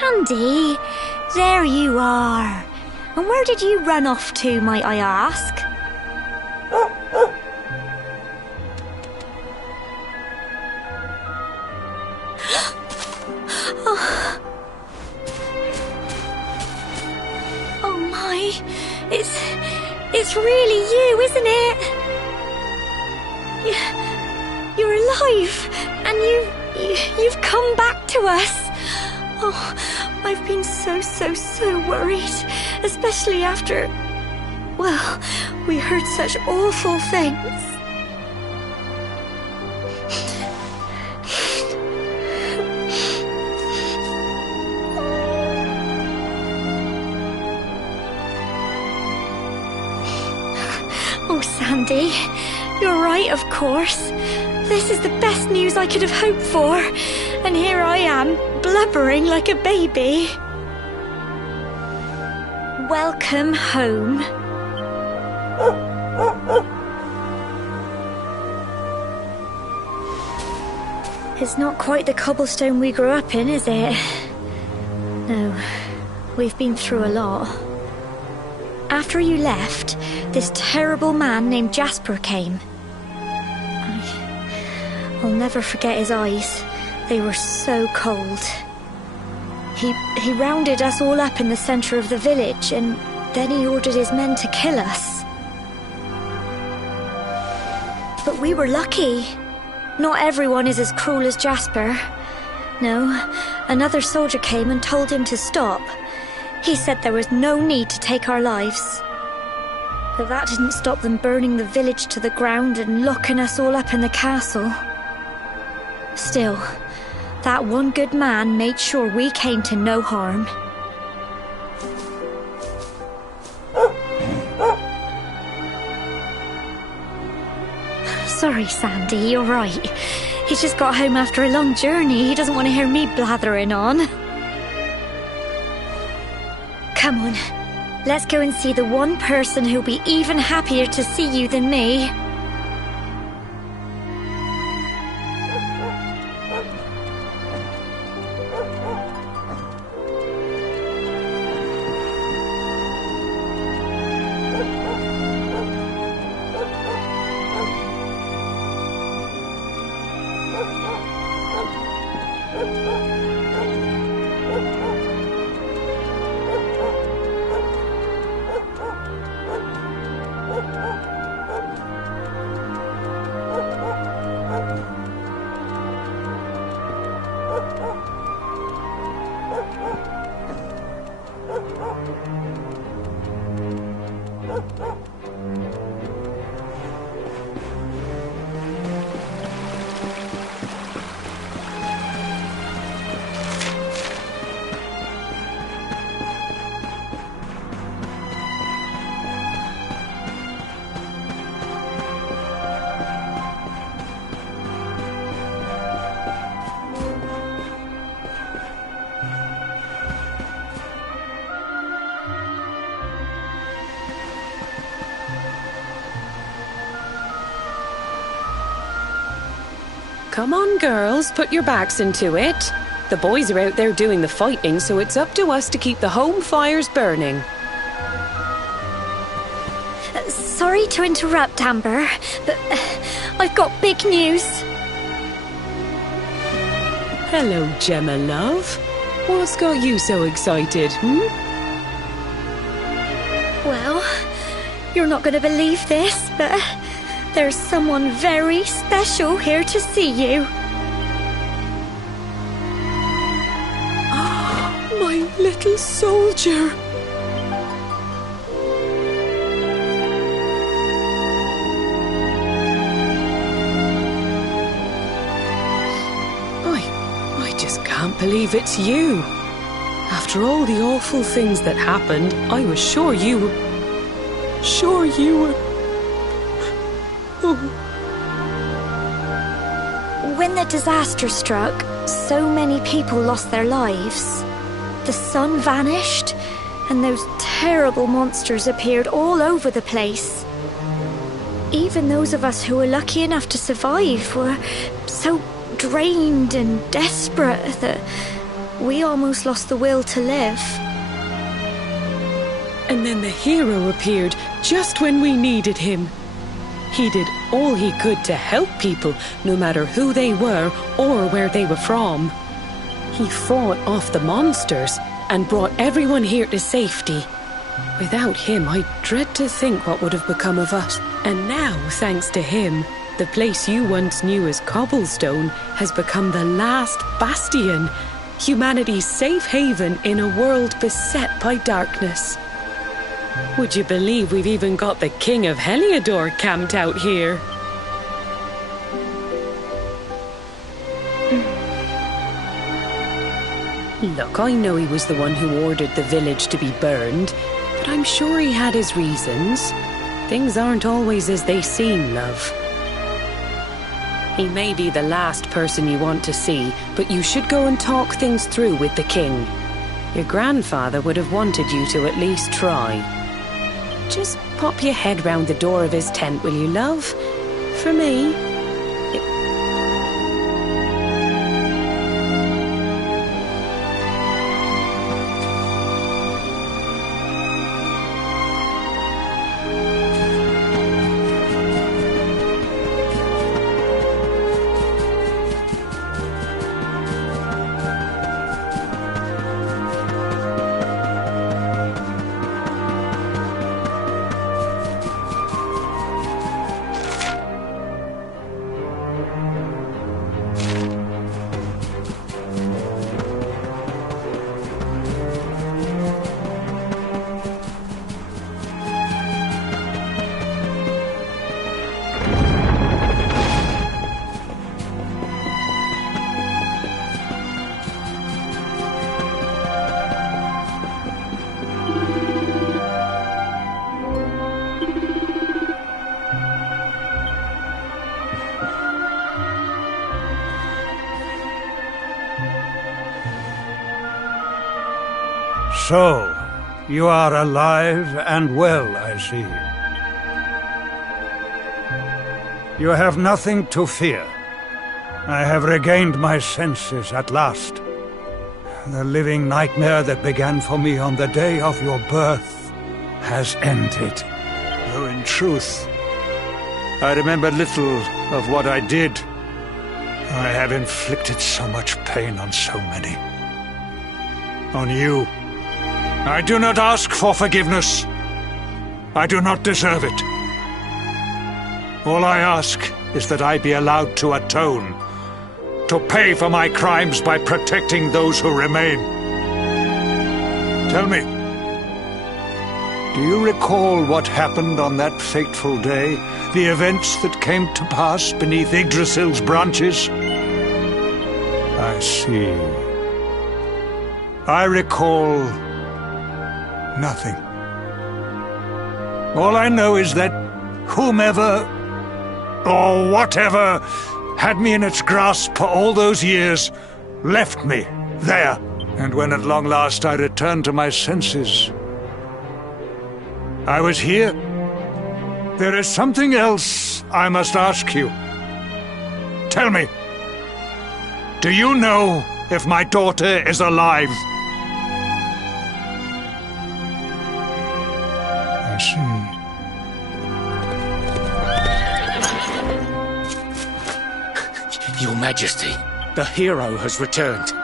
Sandy, there you are. And where did you run off to, might I ask? Oh my, it's really you, isn't it? You're alive, and you've come back to us. Oh, I've been so worried, especially after, well, we heard such awful things. Oh, Sandy, you're right, of course. This is the best news I could have hoped for. And here I am, blubbering like a baby. Welcome home. It's not quite the cobblestone we grew up in, is it? No, we've been through a lot. After you left, this terrible man named Jasper came. I'll never forget his eyes. They were so cold. He rounded us all up in the centre of the village, and then he ordered his men to kill us. But we were lucky. Not everyone is as cruel as Jasper. No, another soldier came and told him to stop. He said there was no need to take our lives. But that didn't stop them burning the village to the ground and locking us all up in the castle. Still, that one good man made sure we came to no harm. Sorry, Sandy, you're right. He's just got home after a long journey. He doesn't want to hear me blathering on. Come on, let's go and see the one person who'll be even happier to see you than me. Come on, girls, put your backs into it. The boys are out there doing the fighting, so it's up to us to keep the home fires burning. Sorry to interrupt, Amber, but I've got big news. Hello, Gemma, love. What's got you so excited, Well, you're not going to believe this, but there's someone very special here to see you. My little soldier. I just can't believe it's you. After all the awful things that happened, I was sure you were... When the disaster struck, so many people lost their lives. The sun vanished, and those terrible monsters appeared all over the place. Even those of us who were lucky enough to survive were so drained and desperate that We almost lost the will to live. And then the hero appeared just when we needed him. He did all he could to help people, no matter who they were or where they were from. He fought off the monsters and brought everyone here to safety. Without him, I dread to think what would have become of us. And now, thanks to him, the place you once knew as Cobblestone has become the last bastion, humanity's safe haven in a world beset by darkness. Would you believe we've even got the King of Heliodor camped out here? Look, I know he was the one who ordered the village to be burned, but I'm sure he had his reasons. Things aren't always as they seem, love. He may be the last person you want to see, but you should go and talk things through with the king. Your grandfather would have wanted you to at least try. Just pop your head round the door of his tent, will you, love? For me. So, you are alive and well, I see. You have nothing to fear. I have regained my senses at last. The living nightmare that began for me on the day of your birth has ended. Though in truth, I remember little of what I did. I have inflicted so much pain on so many. On you. I do not ask for forgiveness. I do not deserve it. All I ask is that I be allowed to atone, to pay for my crimes by protecting those who remain. Tell me, do you recall what happened on that fateful day? The events that came to pass beneath Yggdrasil's branches? I see. I recall nothing. All I know is that whomever or whatever had me in its grasp for all those years left me there. And when at long last I returned to my senses, I was here. There is something else I must ask you. Tell me, do you know if my daughter is alive? Your Majesty, the hero has returned.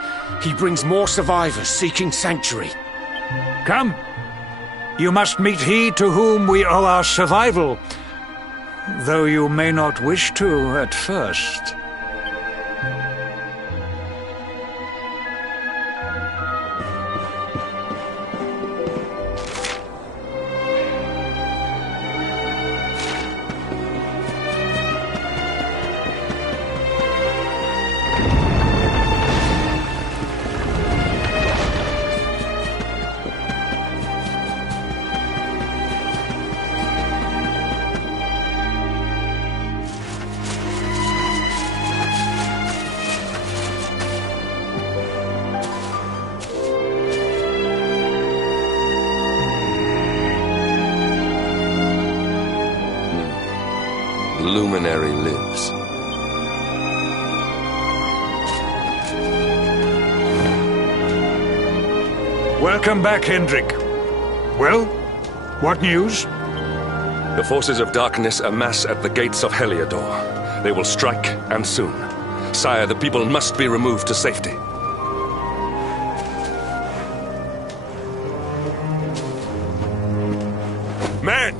He brings more survivors seeking sanctuary. Come. You must meet he to whom we owe our survival, though you may not wish to at first. Luminary lives. Welcome back, Hendrik. Well, what news? The forces of darkness amass at the gates of Heliodor. They will strike, and soon. Sire, the people must be removed to safety. Men!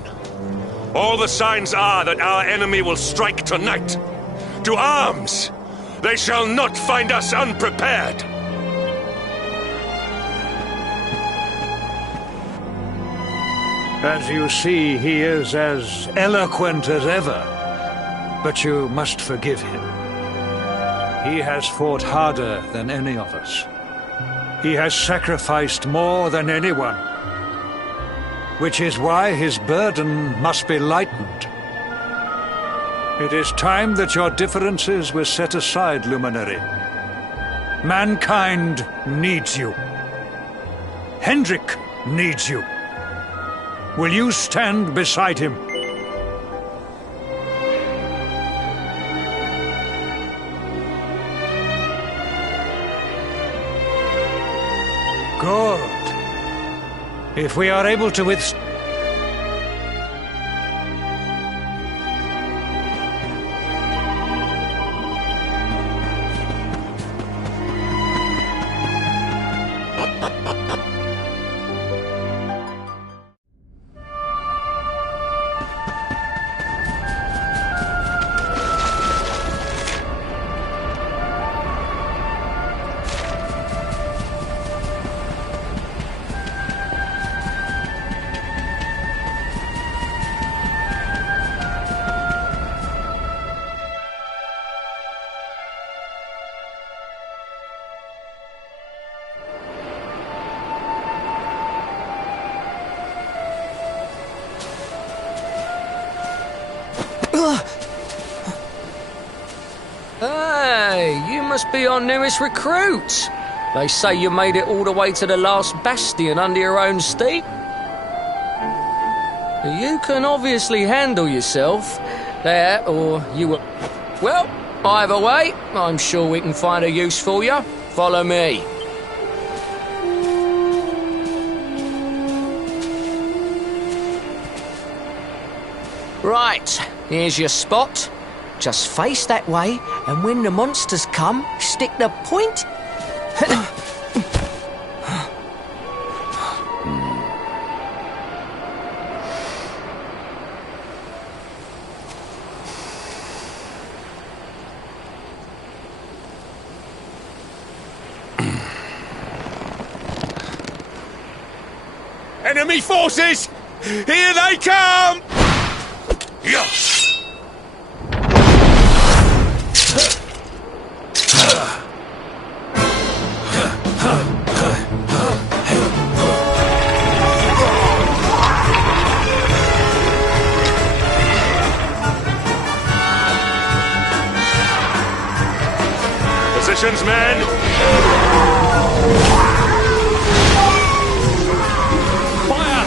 All the signs are that our enemy will strike tonight. To arms! They shall not find us unprepared! As you see, he is as eloquent as ever. But you must forgive him. He has fought harder than any of us. He has sacrificed more than anyone. Which is why his burden must be lightened. It is time that your differences were set aside, Luminary. Mankind needs you. Hendrik needs you. Will you stand beside him? Good. If we are able to withstand... Hey, you must be our newest recruit. They say you made it all the way to the last bastion under your own steam. You can obviously handle yourself. That, or you were... Well, either way, I'm sure we can find a use for you. Follow me. Right, here's your spot. Just face that way, and when the monsters come, stick the point... Enemy forces! Here they come! Yes! Positions, men! Fire!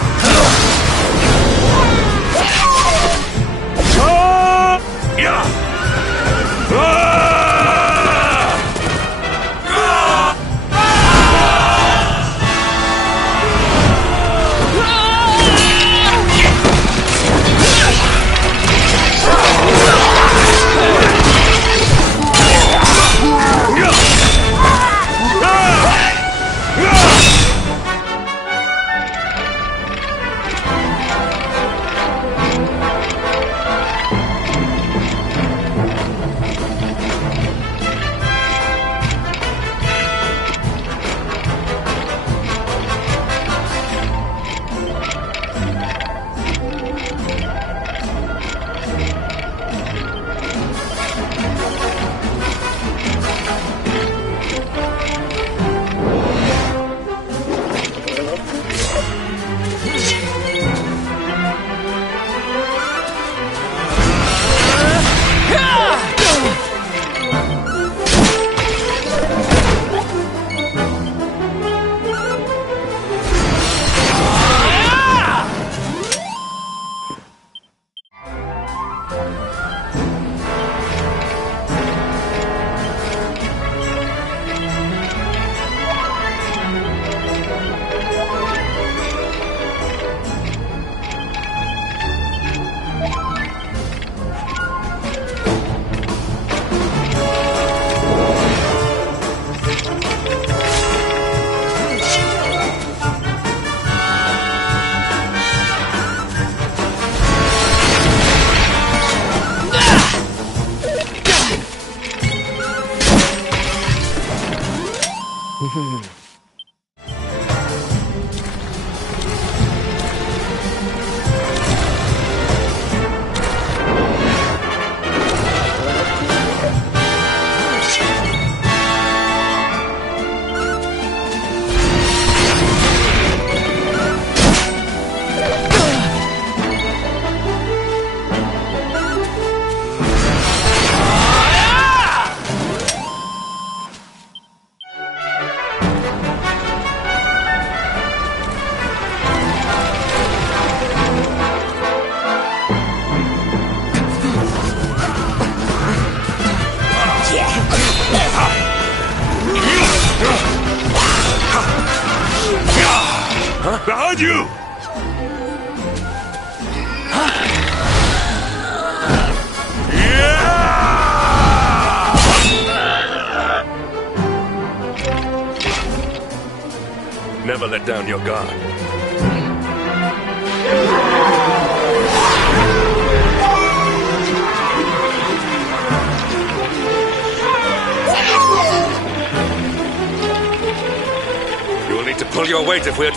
Behind you! Never let down your guard. You will need to pull your weight if we're...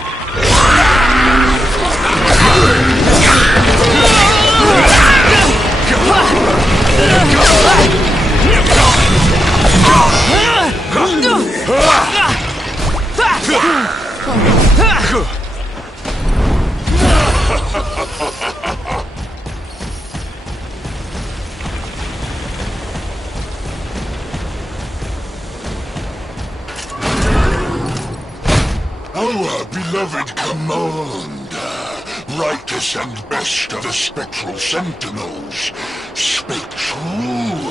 Our beloved commander, rightest and best of the spectral sentinels, spake true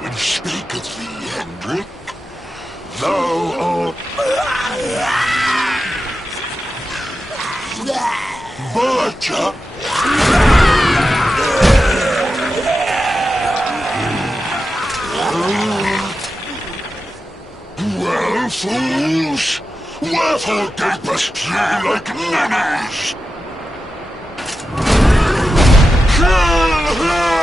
when spaketh thee, Hendrik. Thou art... Berta! Well, fools! Wherefore gapest ye like ninnies? Kill him!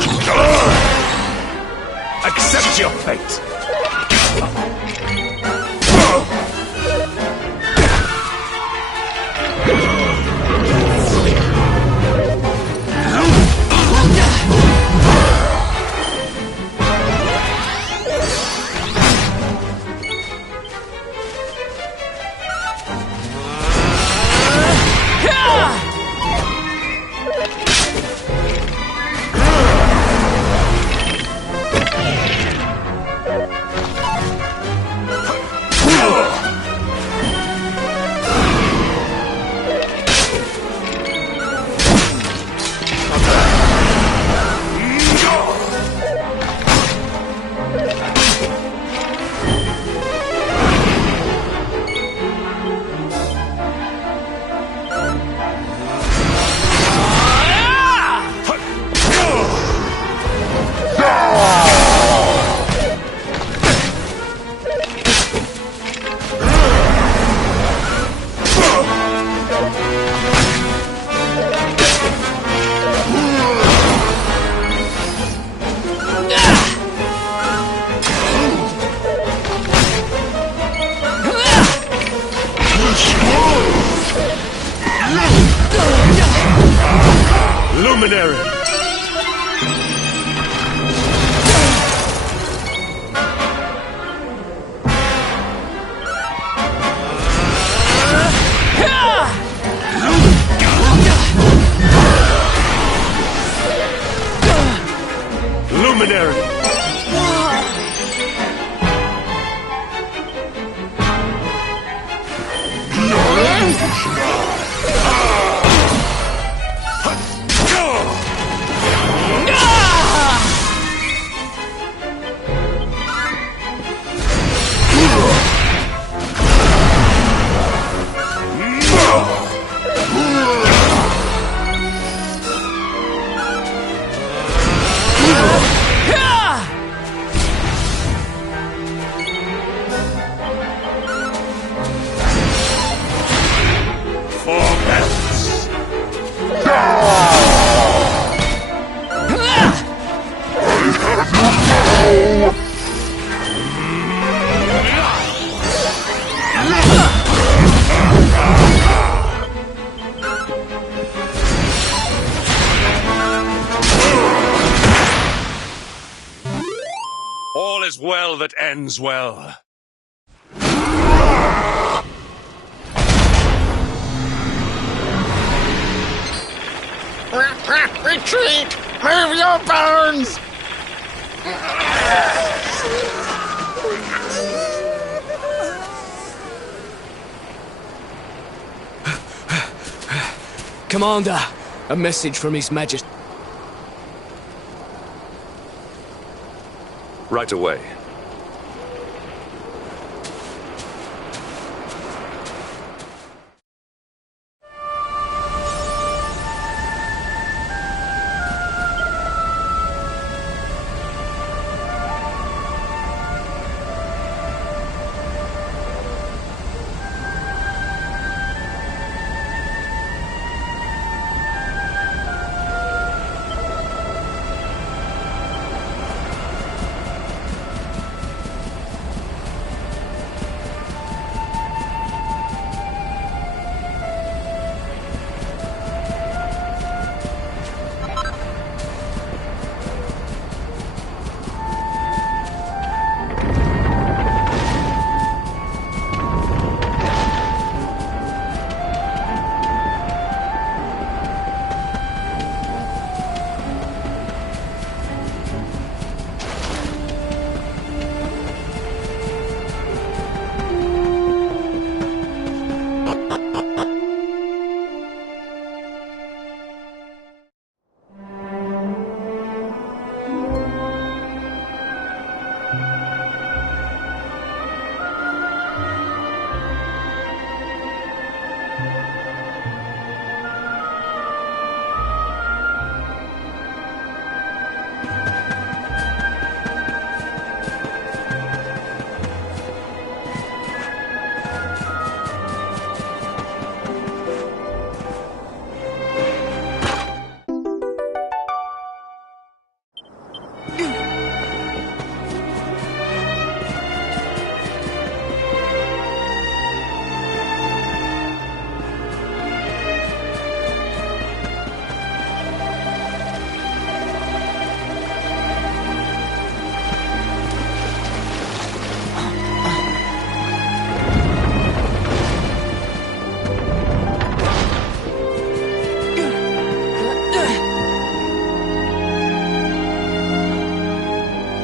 To die! Accept your fate! Luminary! Luminary! All is well that ends well. Retreat! Move your bones! Commander, a message from His Majesty. Right away.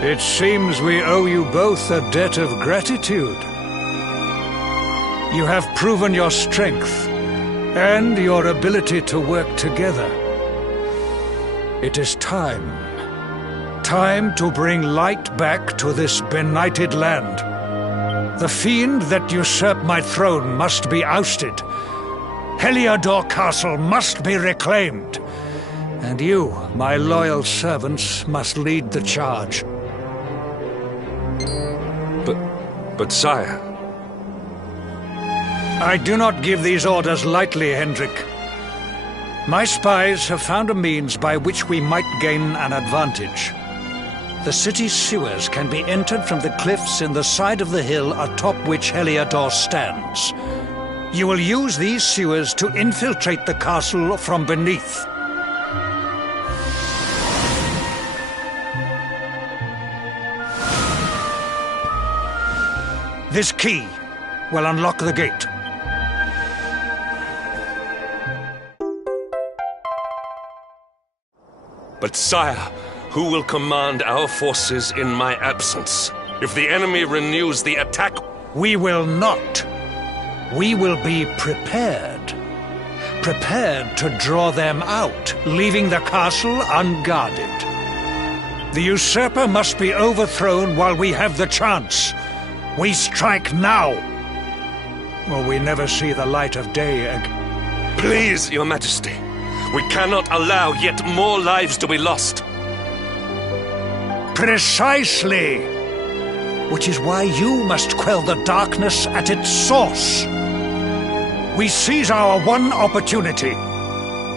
It seems we owe you both a debt of gratitude. You have proven your strength and your ability to work together. It is time. Time to bring light back to this benighted land. The fiend that usurped my throne must be ousted. Heliodor Castle must be reclaimed. And you, my loyal servants, must lead the charge. But sire... I do not give these orders lightly, Hendrik. My spies have found a means by which we might gain an advantage. The city's sewers can be entered from the cliffs in the side of the hill atop which Heliodor stands. You will use these sewers to infiltrate the castle from beneath. This key will unlock the gate. But sire, who will command our forces in my absence? If the enemy renews the attack... We will not. We will be prepared. Prepared to draw them out, leaving the castle unguarded. The usurper must be overthrown while we have the chance. We strike now, or we never see the light of day again. Please, Your Majesty. We cannot allow yet more lives to be lost. Precisely! Which is why you must quell the darkness at its source. We seize our one opportunity,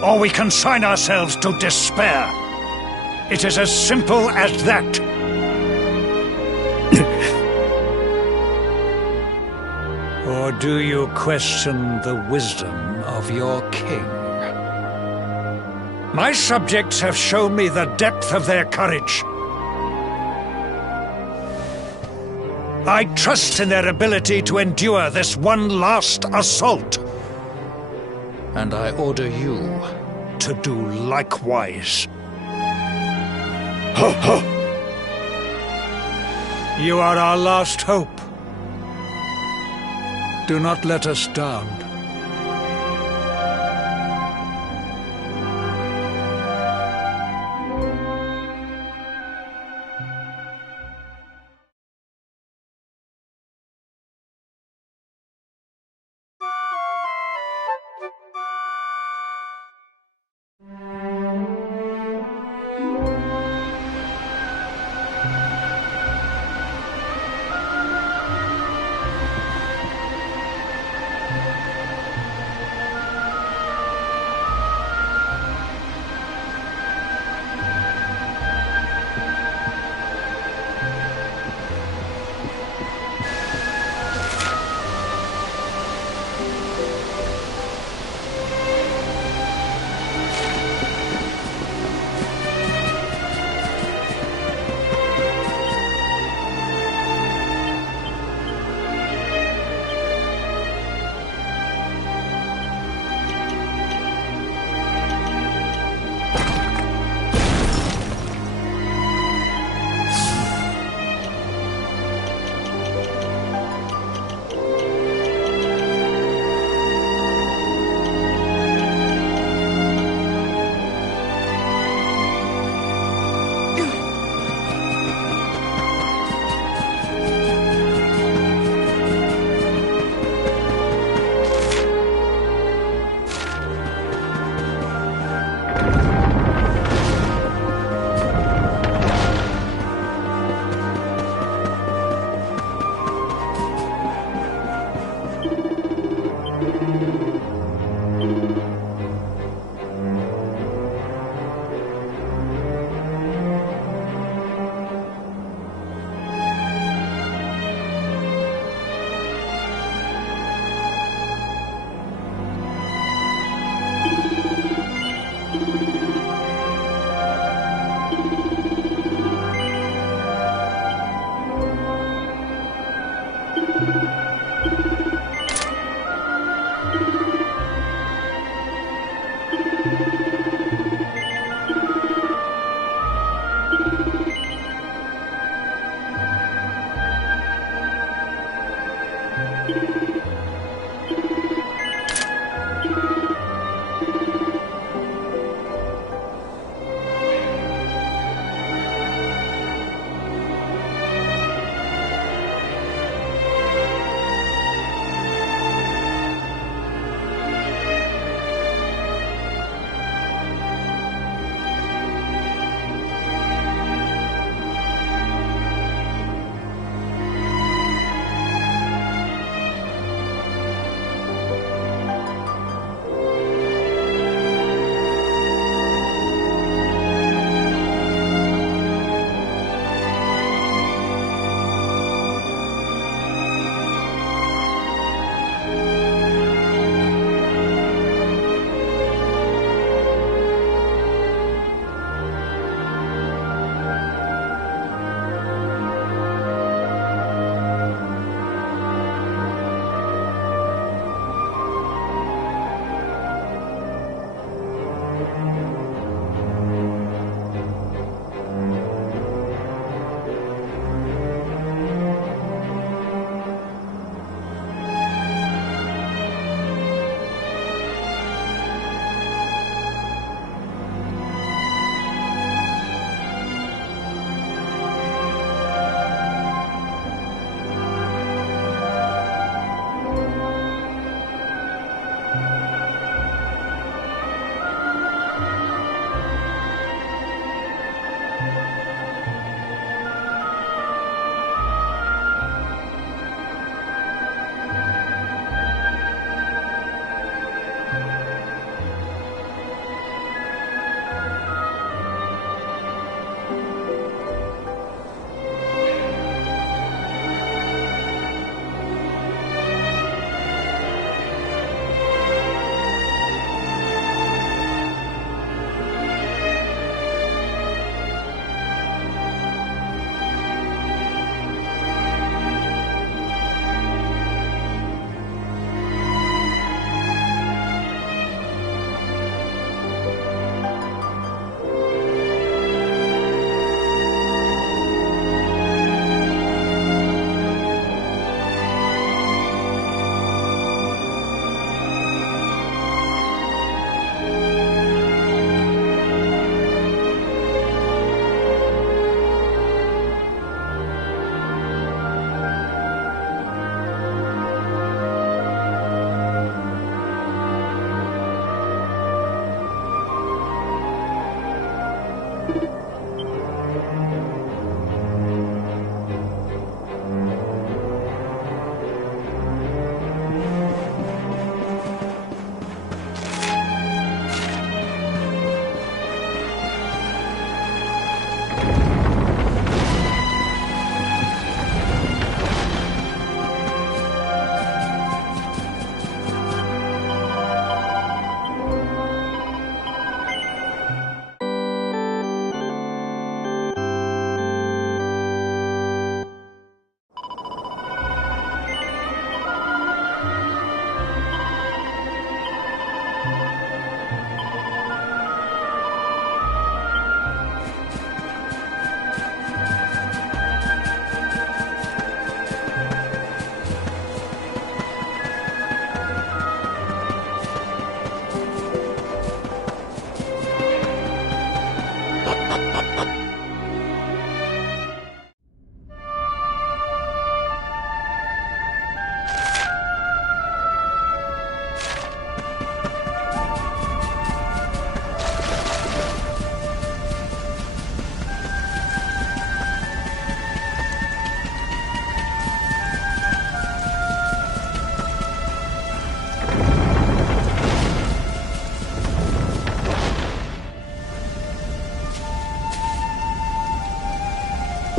or we consign ourselves to despair. It is as simple as that. Or do you question the wisdom of your king? My subjects have shown me the depth of their courage. I trust in their ability to endure this one last assault. And I order you to do likewise. You are our last hope. Do not let us down.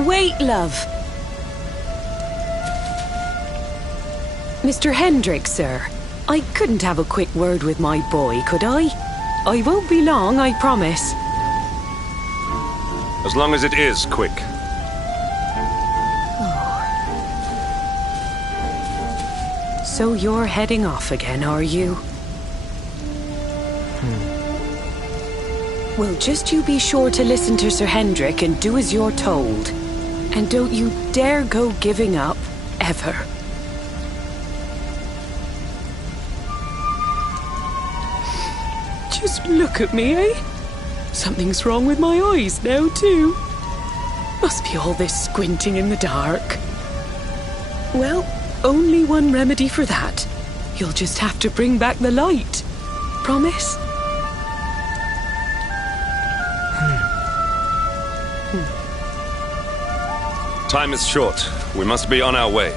Wait, love. Mr. Hendricks, sir. I couldn't have a quick word with my boy, could I? I won't be long, I promise. As long as it is quick. So you're heading off again, are you? Well, just you be sure to listen to Sir Hendrik and do as you're told. And don't you dare go giving up, ever. Just look at me, eh? Something's wrong with my eyes now, too. Must be all this squinting in the dark. Well, only one remedy for that. You'll just have to bring back the light. Promise? Time is short. We must be on our way.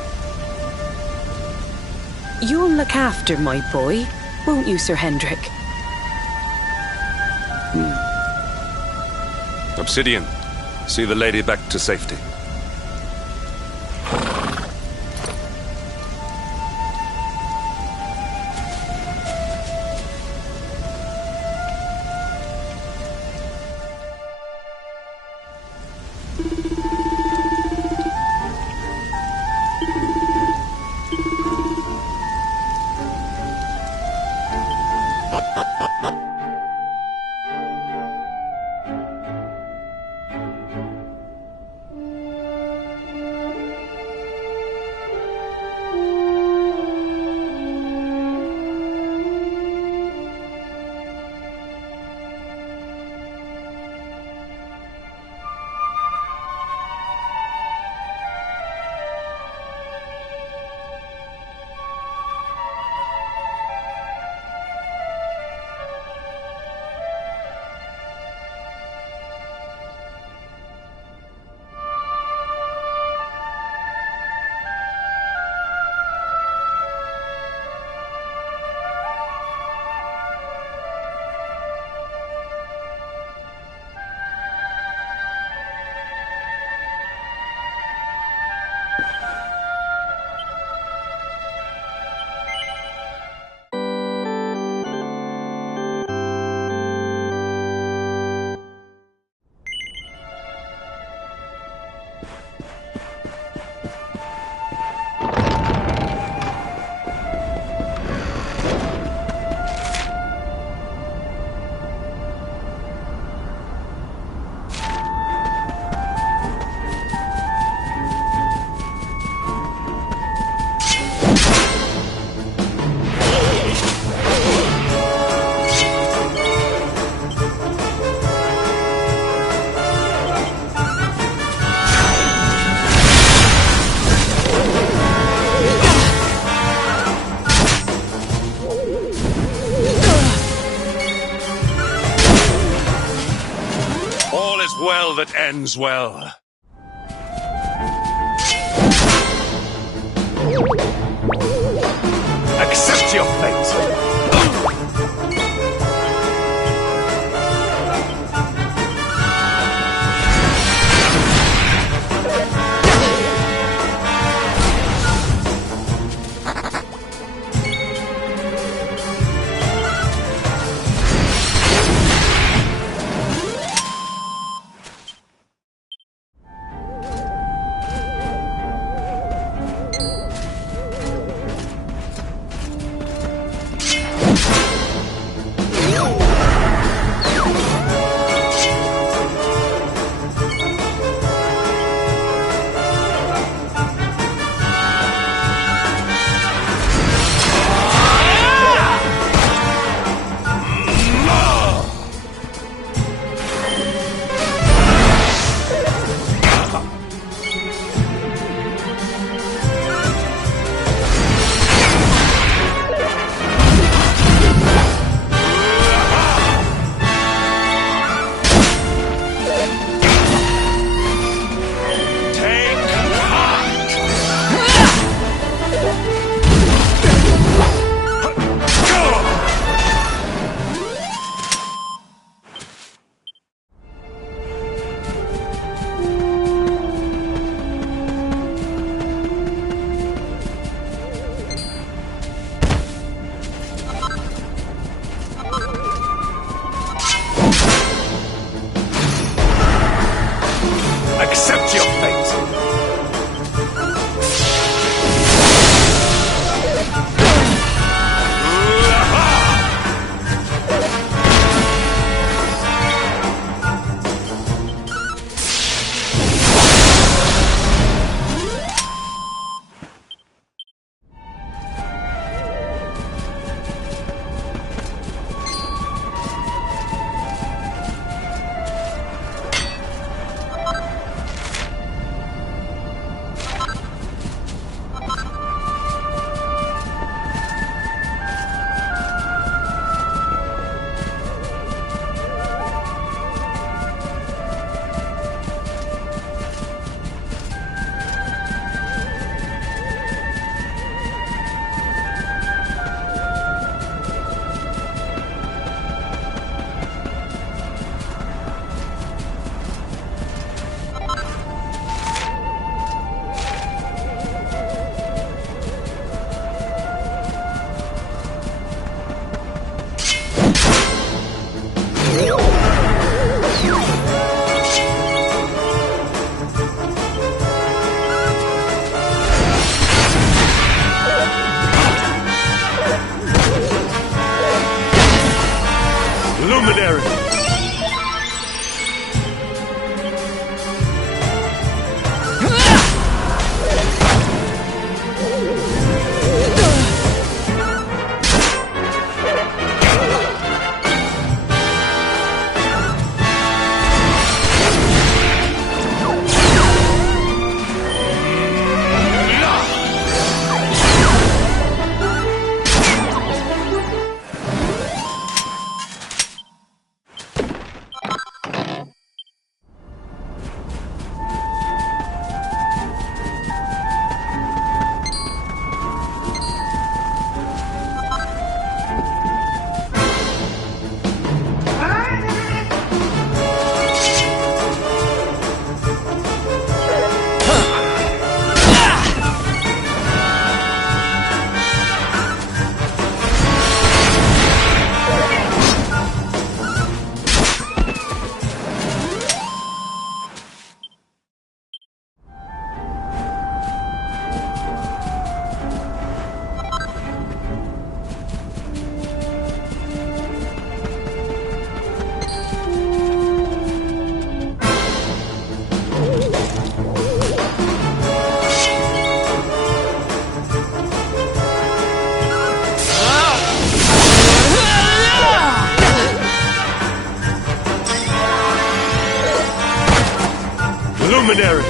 You'll look after my boy, won't you, Sir Hendrik? Obsidian, see the lady back to safety. Well that ends well. Accept your fate! luminary!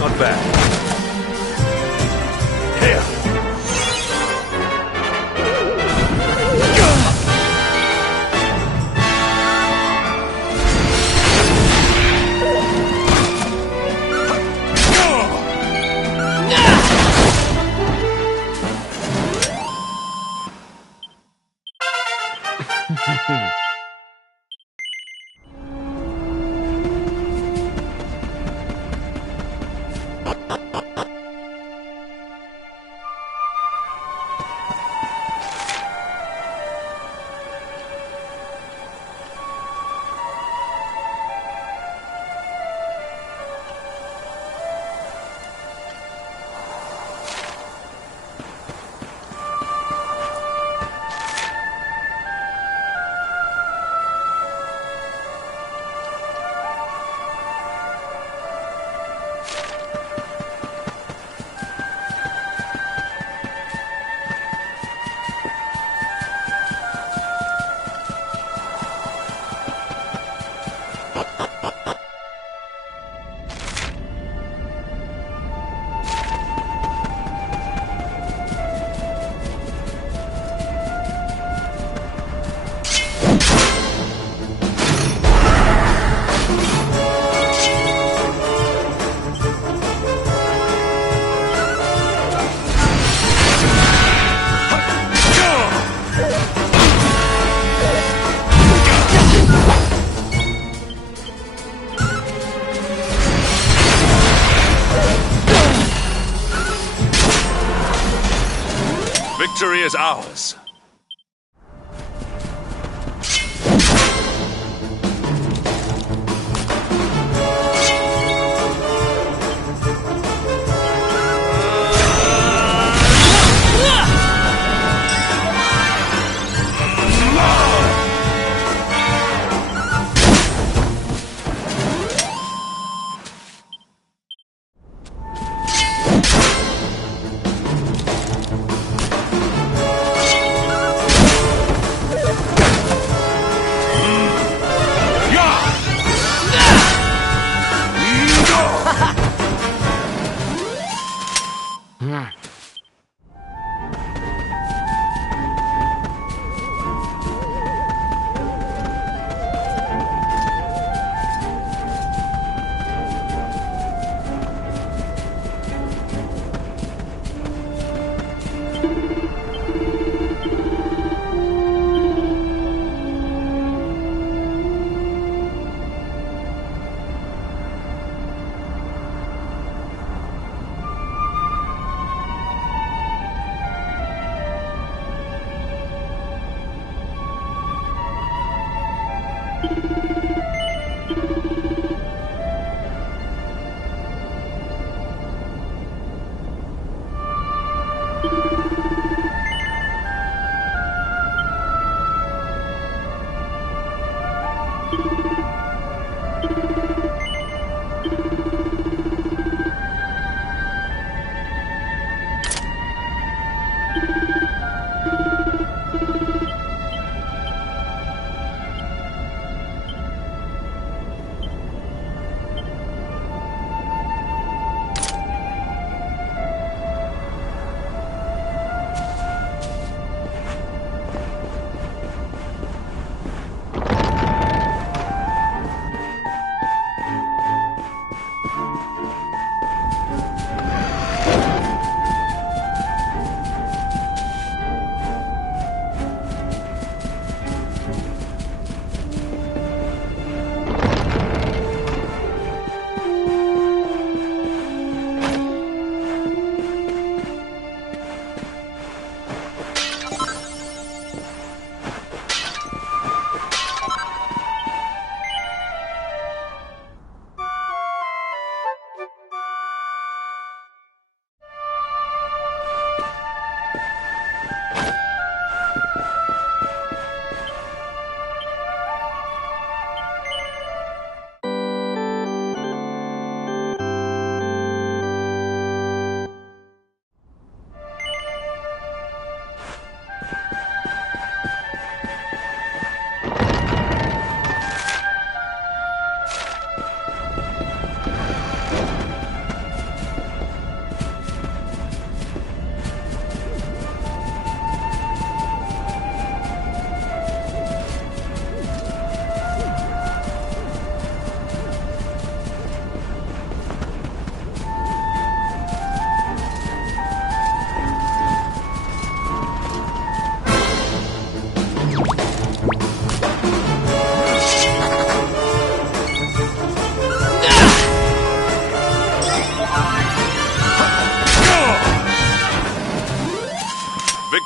Not bad. Here! Victory is ours.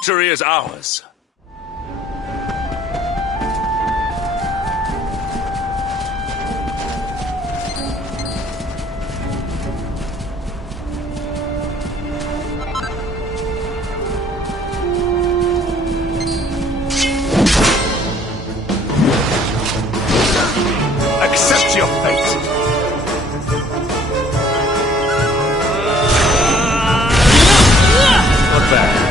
victory is ours. Accept your fate! Not bad.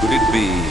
Could it be?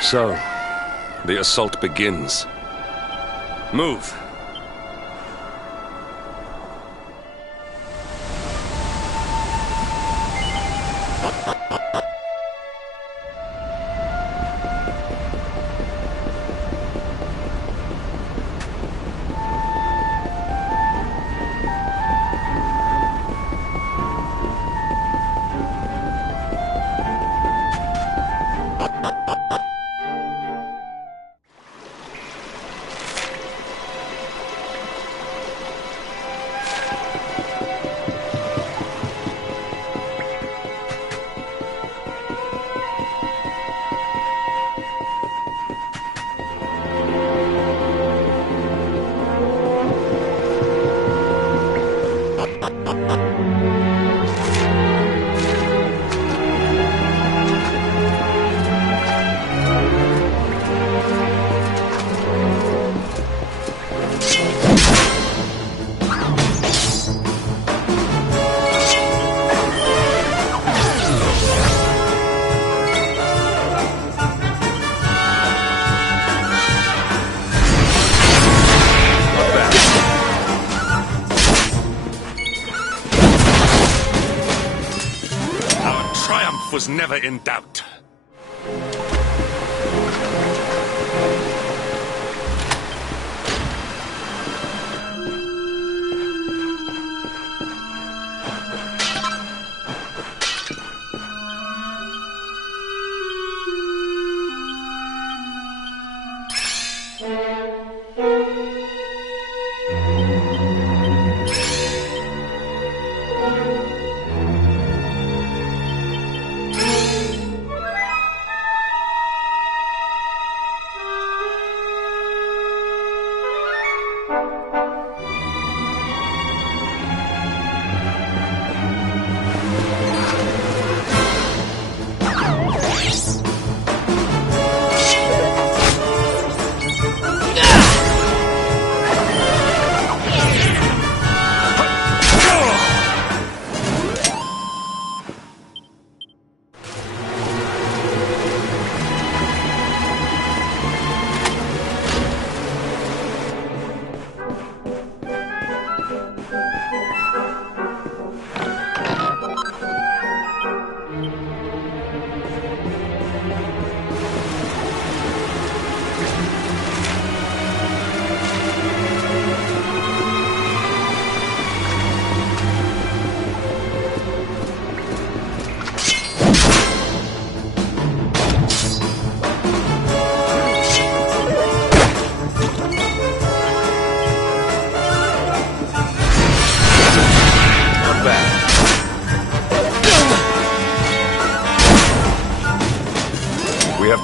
So, the assault begins. Move! Was never in doubt.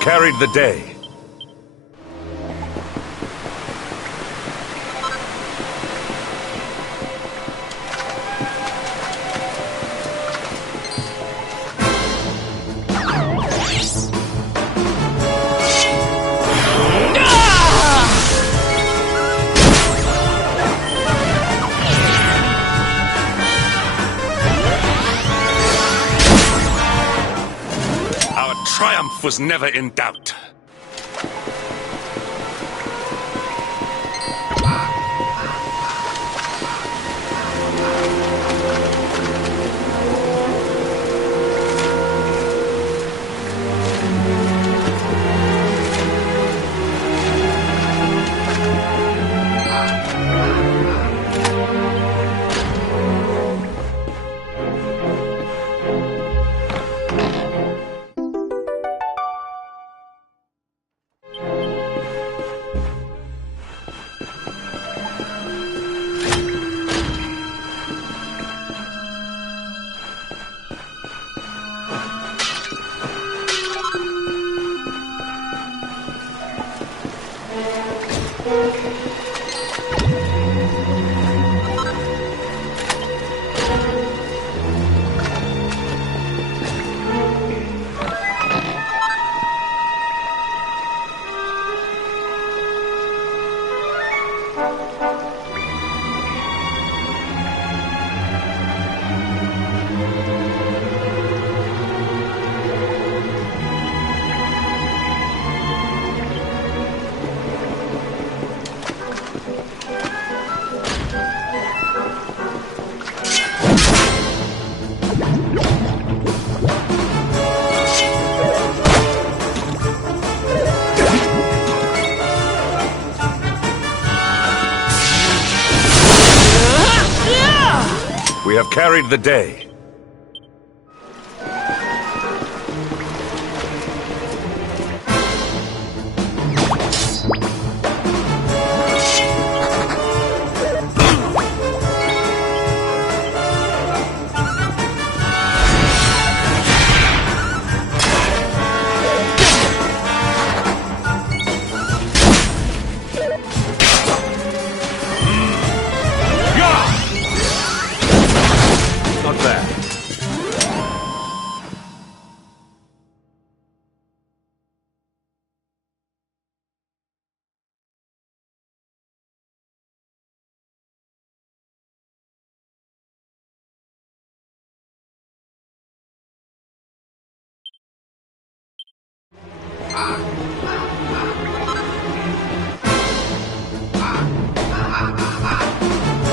carried the day. Triumph was never in doubt. We have carried the day. Not bad.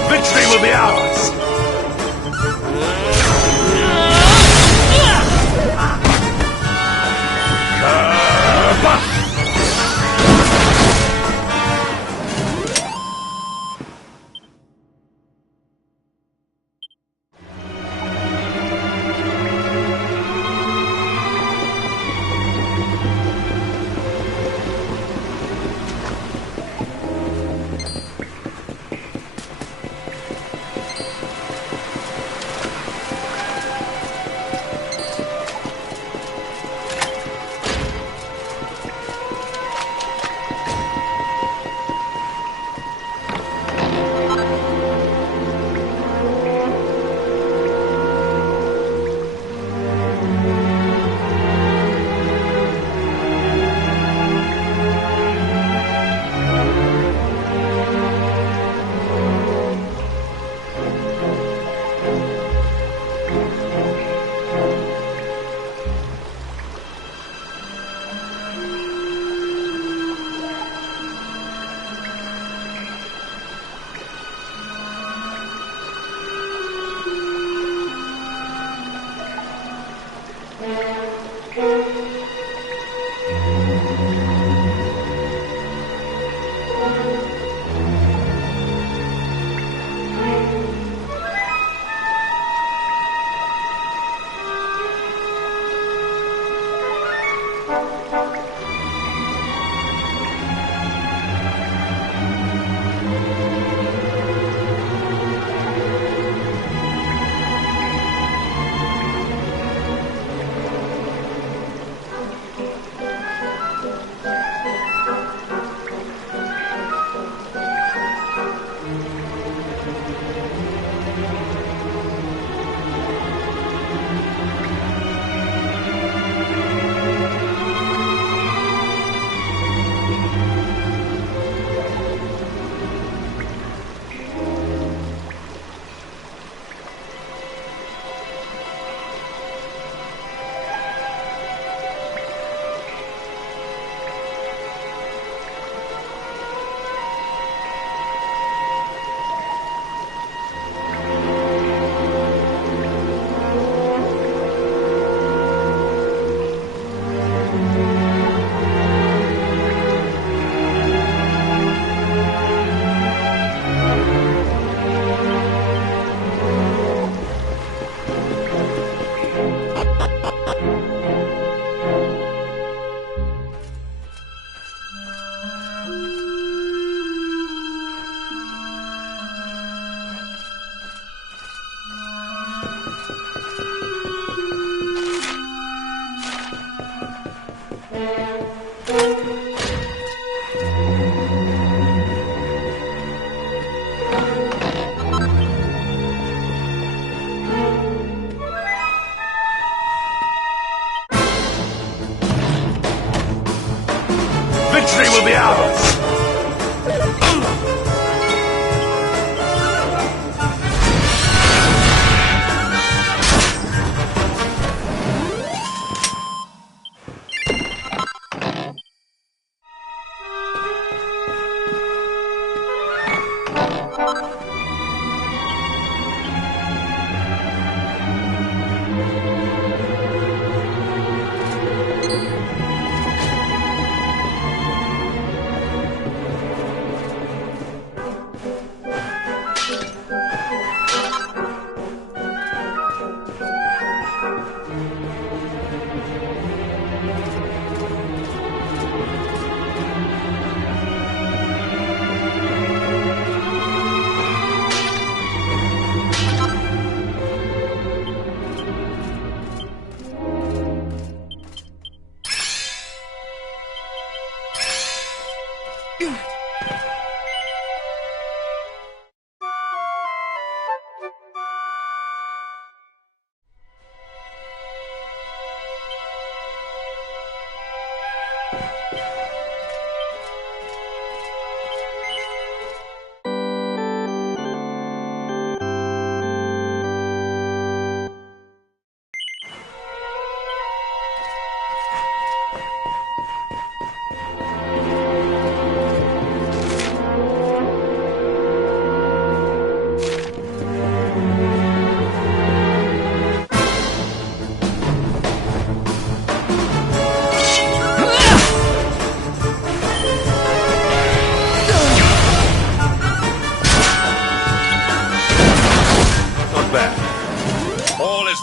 Victory will be ours!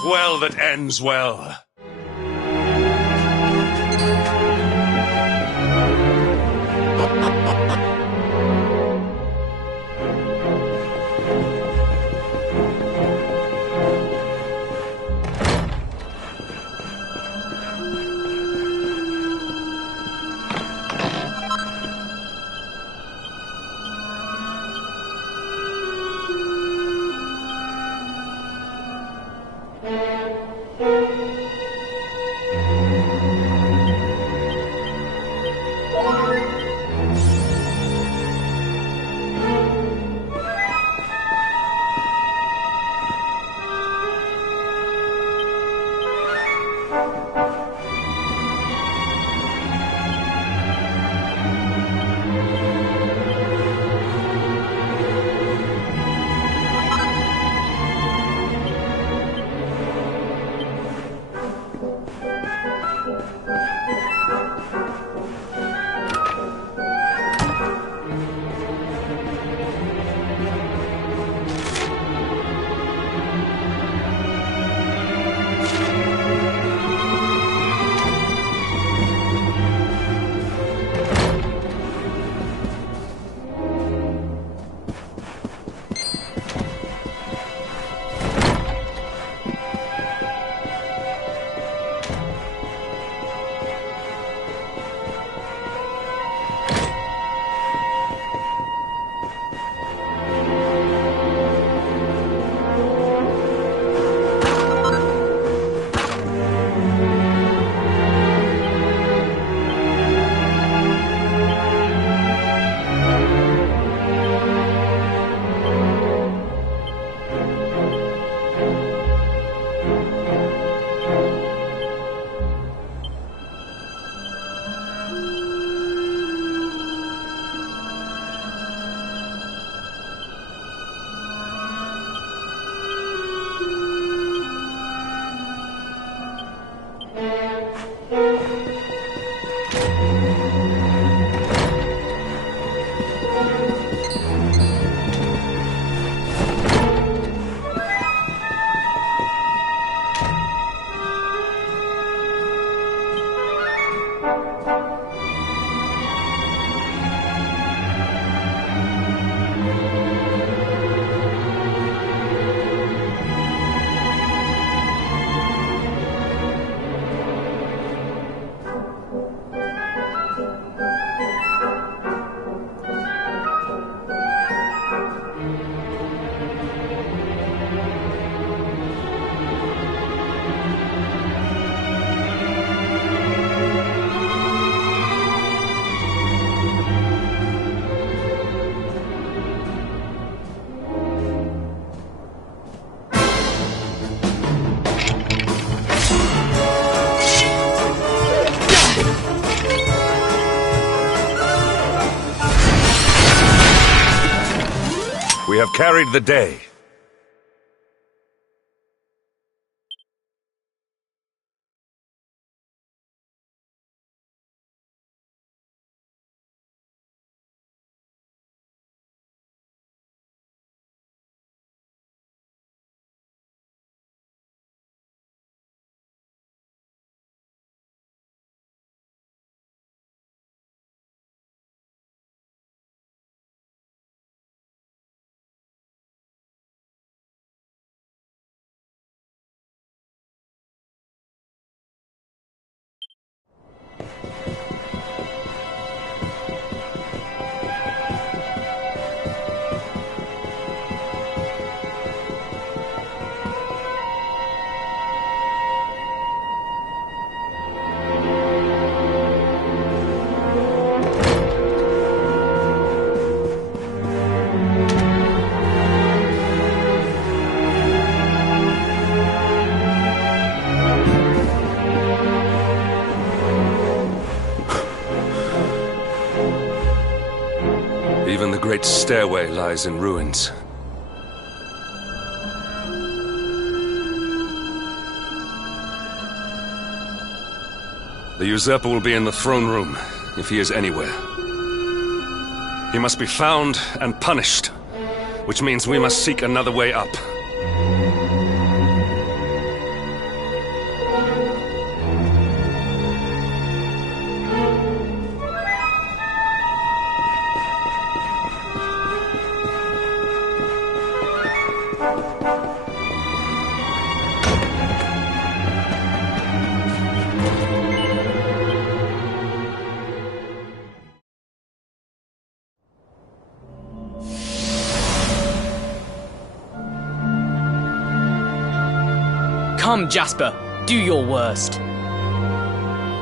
well that ends well. We have carried the day. Even the great stairway lies in ruins. The usurper will be in the throne room, if he is anywhere. He must be found and punished, which means we must seek another way up. Come, Jasper, do your worst.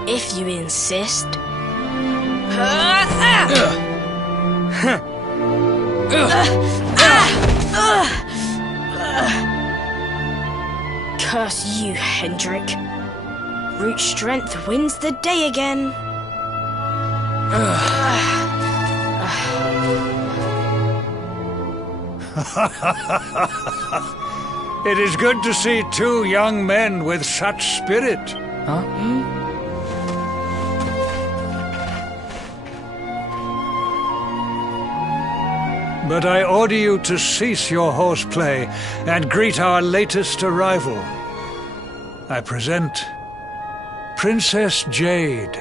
If you insist. Curse you, Hendrik. Brute strength wins the day again. It is good to see two young men with such spirit. Huh? But I order you to cease your horseplay and greet our latest arrival. I present Princess Jade.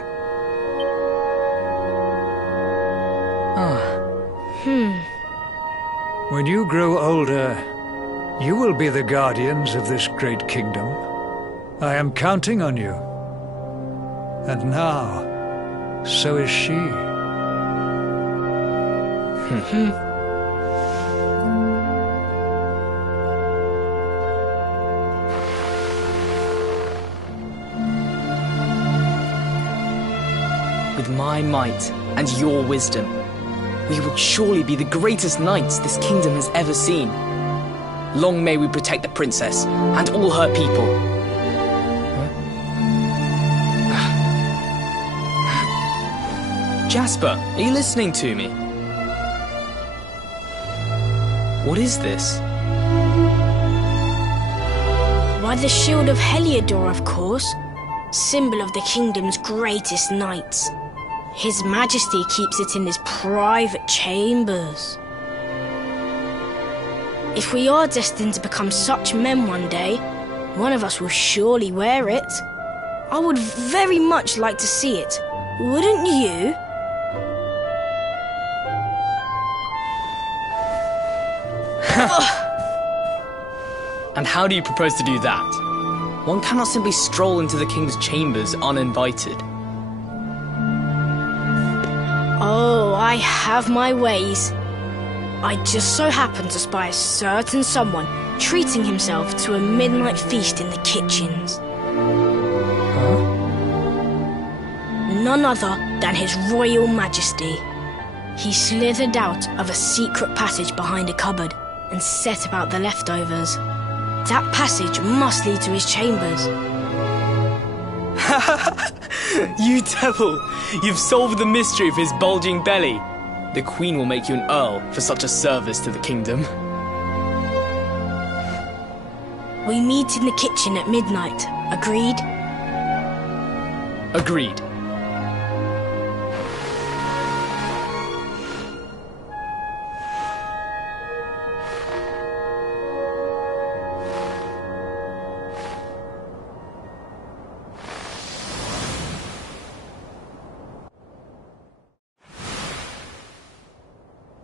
When you grow older, you will be the guardians of this great kingdom. I am counting on you. And now, so is she. With my might and your wisdom, we will surely be the greatest knights this kingdom has ever seen. Long may we protect the princess and all her people. Jasper, are you listening to me? What is this? Why, the shield of Heliodor, of course. Symbol of the kingdom's greatest knights. His Majesty keeps it in his private chambers. If we are destined to become such men one day, one of us will surely wear it. I would very much like to see it. Wouldn't you? And how do you propose to do that? One cannot simply stroll into the king's chambers uninvited. Oh, I have my ways. I just so happen to spy a certain someone treating himself to a midnight feast in the kitchens. Huh? None other than His Royal Majesty. He slithered out of a secret passage behind a cupboard and set about the leftovers. That passage must lead to his chambers. You devil! You've solved the mystery of his bulging belly. The Queen will make you an Earl for such a service to the kingdom. We meet in the kitchen at midnight. Agreed? Agreed.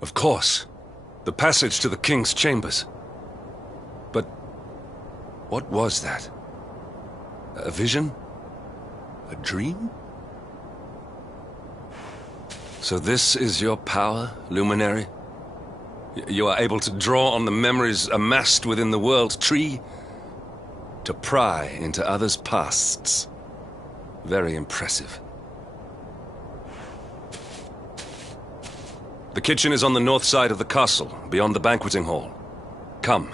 Of course. The passage to the king's chambers. But what was that? A vision? A dream? So this is your power, Luminary? You are able to draw on the memories amassed within the world tree to pry into others' pasts. Very impressive. The kitchen is on the north side of the castle, beyond the banqueting hall. Come.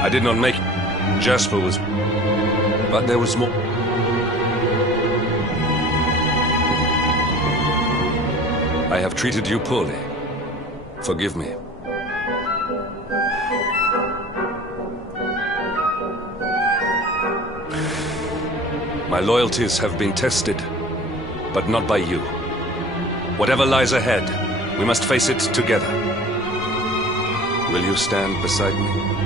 I did not make it. Jasper was... But there was more. I have treated you poorly. Forgive me. My loyalties have been tested, but not by you. Whatever lies ahead, we must face it together. Will you stand beside me?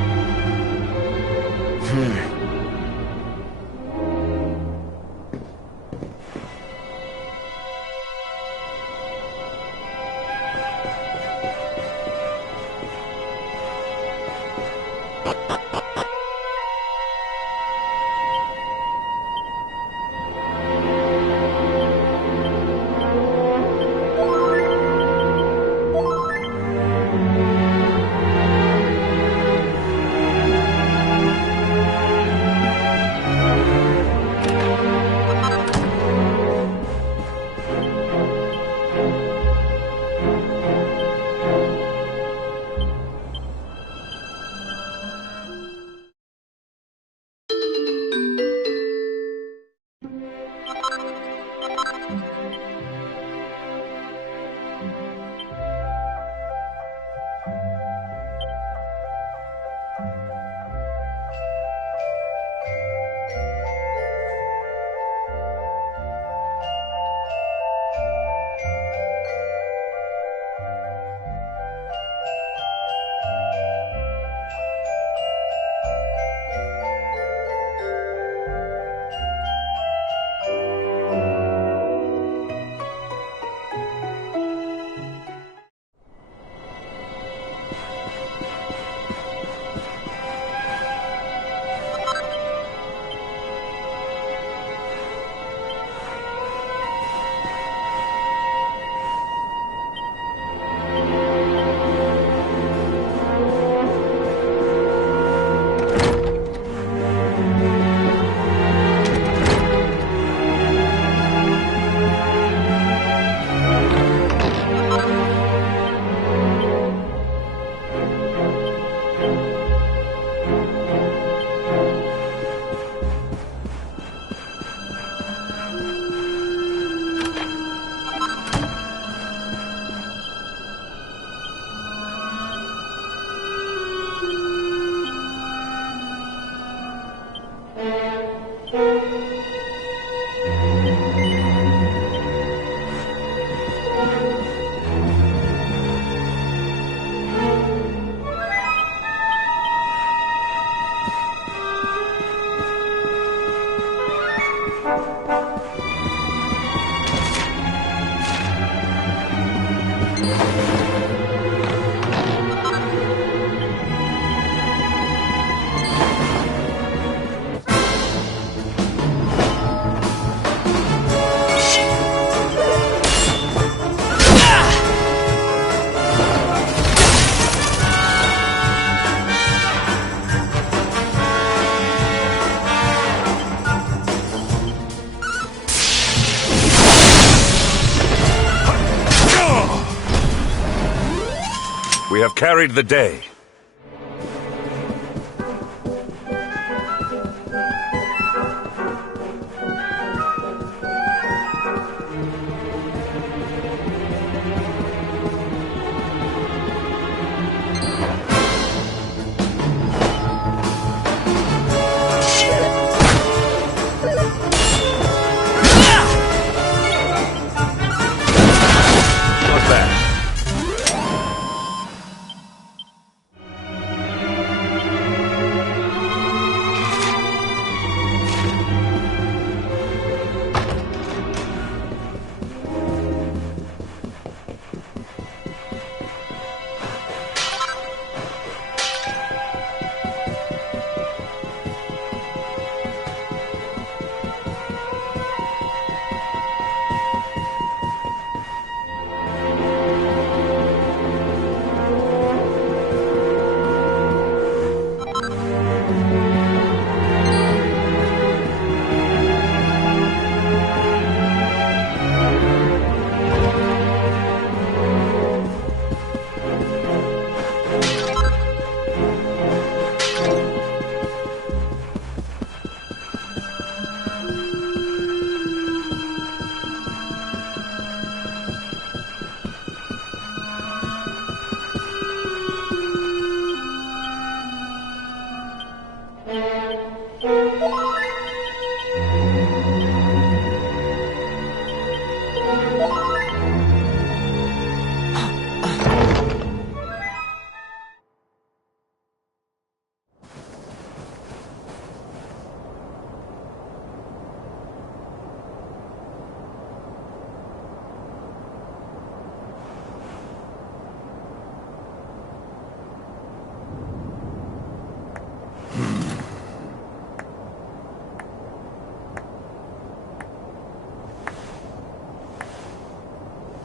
We have carried the day.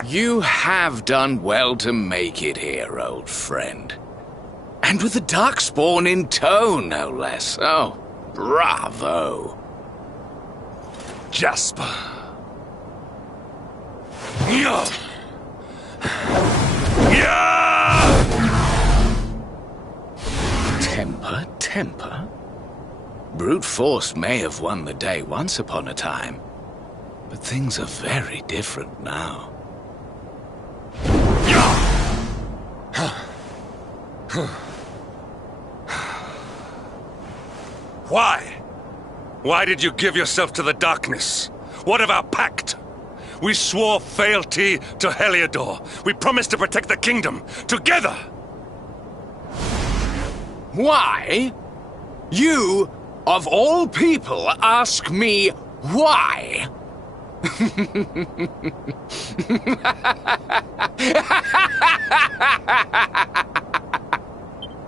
You have done well to make it here, old friend. And with the Darkspawn in tow, no less. Oh, bravo. Jasper. Yeah. Temper? Brute force may have won the day once upon a time, but things are very different now. Why? Why did you give yourself to the darkness? What of our pact? We swore fealty to Heliodor. We promised to protect the kingdom, together! Why? You, of all people, ask me why?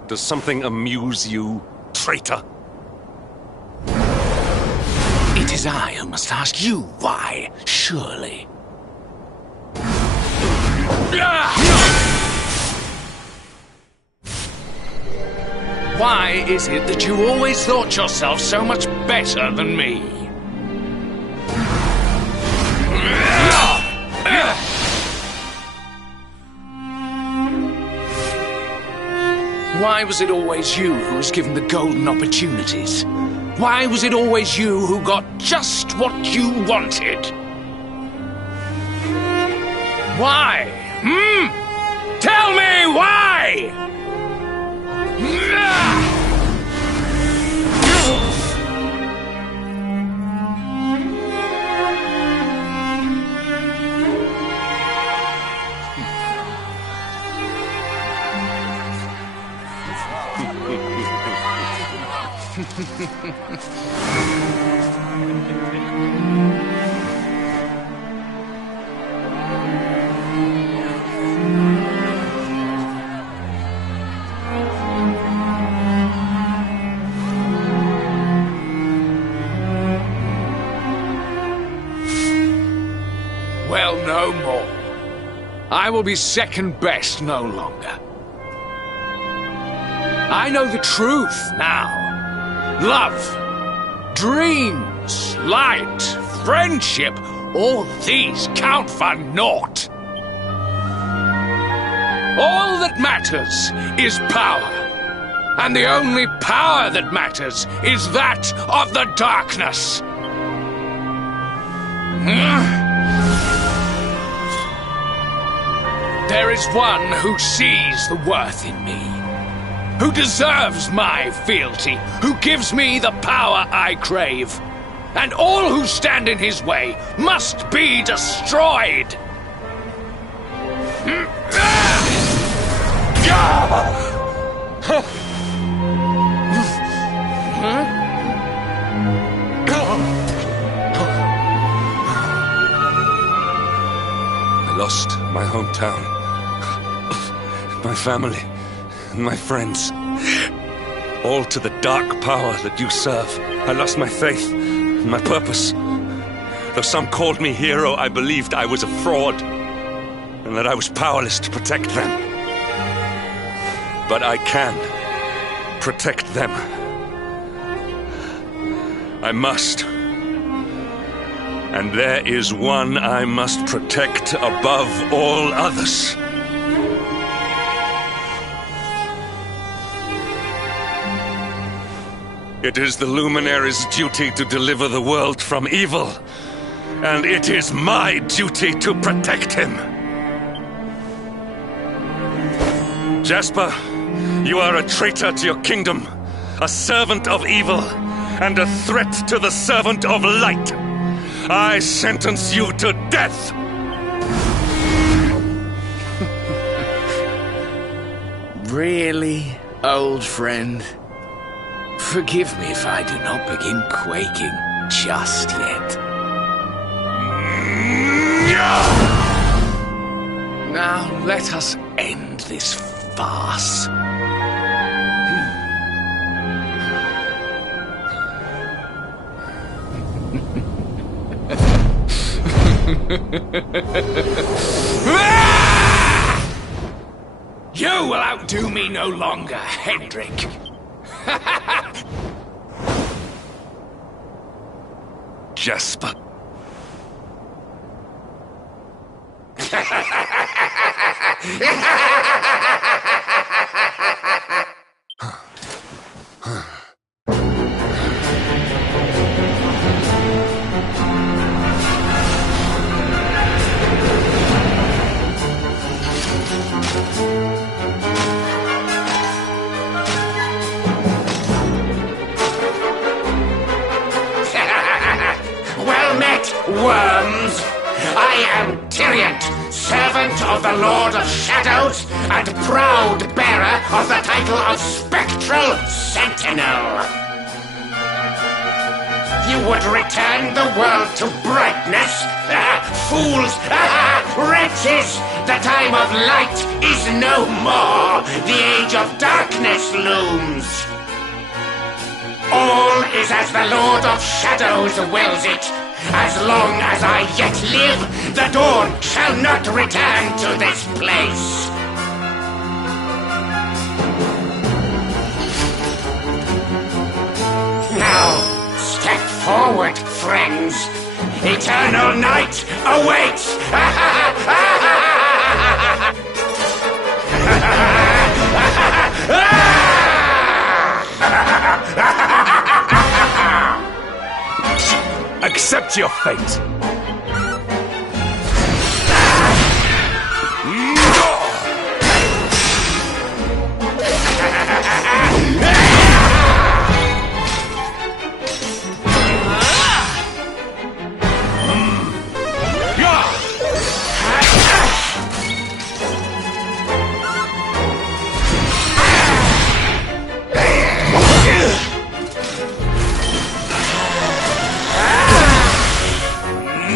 Does something amuse you, traitor? It is I who must ask you why, surely. Why is it that you always thought yourself so much better than me? Why was it always you who was given the golden opportunities? Why was it always you who got just what you wanted? Why? Tell me why! Well, no more. I will be second best no longer. I know the truth now. Love, dreams, light, friendship, all these count for naught. All that matters is power. And the only power that matters is that of the darkness. There is one who sees the worth in me, who deserves my fealty, who gives me the power I crave, and all who stand in his way must be destroyed. I lost my hometown, my family, and my friends. All to the dark power that you serve. I lost my faith, my purpose. Though some called me hero, I believed I was a fraud, and that I was powerless to protect them. But I can protect them. I must. And there is one I must protect above all others. It is the Luminary's duty to deliver the world from evil, and it is my duty to protect him. Jasper, you are a traitor to your kingdom, a servant of evil, and a threat to the servant of light. I sentence you to death! Really, old friend? Forgive me if I do not begin quaking just yet. Now let us end this farce. You will outdo me no longer, Hendrik. Jasper. Well met, worms! I am Tyriant, servant of the Lord of Shadows, and proud bearer of the title of Spectral Sentinel. You would return the world to brightness? Fools! Wretches! The time of light is no more! The age of darkness looms! All is as the Lord of Shadows wills it. As long as I yet live, the dawn shall not return to this place. Now, step forward, friends. Eternal night awaits! Accept your fate.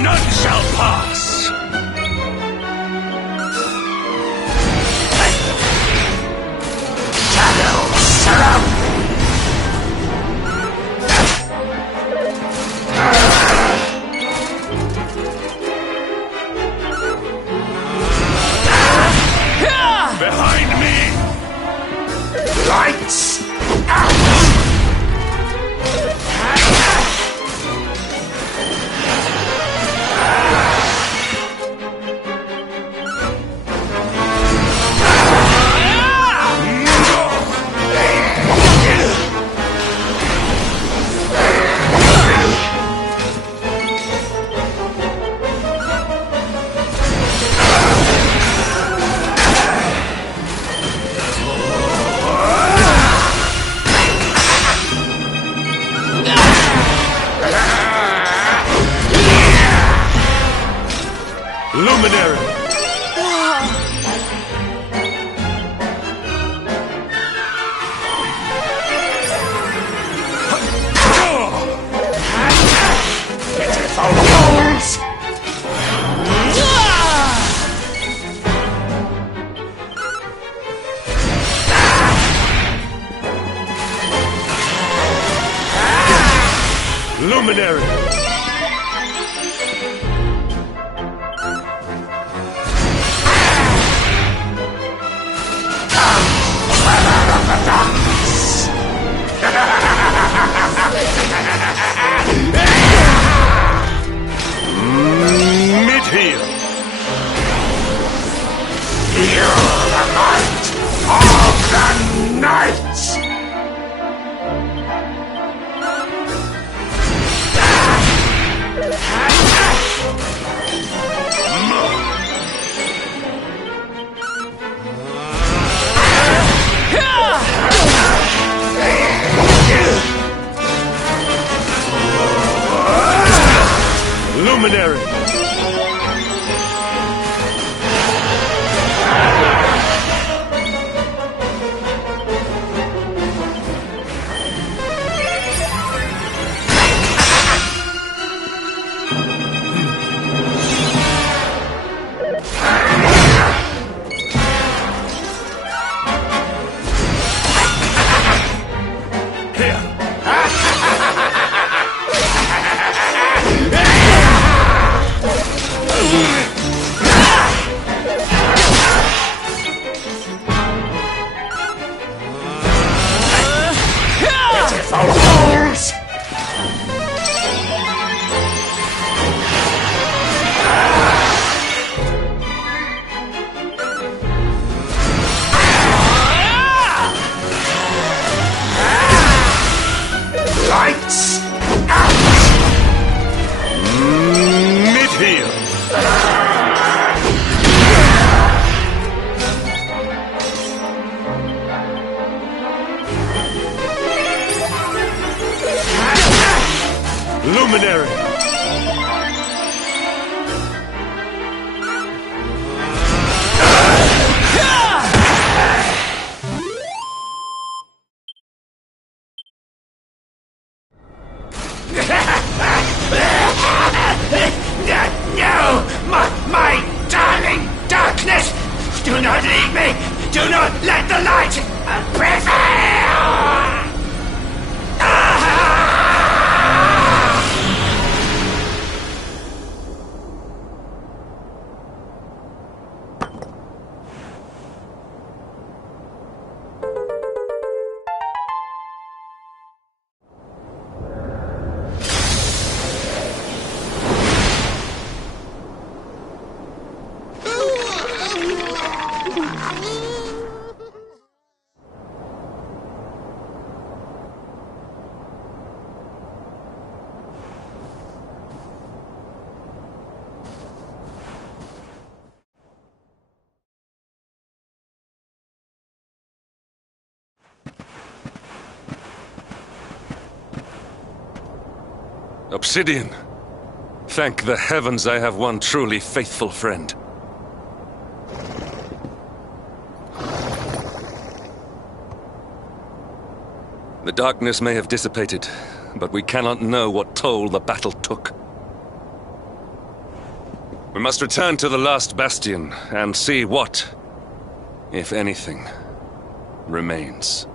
None shall pass. Shadow surround me. Behind me! Lights Luminary! pitiful fools! Luminary! Mid-heel! Feel the might of the night! Luminary! Luminary! No! My darling darkness! Do not leave me! Do not let the light prevail! Obsidian! Thank the heavens I have one truly faithful friend. The darkness may have dissipated, but we cannot know what toll the battle took. We must return to the last bastion and see what, if anything, remains.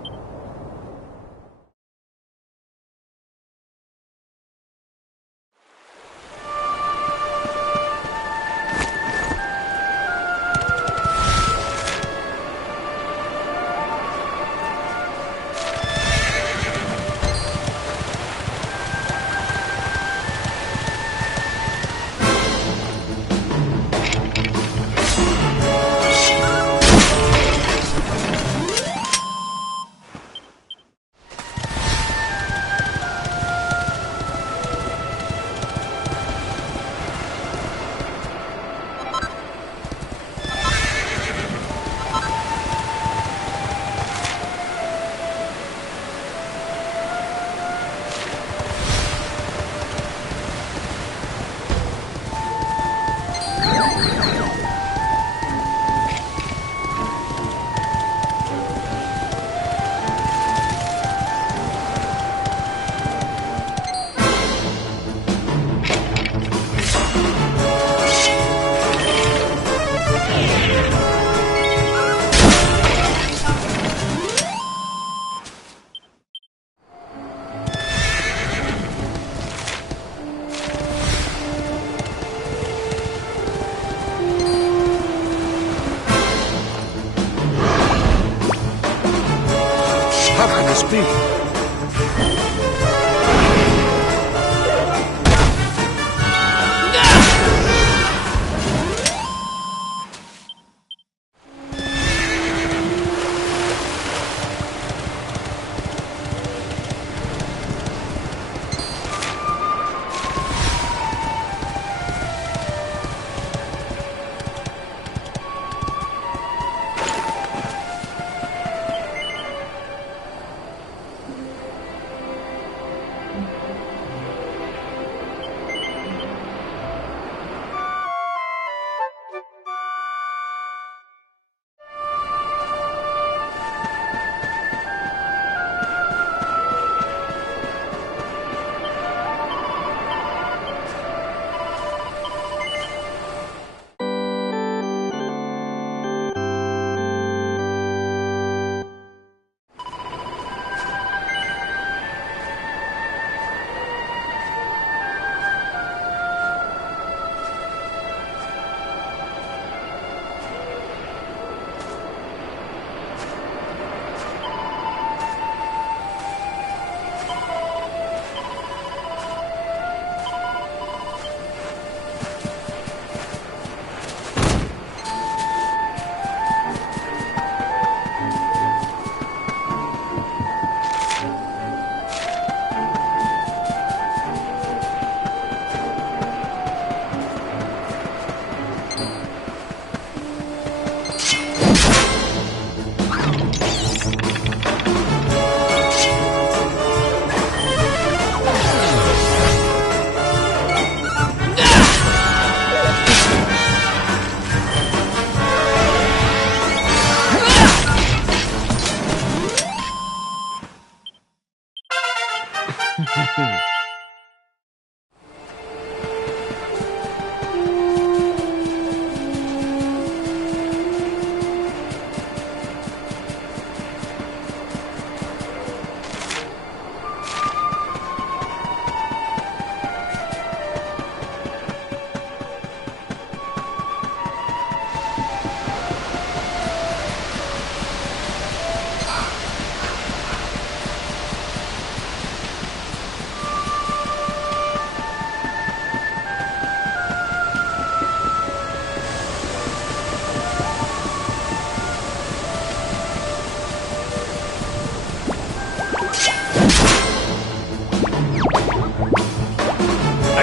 How can this be?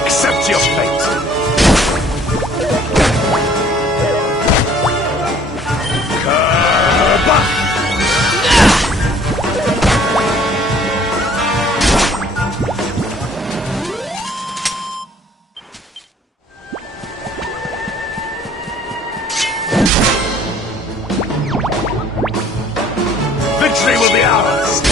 Accept your fate. Victory will be ours!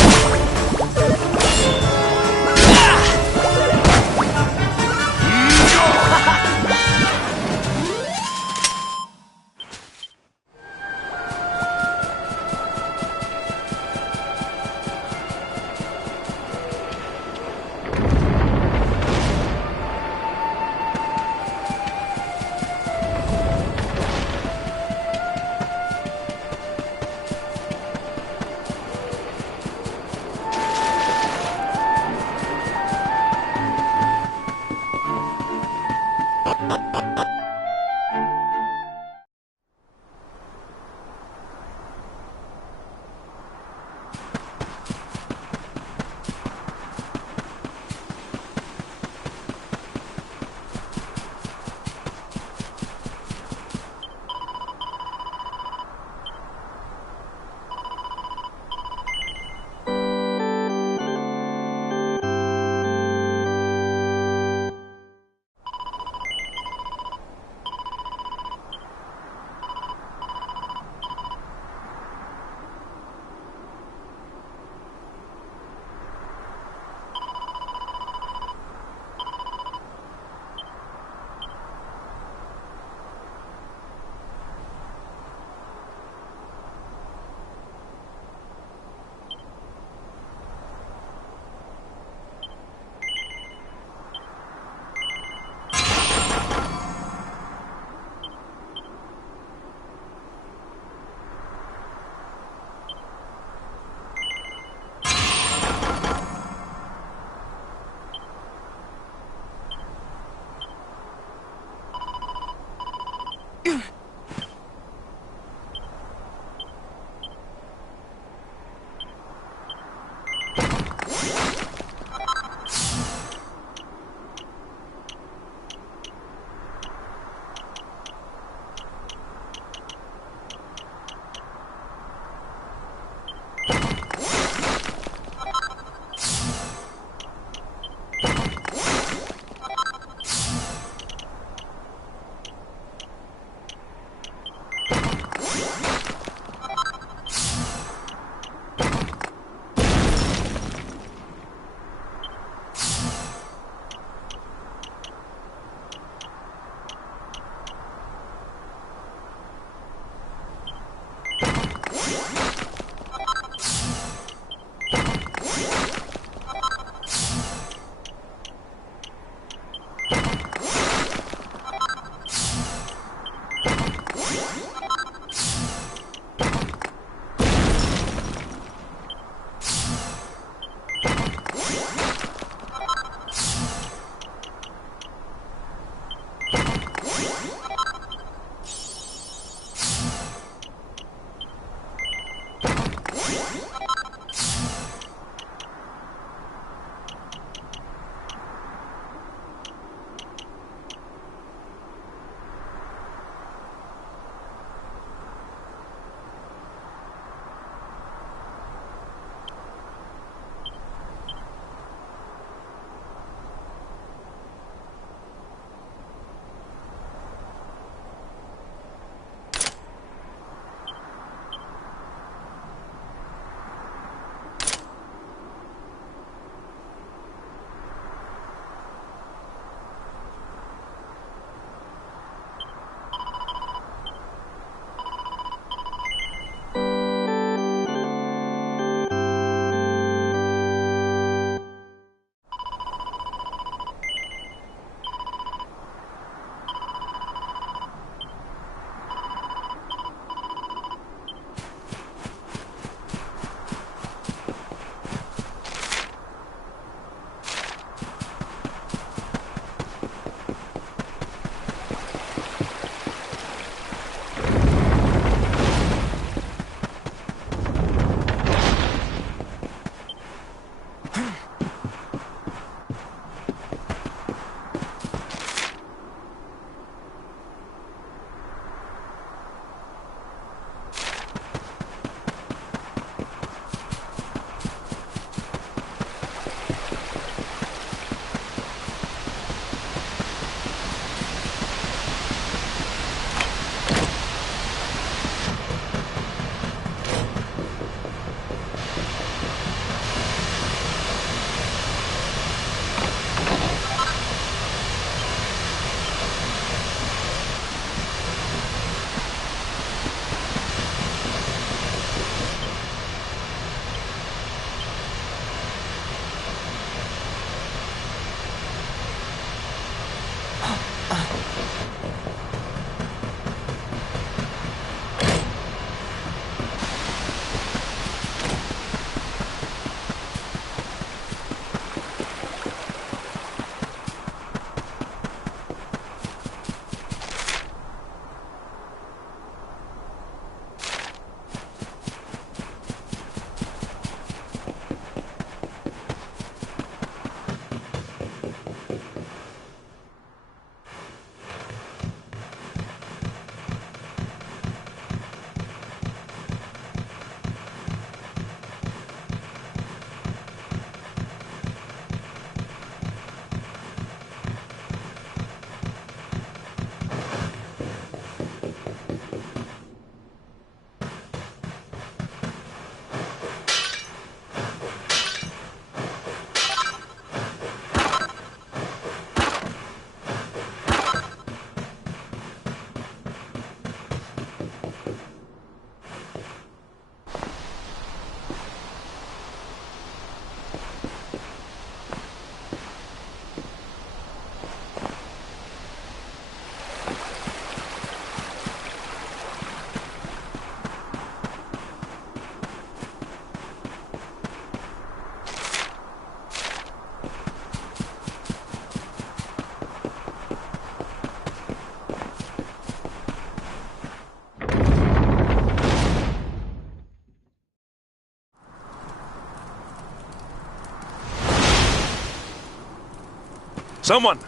Someone!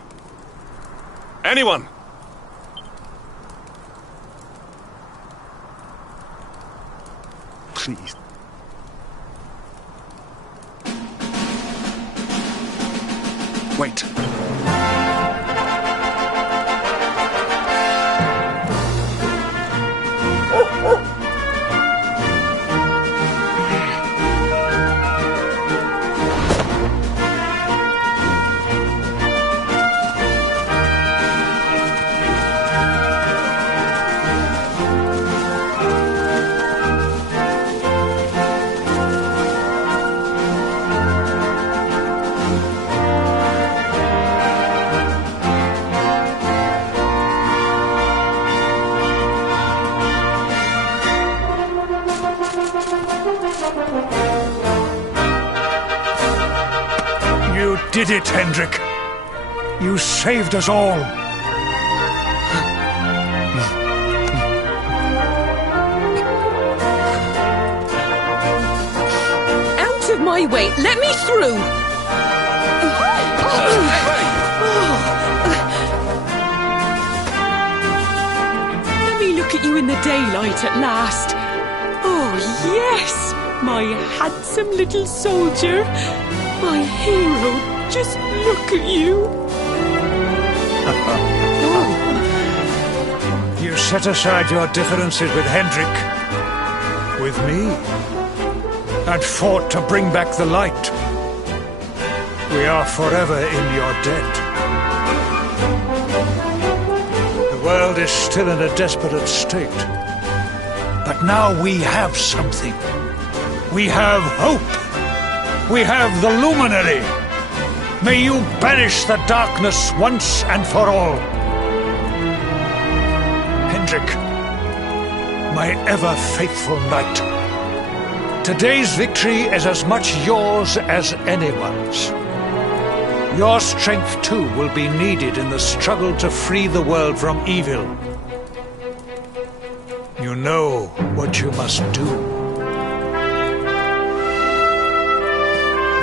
Anyone! Please. Wait. You did it, Hendrik. You saved us all. Out of my way! Let me through! Let me look at you in the daylight at last. Oh, yes! My handsome little soldier. My hero. Just look at you. You set aside your differences with Hendrik, with me, and fought to bring back the light. We are forever in your debt. The world is still in a desperate state. But now we have something. We have hope. We have the Luminary. May you banish the darkness once and for all. Hendrik, my ever-faithful knight. Today's victory is as much yours as anyone's. Your strength, too, will be needed in the struggle to free the world from evil. You know what you must do.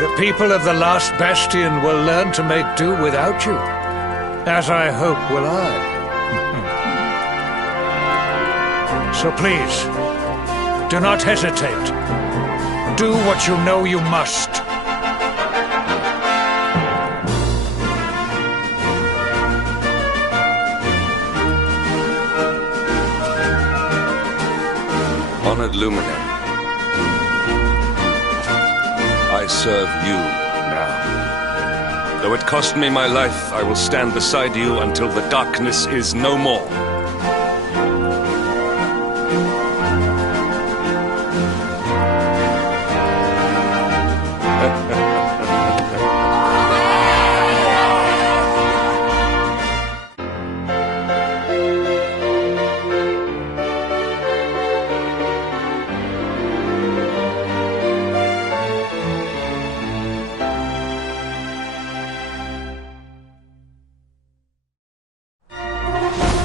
The people of the last bastion will learn to make do without you, as I hope will I. So please, do not hesitate. Do what you know you must. Honored Luminary, I serve you now. Though it cost me my life, I will stand beside you until the darkness is no more.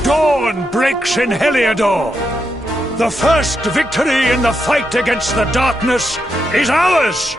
Dawn breaks in Heliodor. The first victory in the fight against the darkness is ours!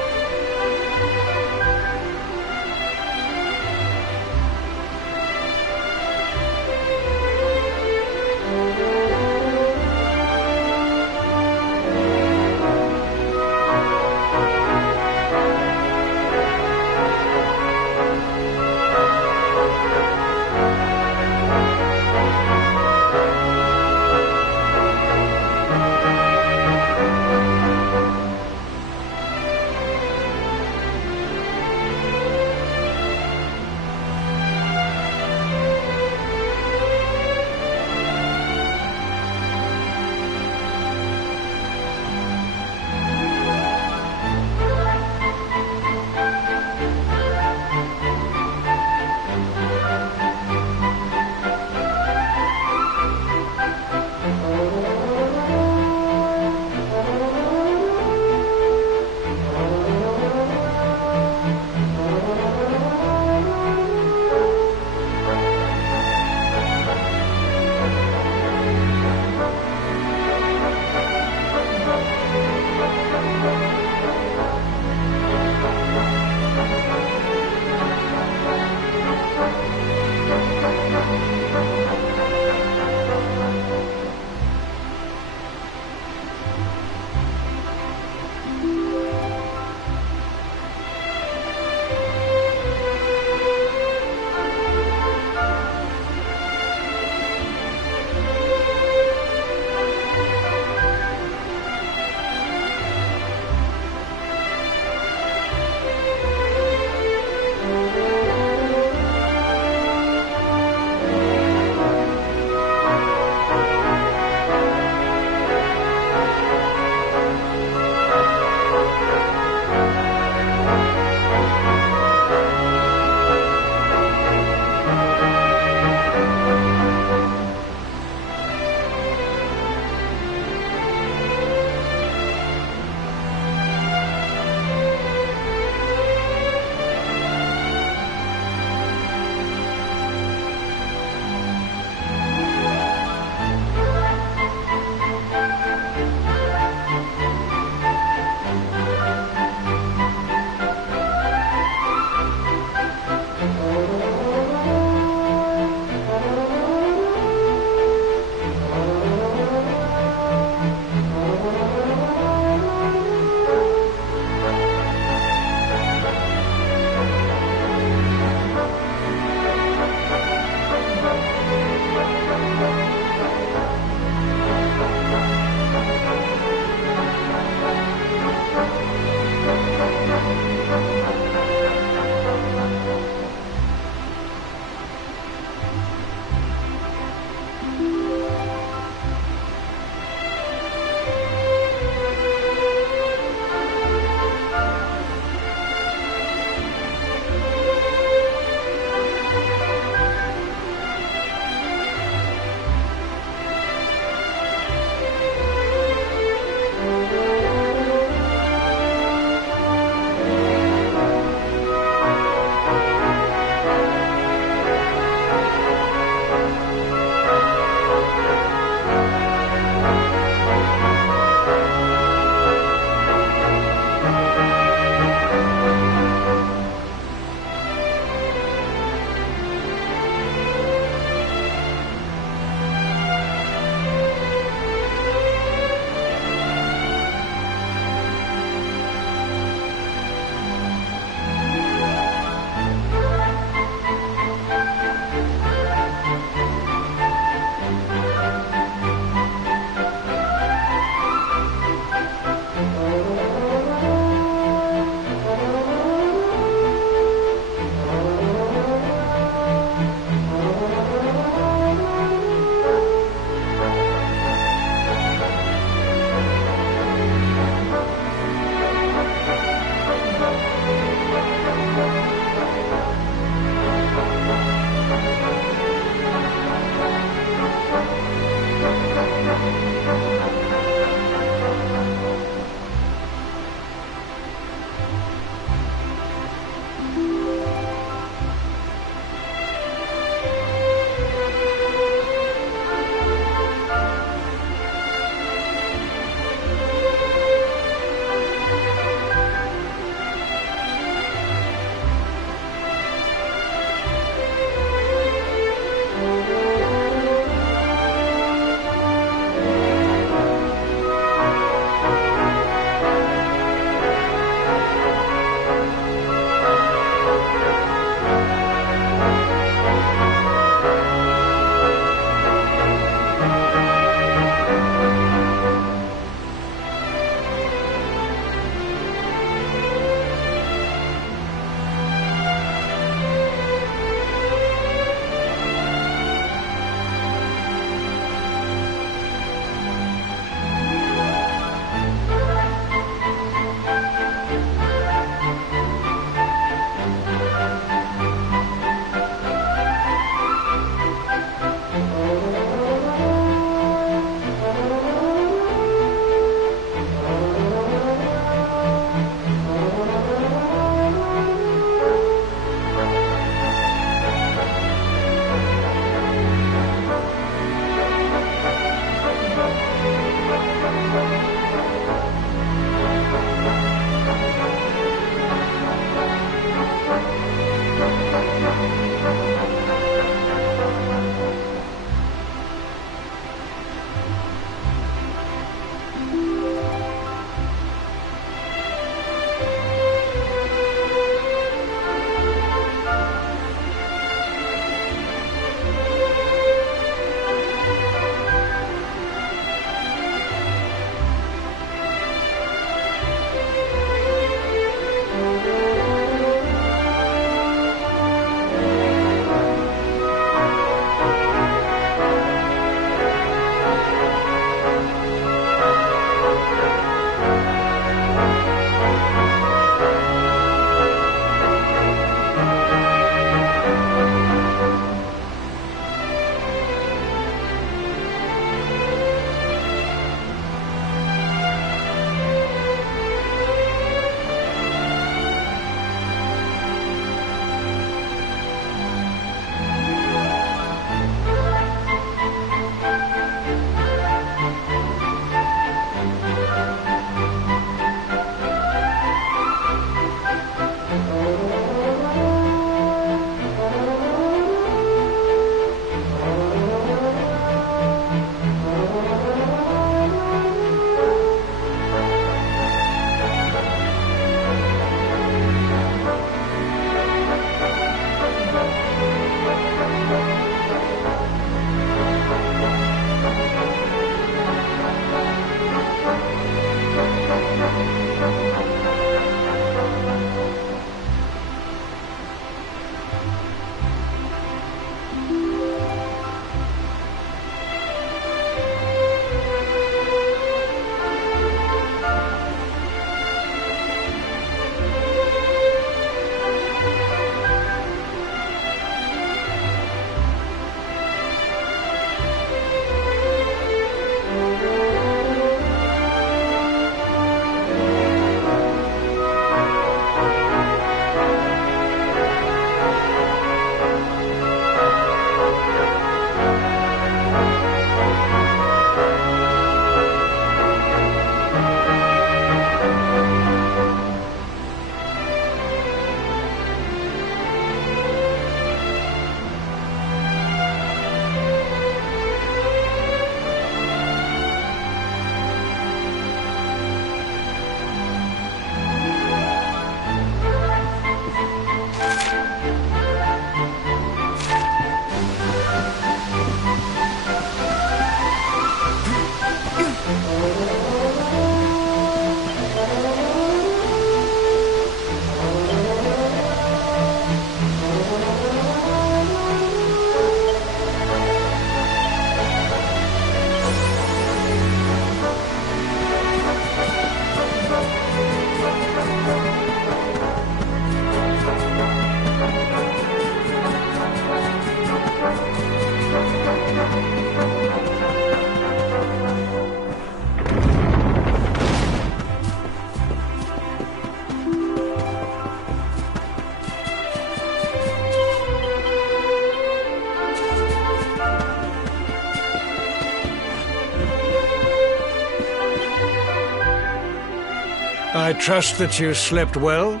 I trust that you slept well?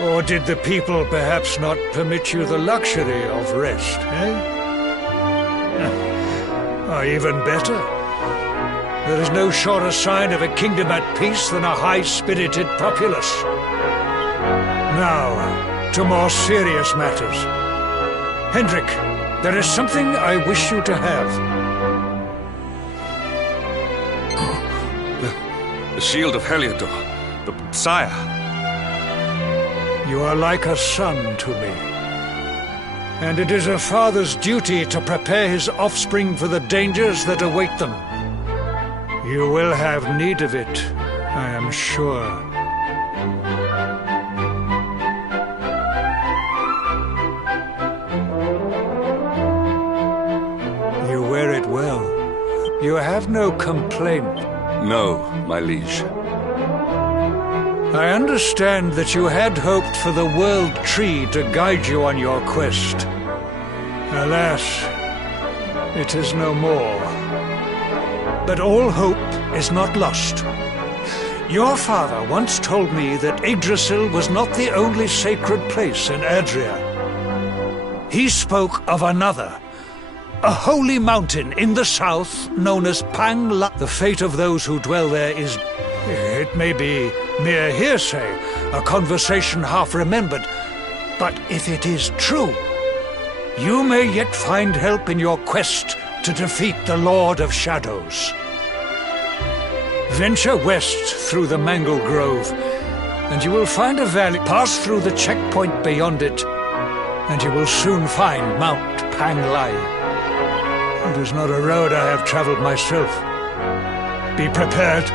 Or did the people perhaps not permit you the luxury of rest, eh? Or even better, there is no surer sign of a kingdom at peace than a high-spirited populace. Now, to more serious matters. Hendrik, there is something I wish you to have. The shield of Heliodor. But, sire. You are like a son to me. And it is a father's duty to prepare his offspring for the dangers that await them. You will have need of it, I am sure. You wear it well. You have no complaint. No, my liege. I understand that you had hoped for the World Tree to guide you on your quest. Alas, it is no more. But all hope is not lost. Your father once told me that Yggdrasil was not the only sacred place in Adria. He spoke of another, a holy mountain in the south known as Pangla. The fate of those who dwell there is, it may be mere hearsay, a conversation half remembered, but if it is true, you may yet find help in your quest to defeat the Lord of Shadows. Venture west through the Mangle Grove, and you will find a valley. Pass through the checkpoint beyond it, and you will soon find Mount Panglai. It is not a road I have traveled myself. Be prepared.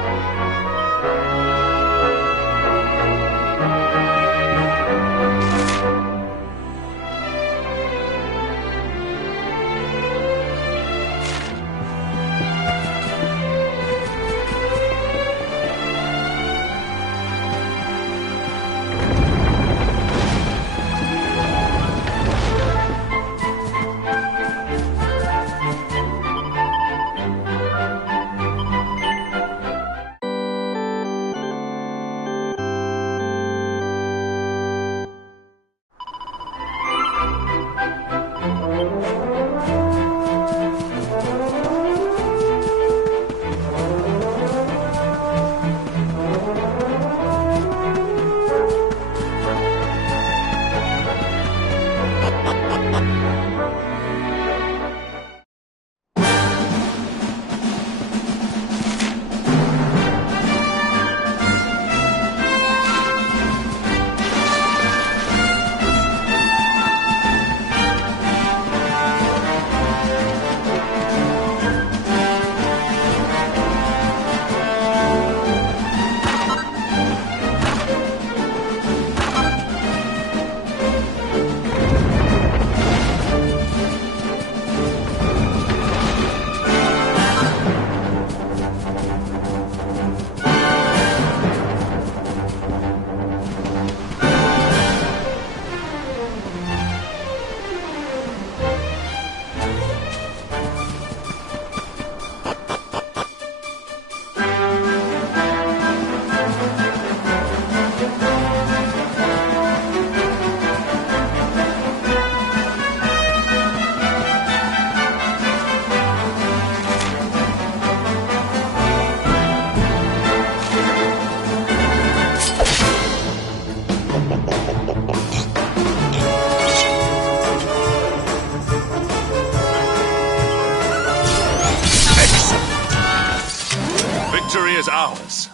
Victory is ours.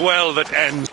well that ends.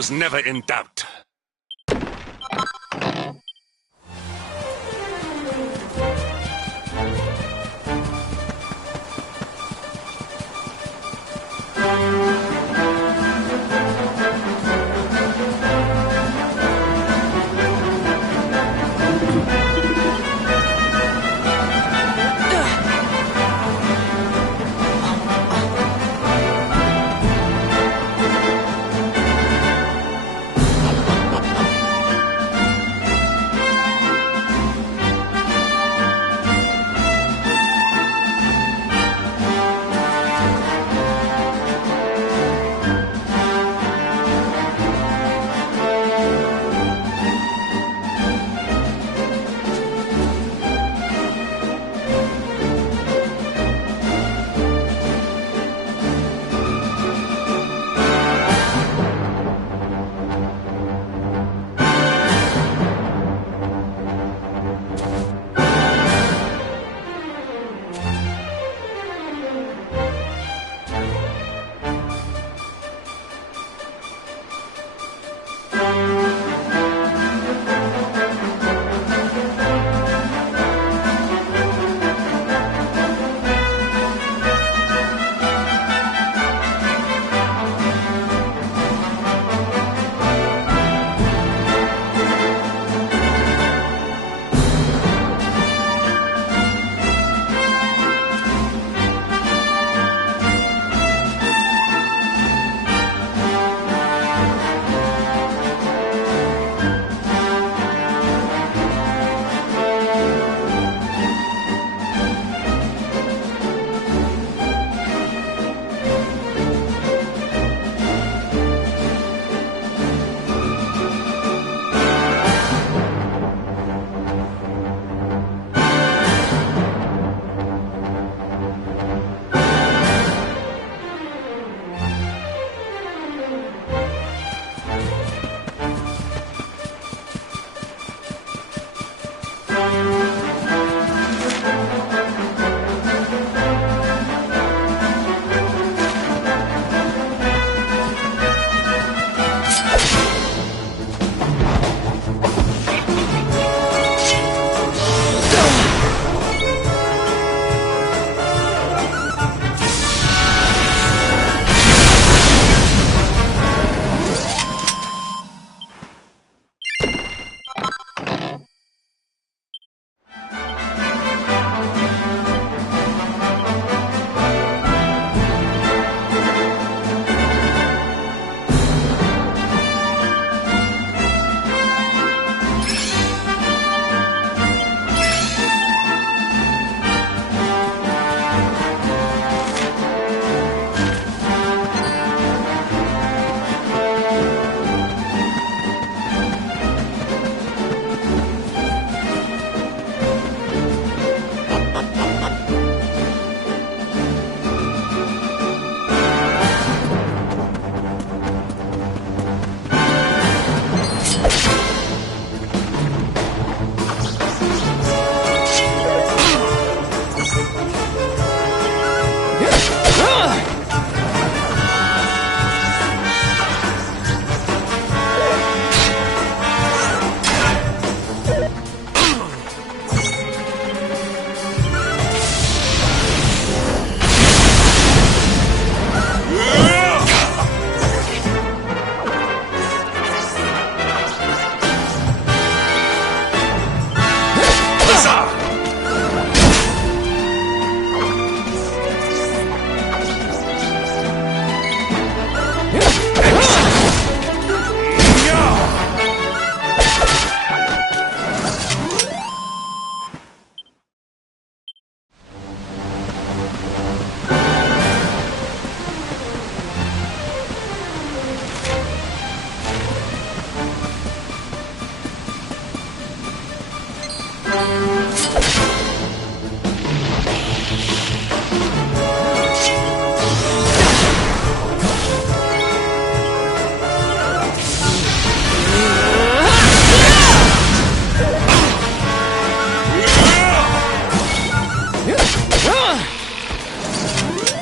Was never in doubt.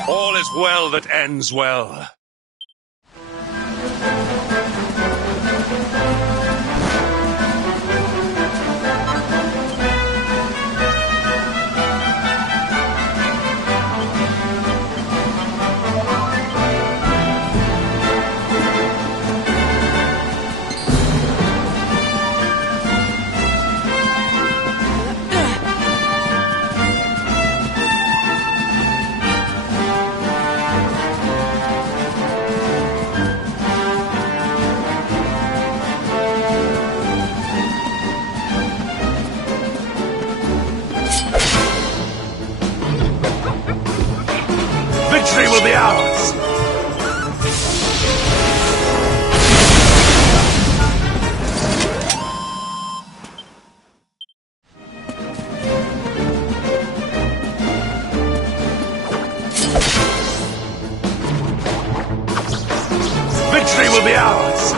All is well that ends well. Victory will be ours! Victory will be ours!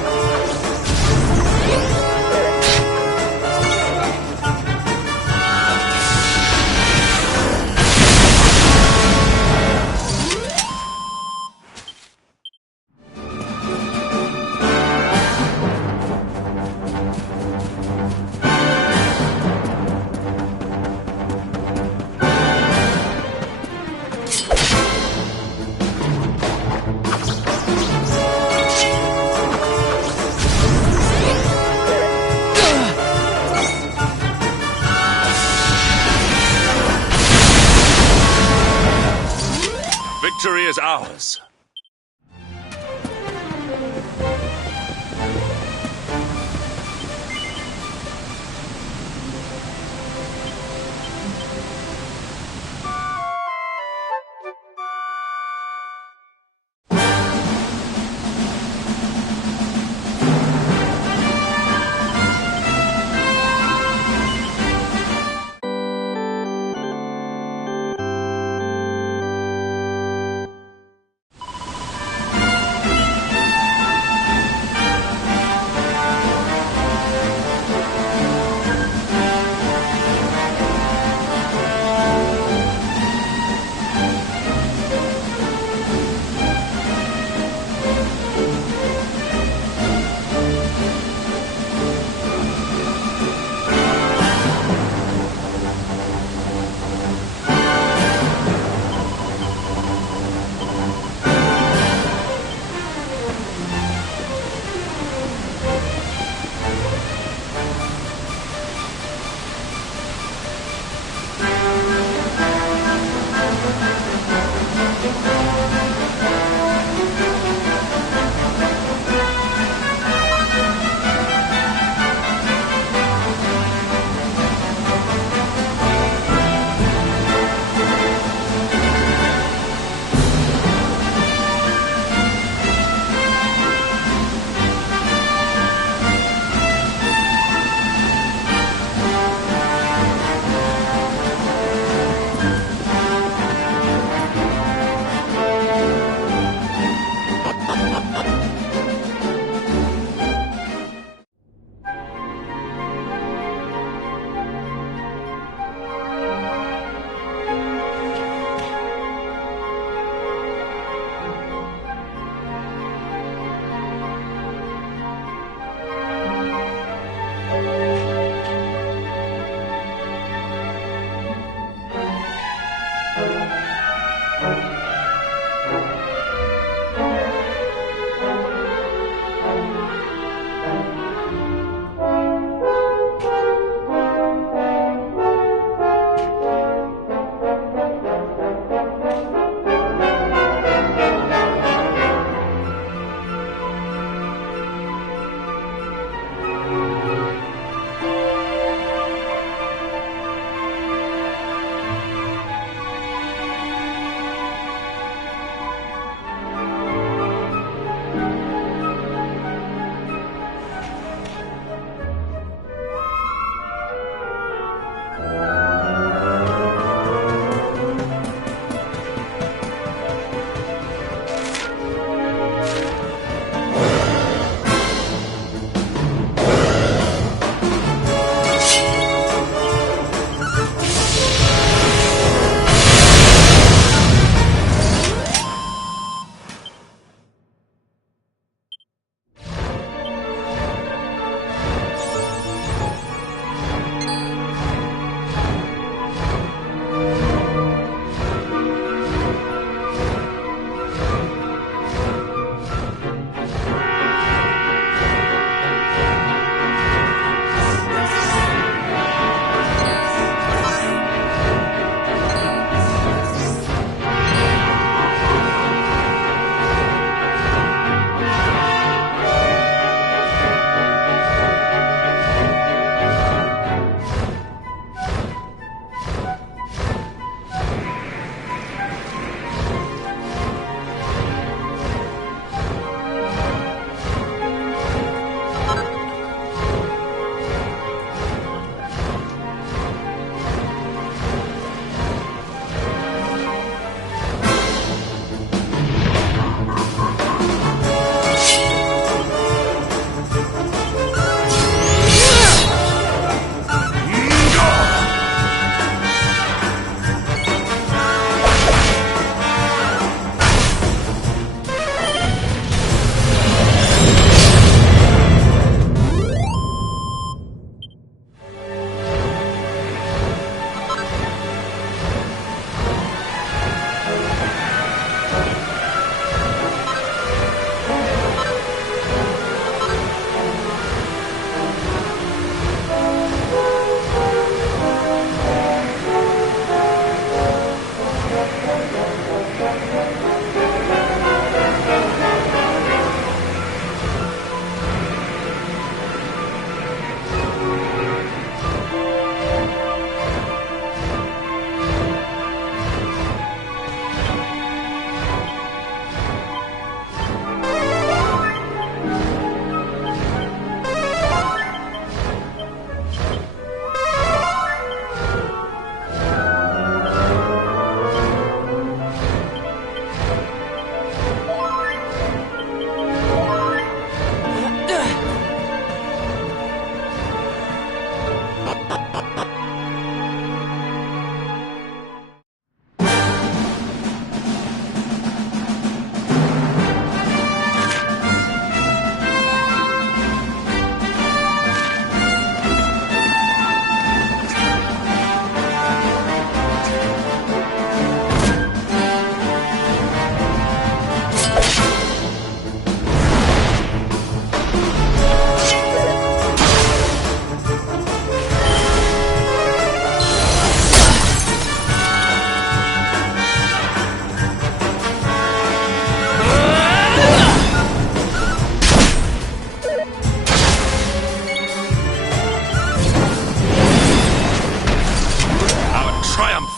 Victory is ours.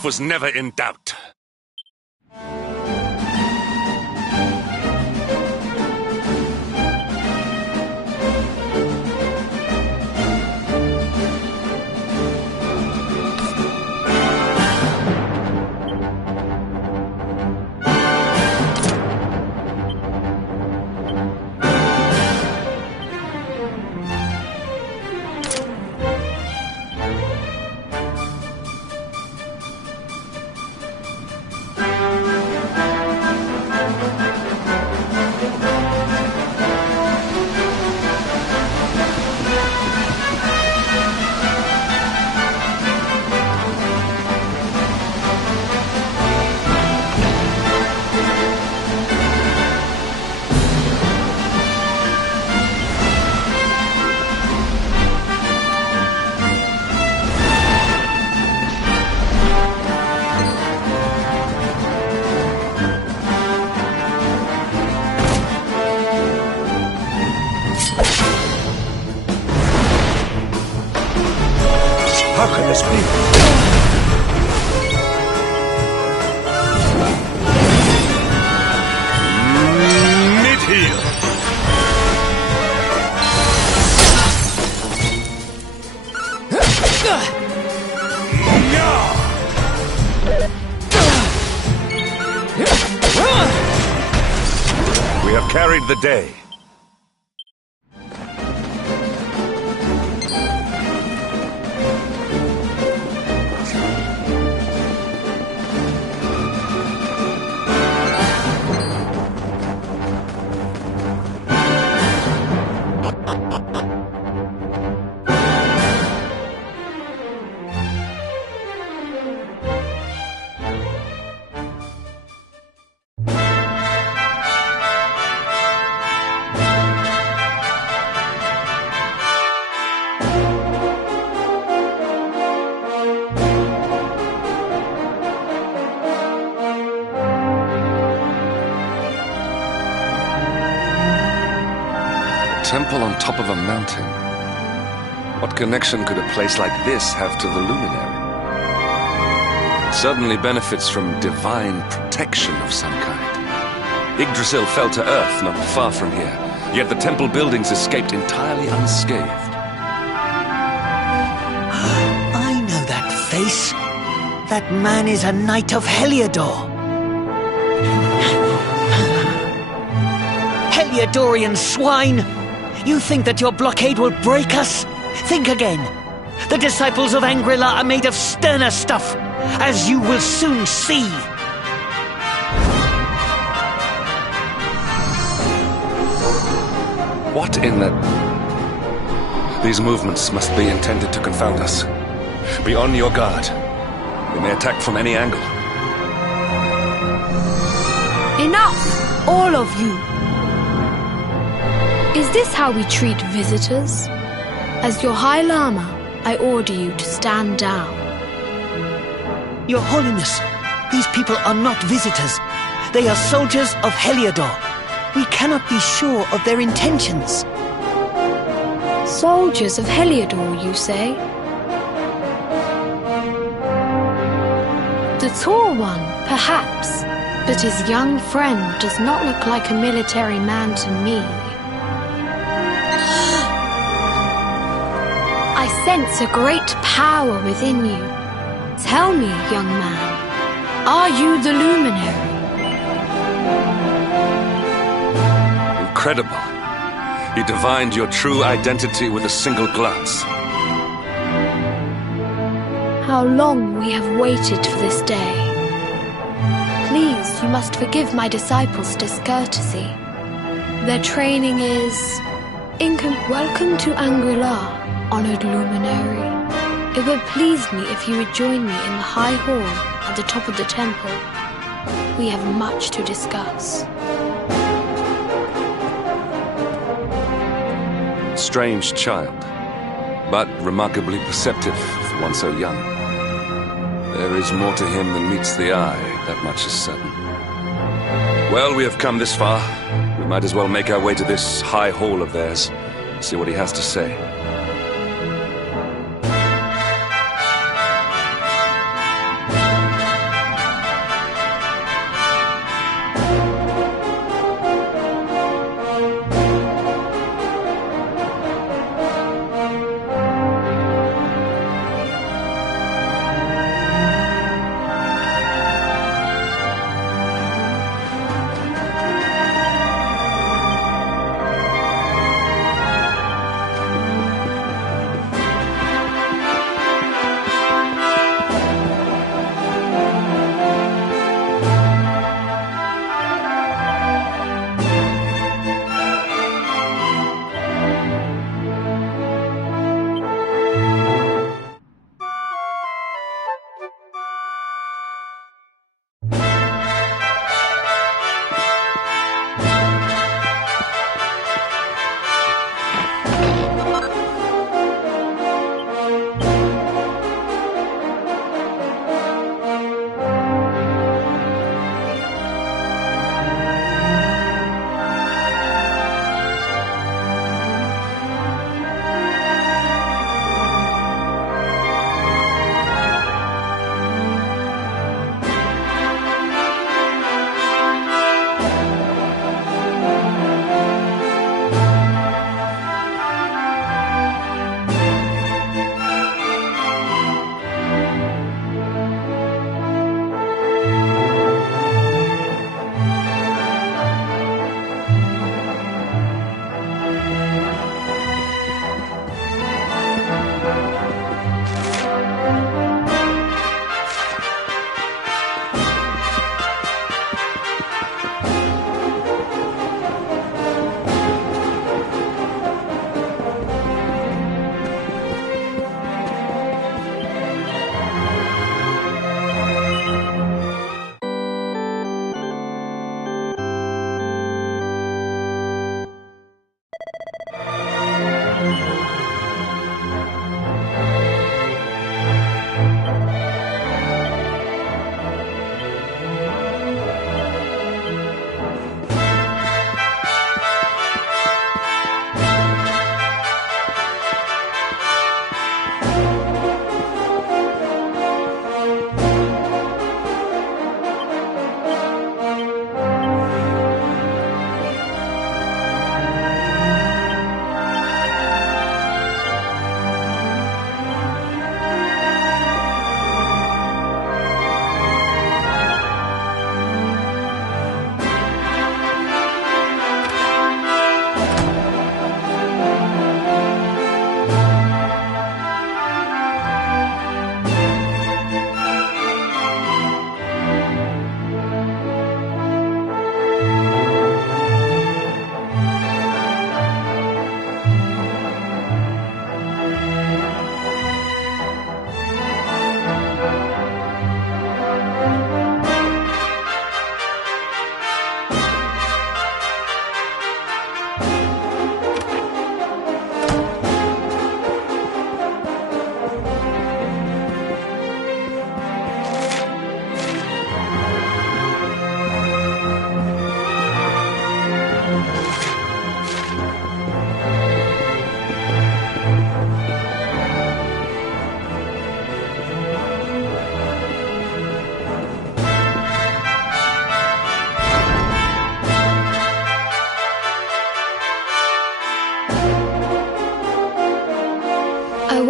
Was never in doubt. How can this be? Mid-heel! We have carried the day. Temple on top of a mountain. What connection could a place like this have to the luminary? It certainly benefits from divine protection of some kind. Yggdrasil fell to earth not far from here, yet the temple buildings escaped entirely unscathed. I know that face. That man is a knight of Heliodor. Heliodorian swine! You think that your blockade will break us? Think again. The disciples of Angrila are made of sterner stuff, as you will soon see. What in the... These movements must be intended to confound us. Be on your guard. We may attack from any angle. Enough! All of you! Is this how we treat visitors? As your High Lama, I order you to stand down. Your Holiness, these people are not visitors. They are soldiers of Heliodor. We cannot be sure of their intentions. Soldiers of Heliodor, you say? The tall one, perhaps, but his young friend does not look like a military man to me. I sense a great power within you. Tell me, young man, are you the Luminary? Incredible. He divined your true identity with a single glance. How long we have waited for this day. Please, you must forgive my disciples' discourtesy. Their training is... Welcome to Angri-La, honored Luminary. It would please me if you would join me in the High Hall at the top of the temple. We have much to discuss. Strange child, but remarkably perceptive for one so young. There is more to him than meets the eye, that much is certain. Well, we have come this far. We might as well make our way to this high hall of theirs, see what he has to say.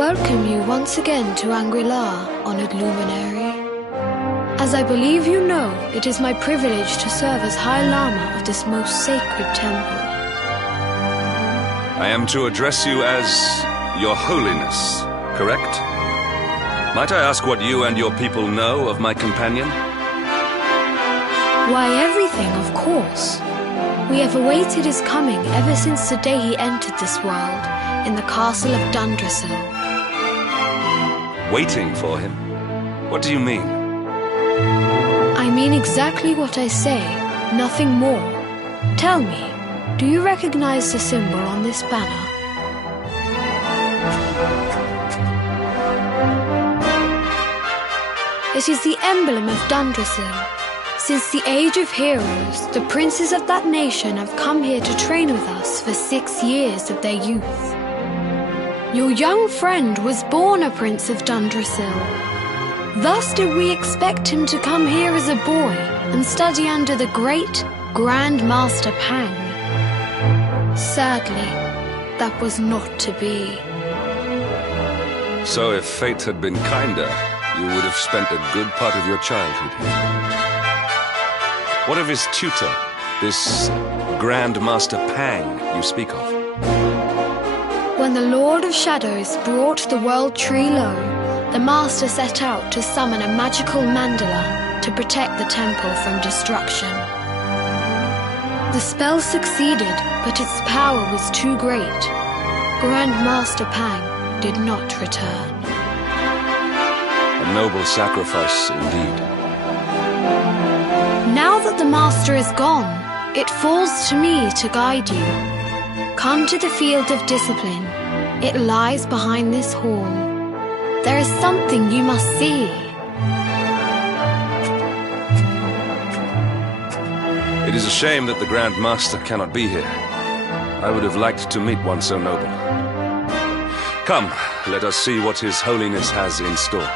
welcome you once again to Angri-La, honored luminary. As I believe you know, it is my privilege to serve as High Lama of this most sacred temple. I am to address you as Your Holiness, correct? Might I ask what you and your people know of my companion? Why, everything, of course. We have awaited his coming ever since the day he entered this world, in the castle of Dundrasil. Waiting for him? What do you mean? I mean exactly what I say, nothing more. Tell me, do you recognize the symbol on this banner? It is the emblem of Dundrasil. Since the age of heroes, the princes of that nation have come here to train with us for 6 years of their youth. Your young friend was born a prince of Dundrasil. Thus did we expect him to come here as a boy and study under the great Grand Master Pang. Sadly, that was not to be. So if fate had been kinder, you would have spent a good part of your childhood here. What of his tutor, this Grand Master Pang you speak of? When the Lord of Shadows brought the World Tree low, the Master set out to summon a magical mandala to protect the temple from destruction. The spell succeeded, but its power was too great. Grand Master Pang did not return. A noble sacrifice indeed. Now that the Master is gone, it falls to me to guide you. Come to the field of discipline. It lies behind this hall. There is something you must see. It is a shame that the Grand Master cannot be here. I would have liked to meet one so noble. Come, let us see what His Holiness has in store.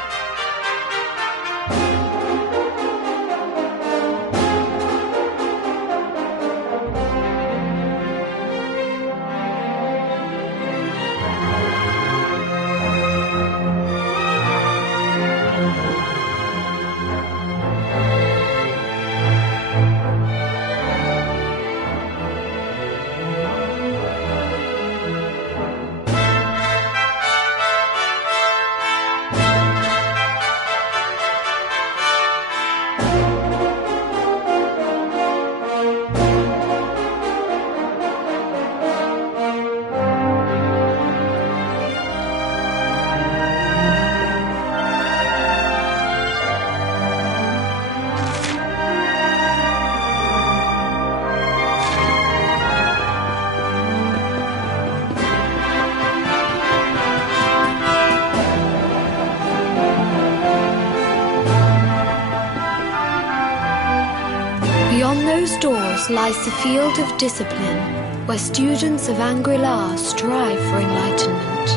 Beyond those doors lies the field of discipline, where students of Angri-La strive for enlightenment.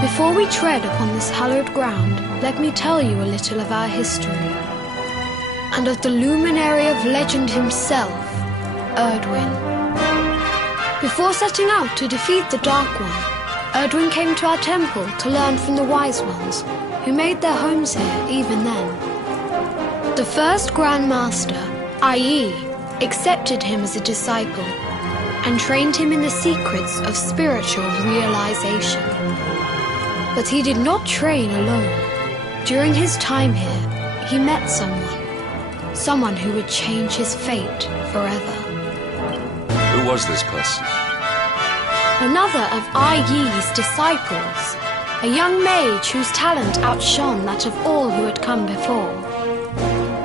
Before we tread upon this hallowed ground, let me tell you a little of our history, and of the luminary of legend himself, Erdwin. Before setting out to defeat the Dark One, Erdwin came to our temple to learn from the Wise Ones, who made their homes here even then. The first Grand Master, i.e., accepted him as a disciple and trained him in the secrets of spiritual realization. But he did not train alone. During his time here, he met someone who would change his fate forever. Who was this person? Another of Ai Yi's disciples, a young mage whose talent outshone that of all who had come before.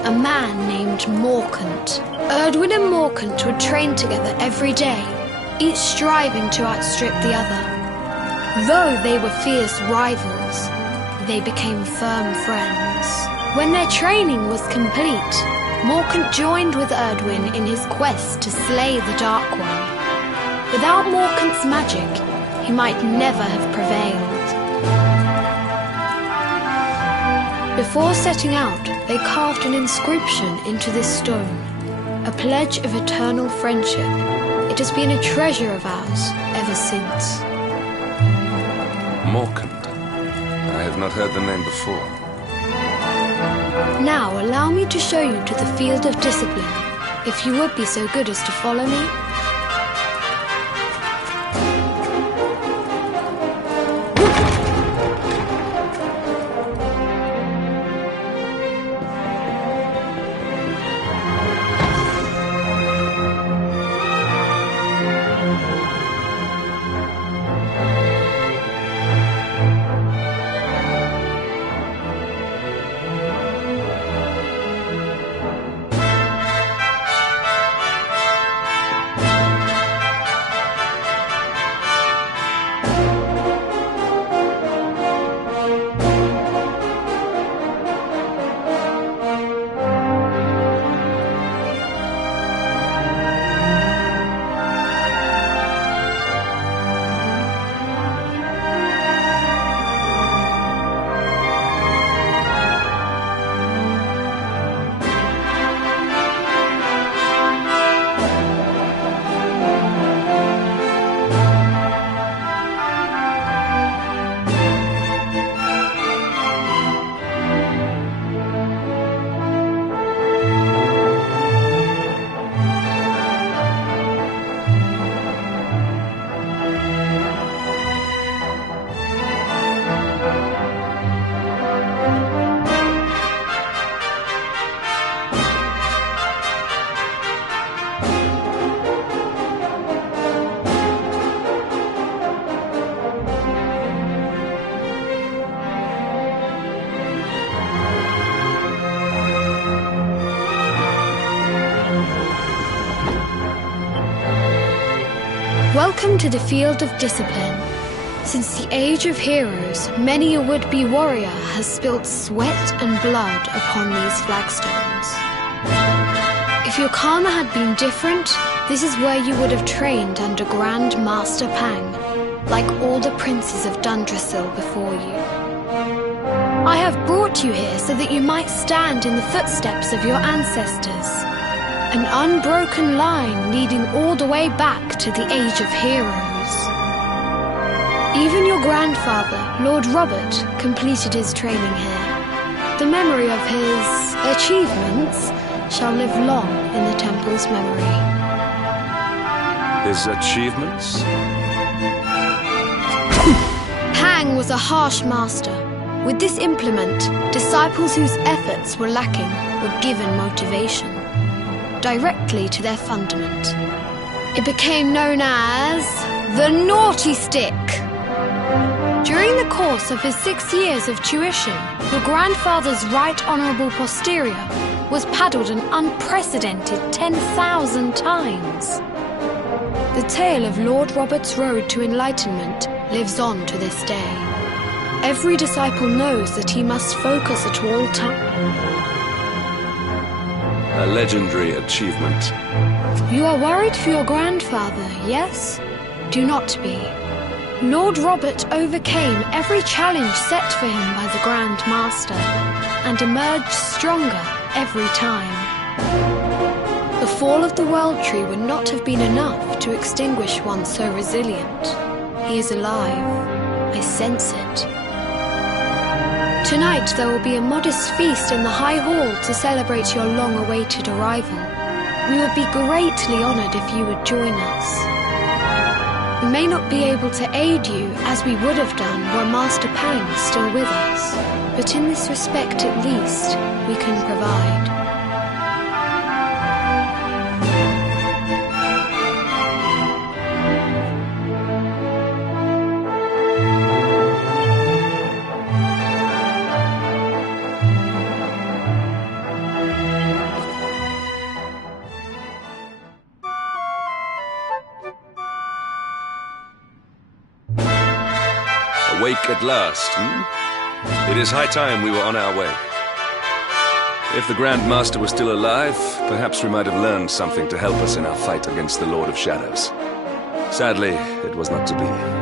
A man named Morkant. Erdwin and Morkant would train together every day, each striving to outstrip the other. Though they were fierce rivals, they became firm friends. When their training was complete, Morkant joined with Erdwin in his quest to slay the Dark One. Without Morkant's magic, he might never have prevailed. Before setting out, they carved an inscription into this stone, a pledge of eternal friendship. It has been a treasure of ours ever since. Morkant. have not heard the name before. Now allow me to show you to the Field of Discipline, if you would be so good as to follow me. Welcome to the Field of Discipline. Since the Age of Heroes, many a would-be warrior has spilt sweat and blood upon these flagstones. If your karma had been different, this is where you would have trained under Grand Master Pang, like all the princes of Dundrasil before you. I have brought you here so that you might stand in the footsteps of your ancestors. An unbroken line leading all the way back to the Age of Heroes. Even your grandfather, Lord Robert, completed his training here. The memory of his achievements shall live long in the temple's memory. His achievements? Pang was a harsh master. With this implement, disciples whose efforts were lacking were given motivation directly to their fundament. It became known as the Naughty Stick. During the course of his 6 years of tuition, your grandfather's right honourable posterior was paddled an unprecedented 10,000 times. The tale of Lord Robert's road to enlightenment lives on to this day. Every disciple knows that he must focus at all times. A legendary achievement. You are worried for your grandfather, yes? Do not be. Lord Robert overcame every challenge set for him by the Grand Master, and emerged stronger every time. The fall of the World Tree would not have been enough to extinguish one so resilient. He is alive. I sense it. Tonight there will be a modest feast in the High Hall to celebrate your long-awaited arrival. We would be greatly honoured if you would join us. We may not be able to aid you as we would have done were Master Pang still with us, but in this respect at least, we can provide. Awake at last, It is high time we were on our way. If the Grand Master was still alive, perhaps we might have learned something to help us in our fight against the Lord of Shadows. Sadly, it was not to be.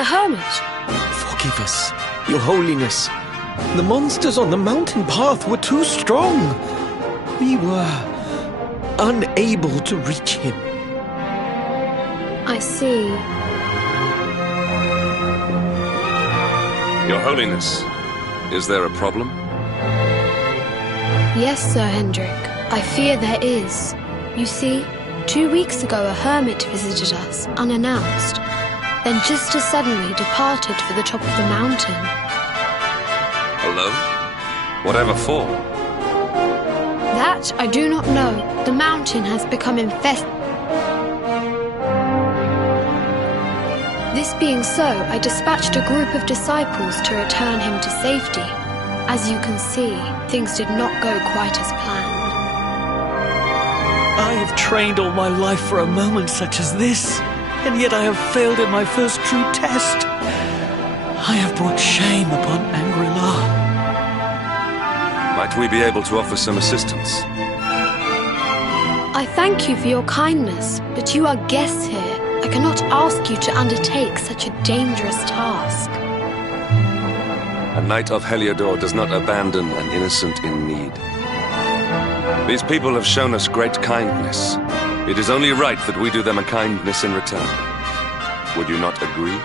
a hermit. Forgive us, Your Holiness. The monsters on the mountain path were too strong. We were unable to reach him. I see. Your Holiness, is there a problem? Yes, Sir Hendrik. I fear there is. You see, 2 weeks ago a hermit visited us, unannounced, then just as suddenly departed for the top of the mountain. Alone? Whatever for? That I do not know. The mountain has become infested. This being so, I dispatched a group of disciples to return him to safety. As you can see, things did not go quite as planned. I have trained all my life for a moment such as this, and yet I have failed in my first true test. I have brought shame upon Angri-La. Might we be able to offer some assistance? I thank you for your kindness, but you are guests here. I cannot ask you to undertake such a dangerous task. A knight of Heliodor does not abandon an innocent in need. These people have shown us great kindness. It is only right that we do them a kindness in return. Would you not agree?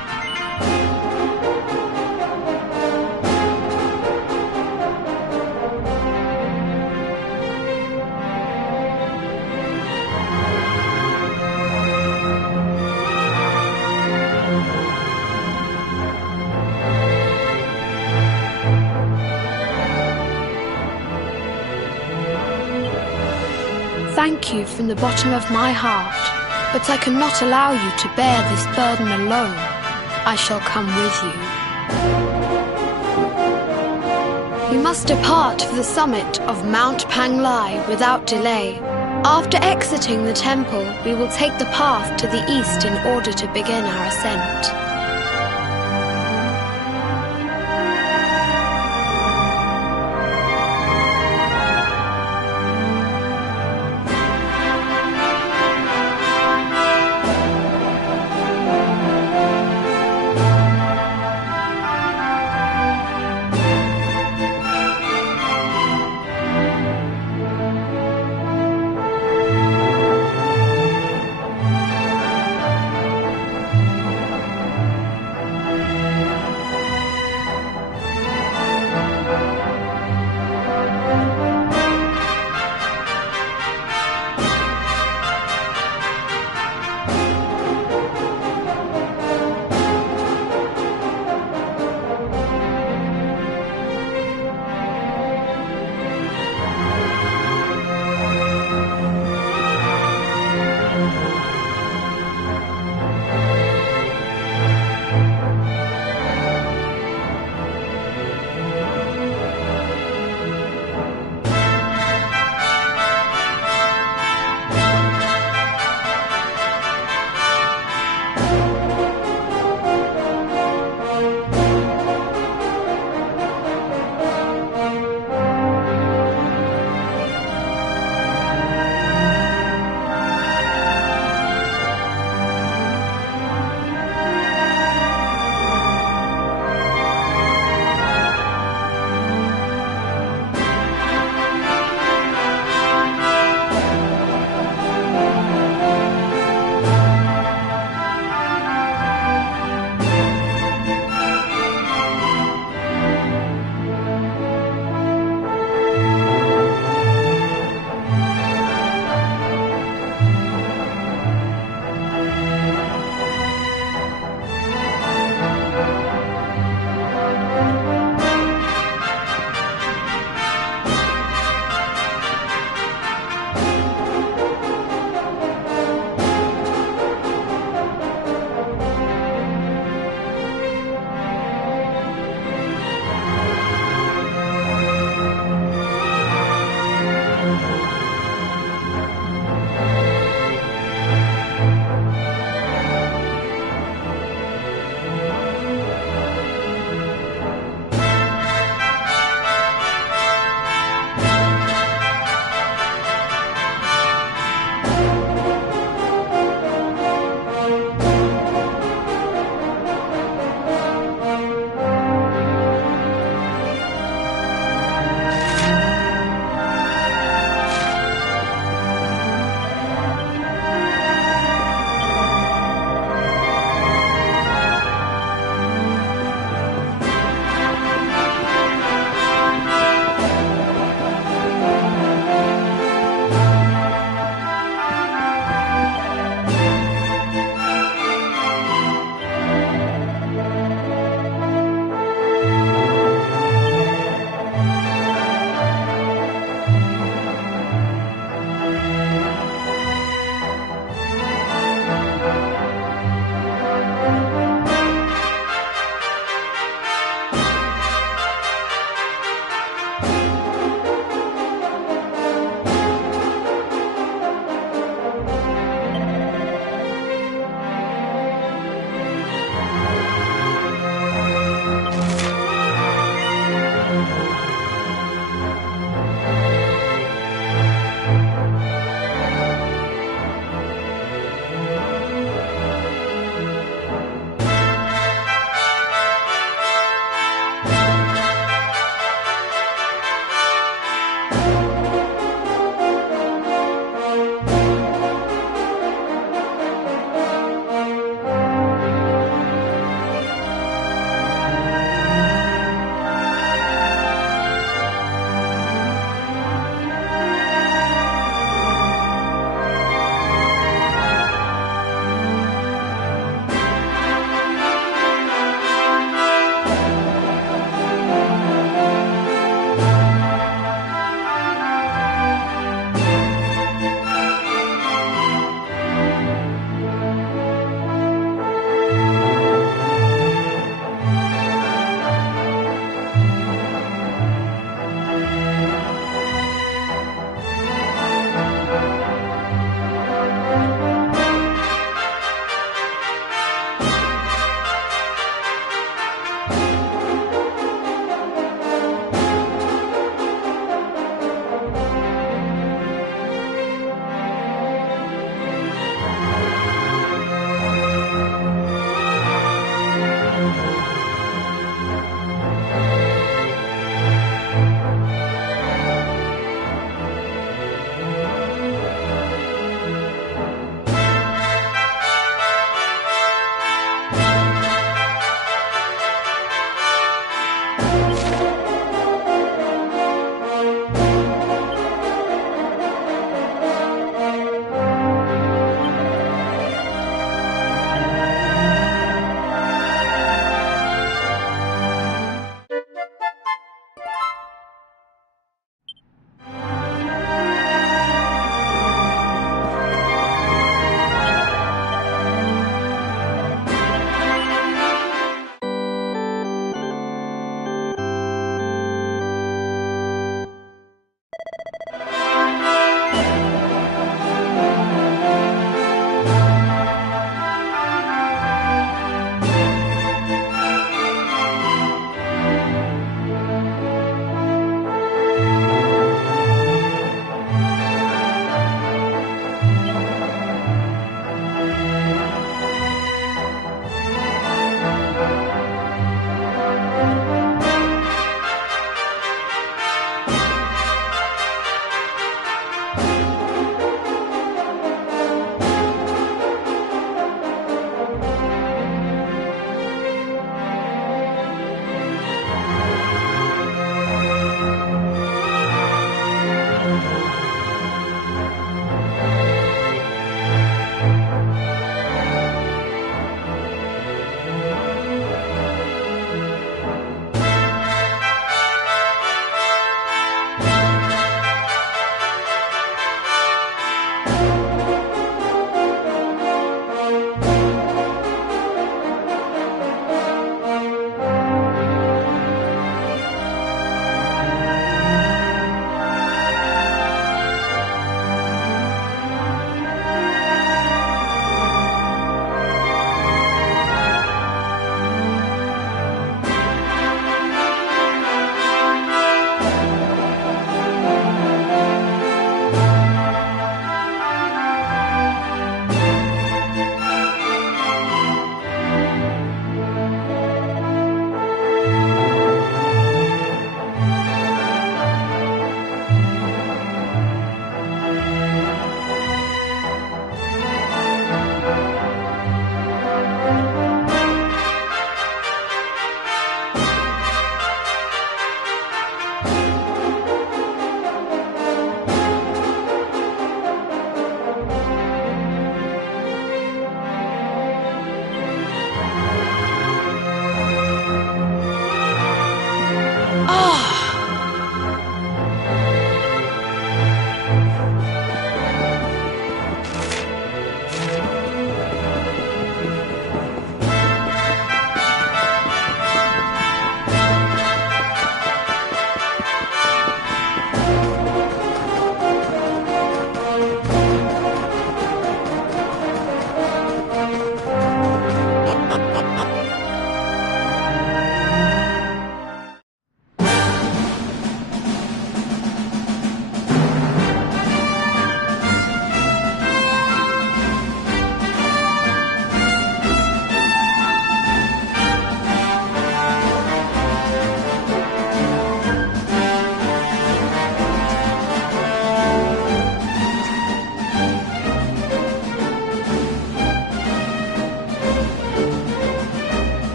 Thank you from the bottom of my heart, but I cannot allow you to bear this burden alone. I shall come with you. We must depart for the summit of Mount Panglai without delay. After exiting the temple, we will take the path to the east in order to begin our ascent.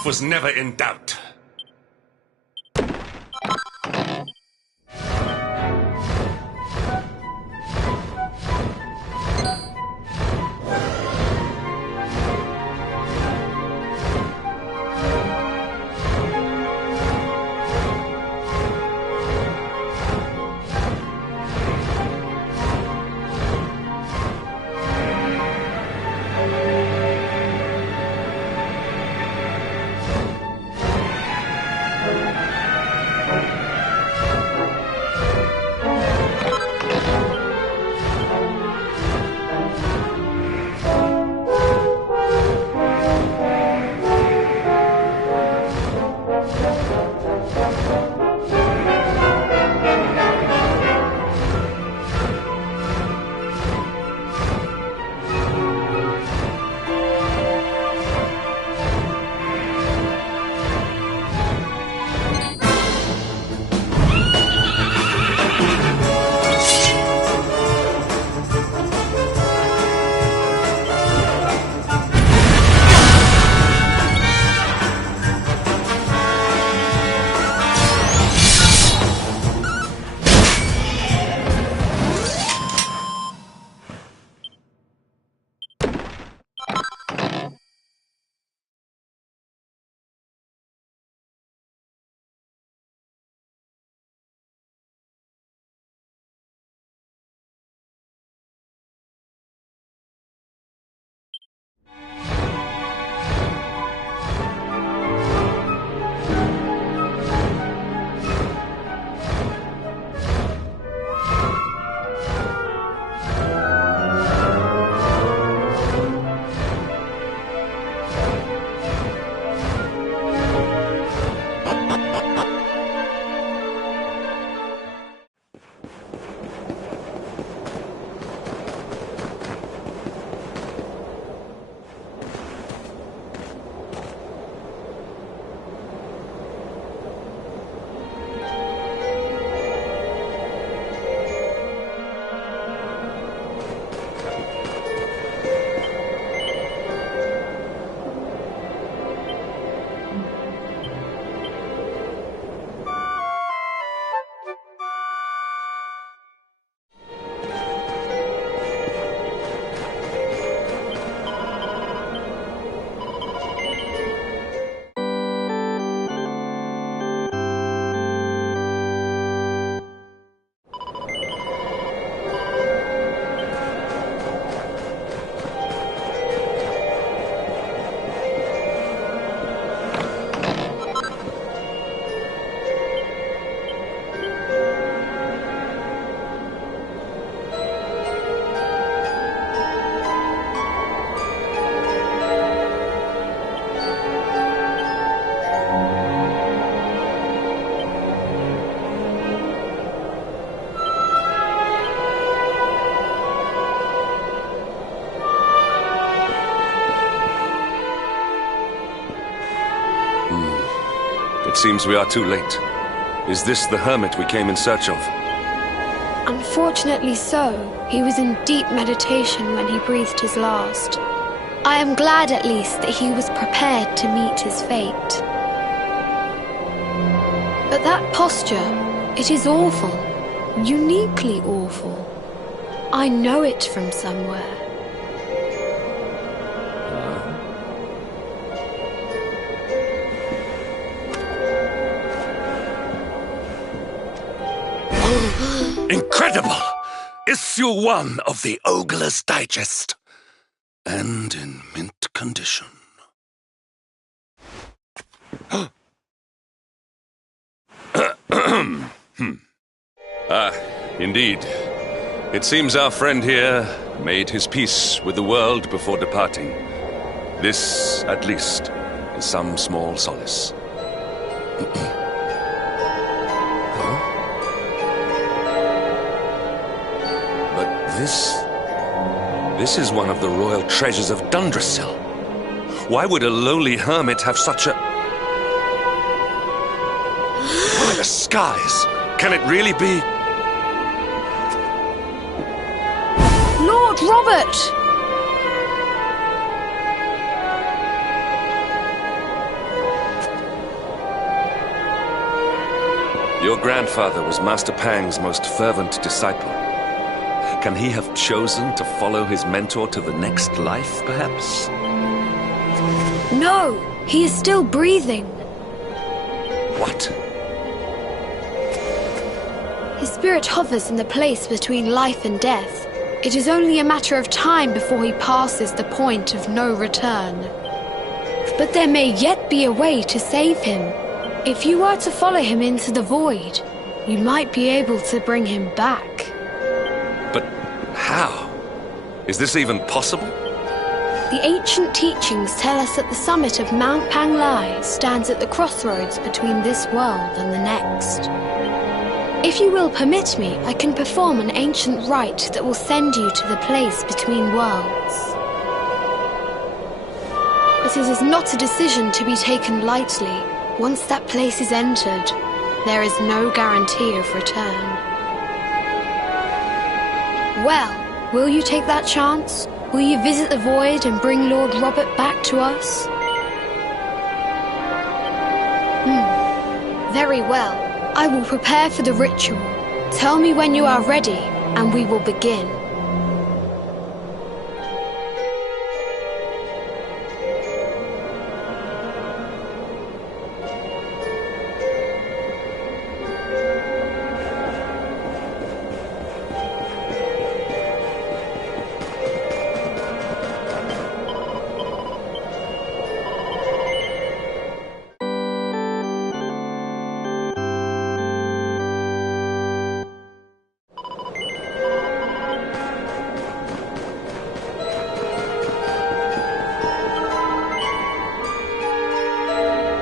path was never in doubt. It seems we are too late. Is this the hermit we came in search of? Unfortunately so. He was in deep meditation when he breathed his last. I am glad at least that he was prepared to meet his fate. But that posture, it is awful. Uniquely awful. I know it from somewhere. Incredible! Issue 1 of the Ogler's Digest. And in mint condition. Indeed. It seems our friend here made his peace with the world before departing. This, at least, is some small solace. This is one of the royal treasures of Dundrasil. Why would a lowly hermit have such a... By the skies! Can it really be... Lord Robert! Your grandfather was Master Pang's most fervent disciple. Can he have chosen to follow his mentor to the next life, perhaps? No! He is still breathing. What? His spirit hovers in the place between life and death. It is only a matter of time before he passes the point of no return. But there may yet be a way to save him. If you were to follow him into the void, you might be able to bring him back. But how? Is this even possible? The ancient teachings tell us that the summit of Mount Panglai stands at the crossroads between this world and the next. If you will permit me, I can perform an ancient rite that will send you to the place between worlds. But it is not a decision to be taken lightly. Once that place is entered, there is no guarantee of return. Well, will you take that chance? Will you visit the void and bring Lord Robert back to us? Very well. I will prepare for the ritual. Tell me when you are ready, and we will begin.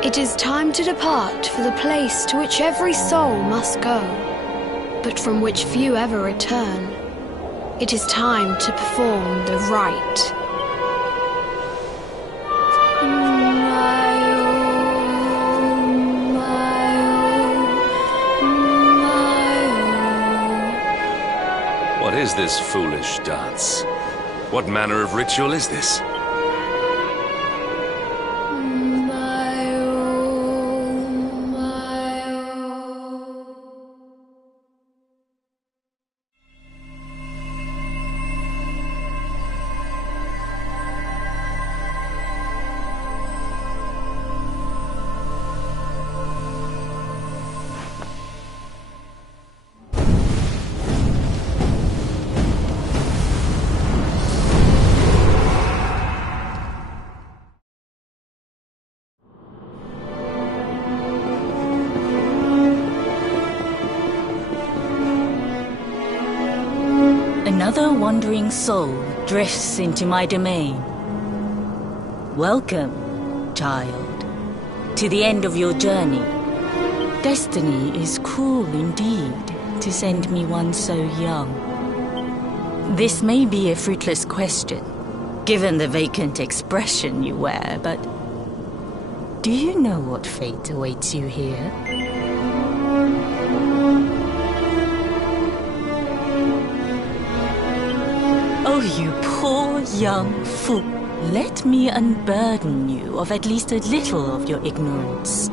It is time to depart for the place to which every soul must go, but from which few ever return. It is time to perform the rite. What is this foolish dance? What manner of ritual is this? Another wandering soul drifts into my domain. Welcome, child, to the end of your journey. Destiny is cruel indeed to send me one so young. This may be a fruitless question, given the vacant expression you wear, but do you know what fate awaits you here? Oh, you poor young fool. Let me unburden you of at least a little of your ignorance.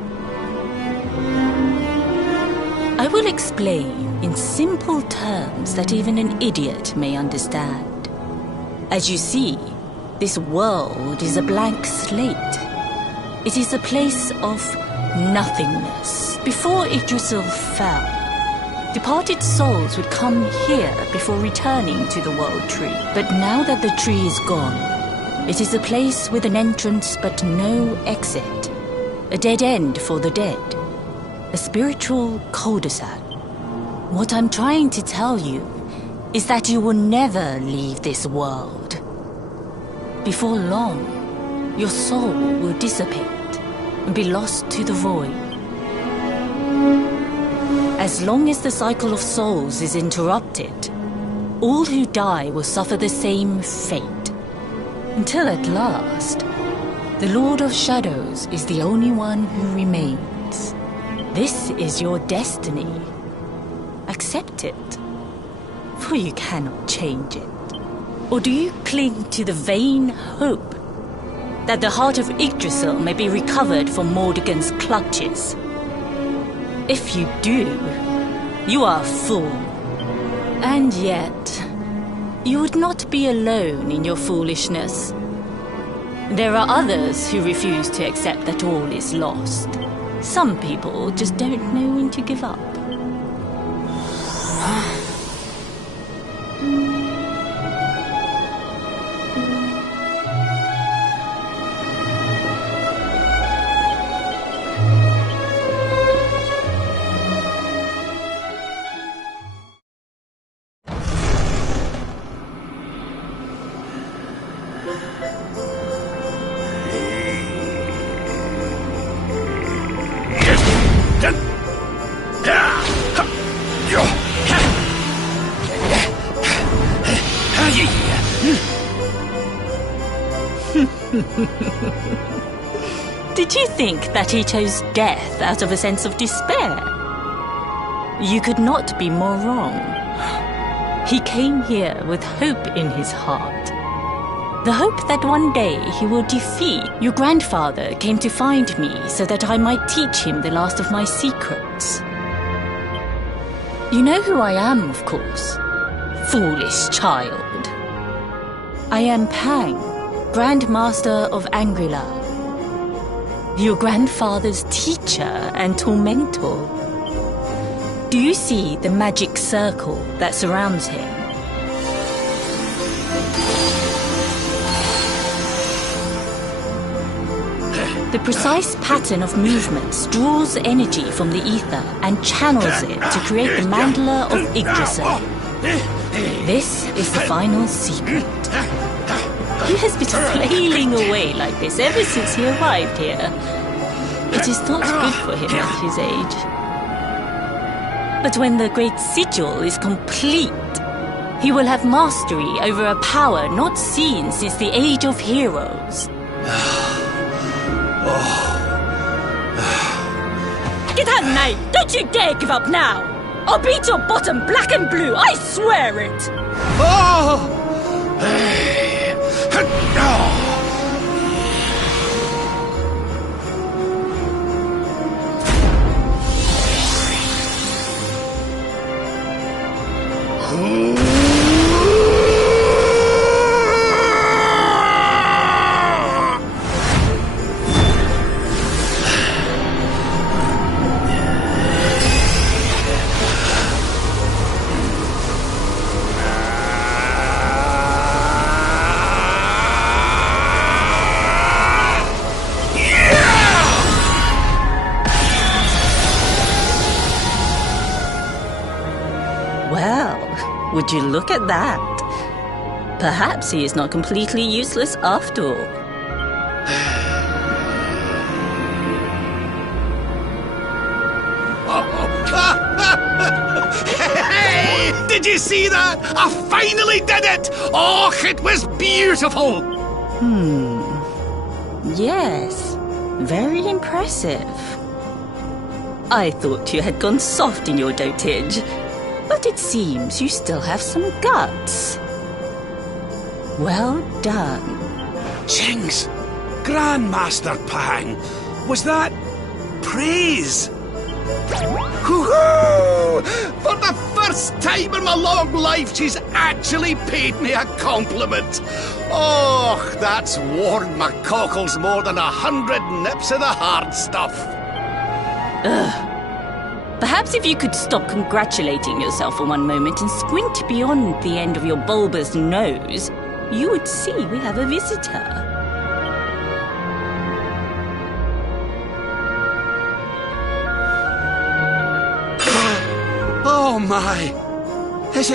I will explain in simple terms that even an idiot may understand. As you see, this world is a blank slate. It is a place of nothingness. Before Yggdrasil fell, departed souls would come here before returning to the World Tree. But now that the tree is gone, it is a place with an entrance but no exit. A dead end for the dead. A spiritual cul-de-sac. What I'm trying to tell you is that you will never leave this world. Before long, your soul will dissipate and be lost to the void. As long as the cycle of souls is interrupted, all who die will suffer the same fate. Until at last, the Lord of Shadows is the only one who remains. This is your destiny. Accept it, for you cannot change it. Or do you cling to the vain hope that the heart of Yggdrasil may be recovered from Mordegon's clutches? If you do, you are a fool. And yet, you would not be alone in your foolishness. There are others who refuse to accept that all is lost. Some people just don't know when to give up. Did you think that he chose death out of a sense of despair? You could not be more wrong. He came here with hope in his heart. The hope that one day he will defeat. Your grandfather came to find me so that I might teach him the last of my secrets. You know who I am, of course. Foolish child. I am Pang, Grand Master of Angri-La. Your grandfather's teacher and tormentor. Do you see the magic circle that surrounds him? The precise pattern of movements draws energy from the ether and channels it to create the mandala of Yggdrasil. This is the final secret. He has been flailing away like this ever since he arrived here. It is not good for him at his age. But when the great sigil is complete, he will have mastery over a power not seen since the Age of Heroes. Get out, knight! Don't you dare give up now! I'll beat your bottom black and blue, I swear it! Oh! Would you look at that? Perhaps he is not completely useless after all. Hey! Did you see that? I finally did it! Oh, it was beautiful! Yes, very impressive. I thought you had gone soft in your dotage. But it seems you still have some guts. Well done. Jinx! Grandmaster Pang! Was that praise? Hoo-hoo! For the first time in my long life, she's actually paid me a compliment. Oh, that's warmed my cockles more than 100 nips of the hard stuff. Ugh. Perhaps if you could stop congratulating yourself for one moment and squint beyond the end of your bulbous nose, you would see we have a visitor. Oh my! Is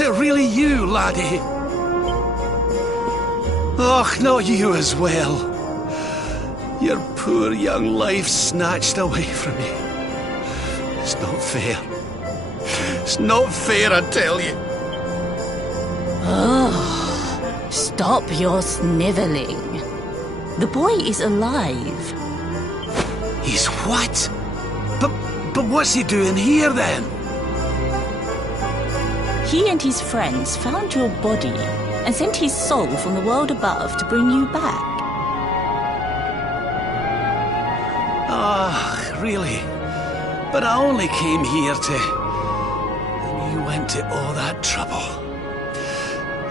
it really you, laddie? Oh, not you as well. Your poor young life snatched away from me. It's not fair. It's not fair, I tell you. Oh, stop your sniveling. The boy is alive. He's what? But what's he doing here then? He and his friends found your body and sent his soul from the world above to bring you back. Ah, really? But I only came here to... And you went to all that trouble.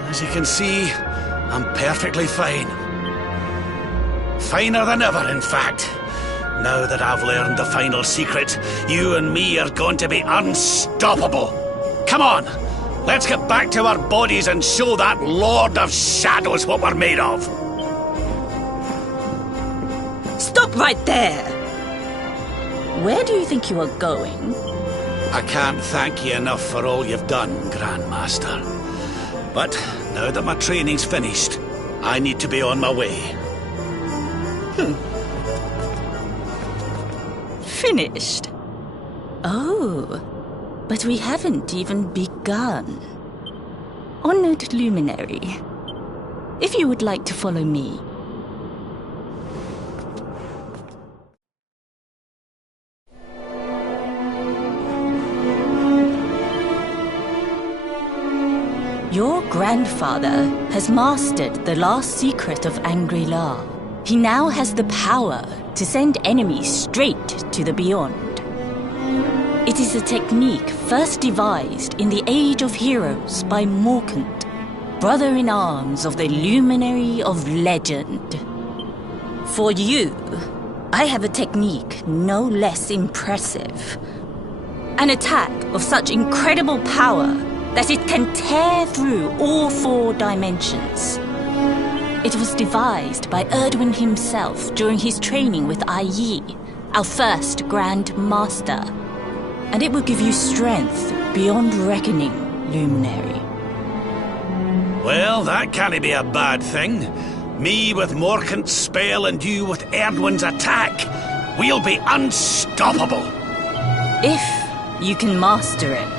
As you can see, I'm perfectly fine. Finer than ever, in fact. Now that I've learned the final secret, you and me are going to be unstoppable. Come on, let's get back to our bodies and show that Lord of Shadows what we're made of. Stop right there! Where do you think you are going? I can't thank you enough for all you've done, Grandmaster. But now that my training's finished, I need to be on my way. Finished? Oh, but we haven't even begun. Honored Luminary, if you would like to follow me. Your grandfather has mastered the last secret of Angri-La. He now has the power to send enemies straight to the beyond. It is a technique first devised in the Age of Heroes by Morkant, brother-in-arms of the Luminary of Legend. For you, I have a technique no less impressive. An attack of such incredible power that it can tear through all 4 dimensions. It was devised by Erdwin himself during his training with Yi, our first Grand Master. And it will give you strength beyond reckoning, Luminary. Well, that can't be a bad thing. Me with Morkant's spell and you with Erdwin's attack. We'll be unstoppable. If you can master it.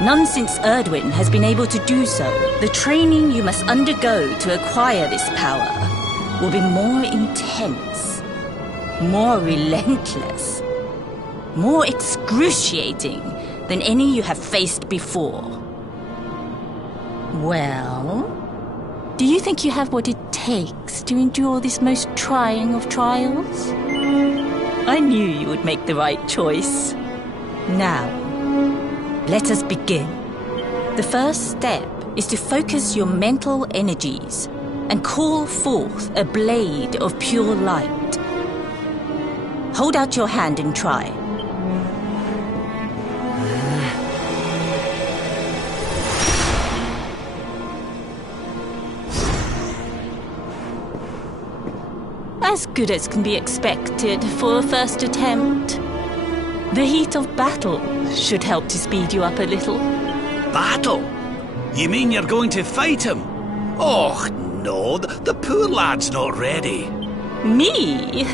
None since Erdwin has been able to do so. The training you must undergo to acquire this power will be more intense, more relentless, more excruciating than any you have faced before. Well, do you think you have what it takes to endure this most trying of trials? I knew you would make the right choice. Now, let us begin. The first step is to focus your mental energies and call forth a blade of pure light. Hold out your hand and try. As good as can be expected for a first attempt. The heat of battle should help to speed you up a little. Battle? You mean you're going to fight him? Oh, no, the poor lad's not ready. Me?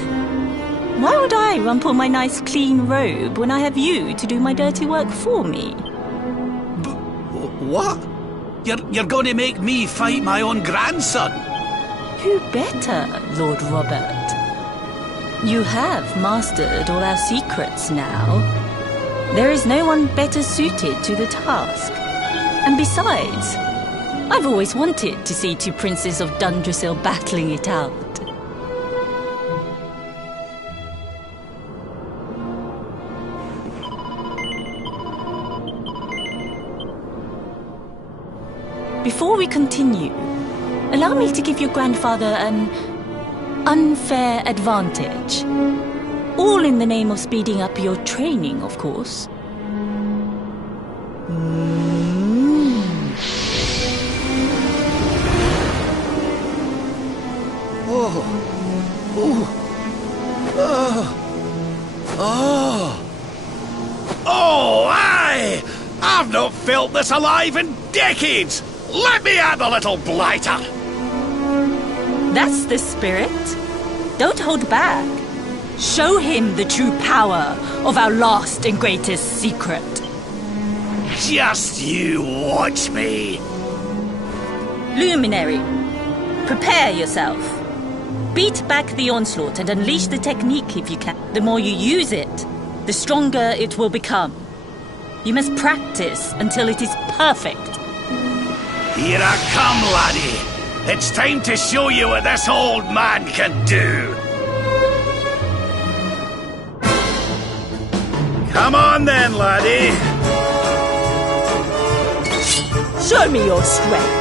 Why would I rumple my nice clean robe when I have you to do my dirty work for me? What? You're going to make me fight my own grandson? Who better, Lord Robert? You have mastered all our secrets now. There is no one better suited to the task. And besides, I've always wanted to see 2 princes of Dundrasil battling it out. Before we continue, allow me to give your grandfather an unfair advantage. All in the name of speeding up your training, of course. Oh, aye! I've not felt this alive in decades! Let me at the little blighter! That's the spirit. Don't hold back. Show him the true power of our last and greatest secret. Just you watch me. Luminary, prepare yourself. Beat back the onslaught and unleash the technique if you can. The more you use it, the stronger it will become. You must practice until it is perfect. Here I come, laddie. It's time to show you what this old man can do. Come on then, laddie. Show me your strength.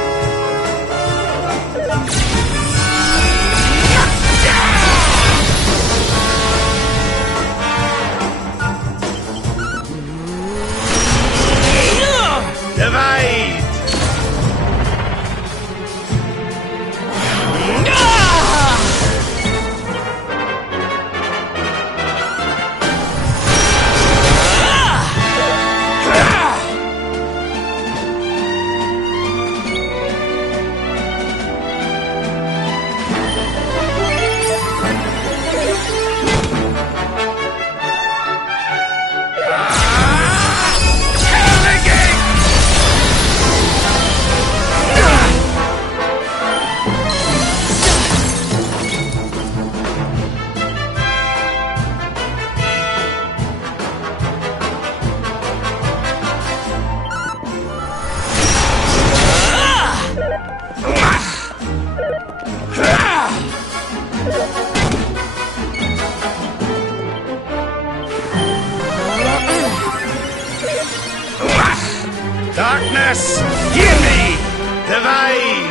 Divide! Darkness, hear me! Divide!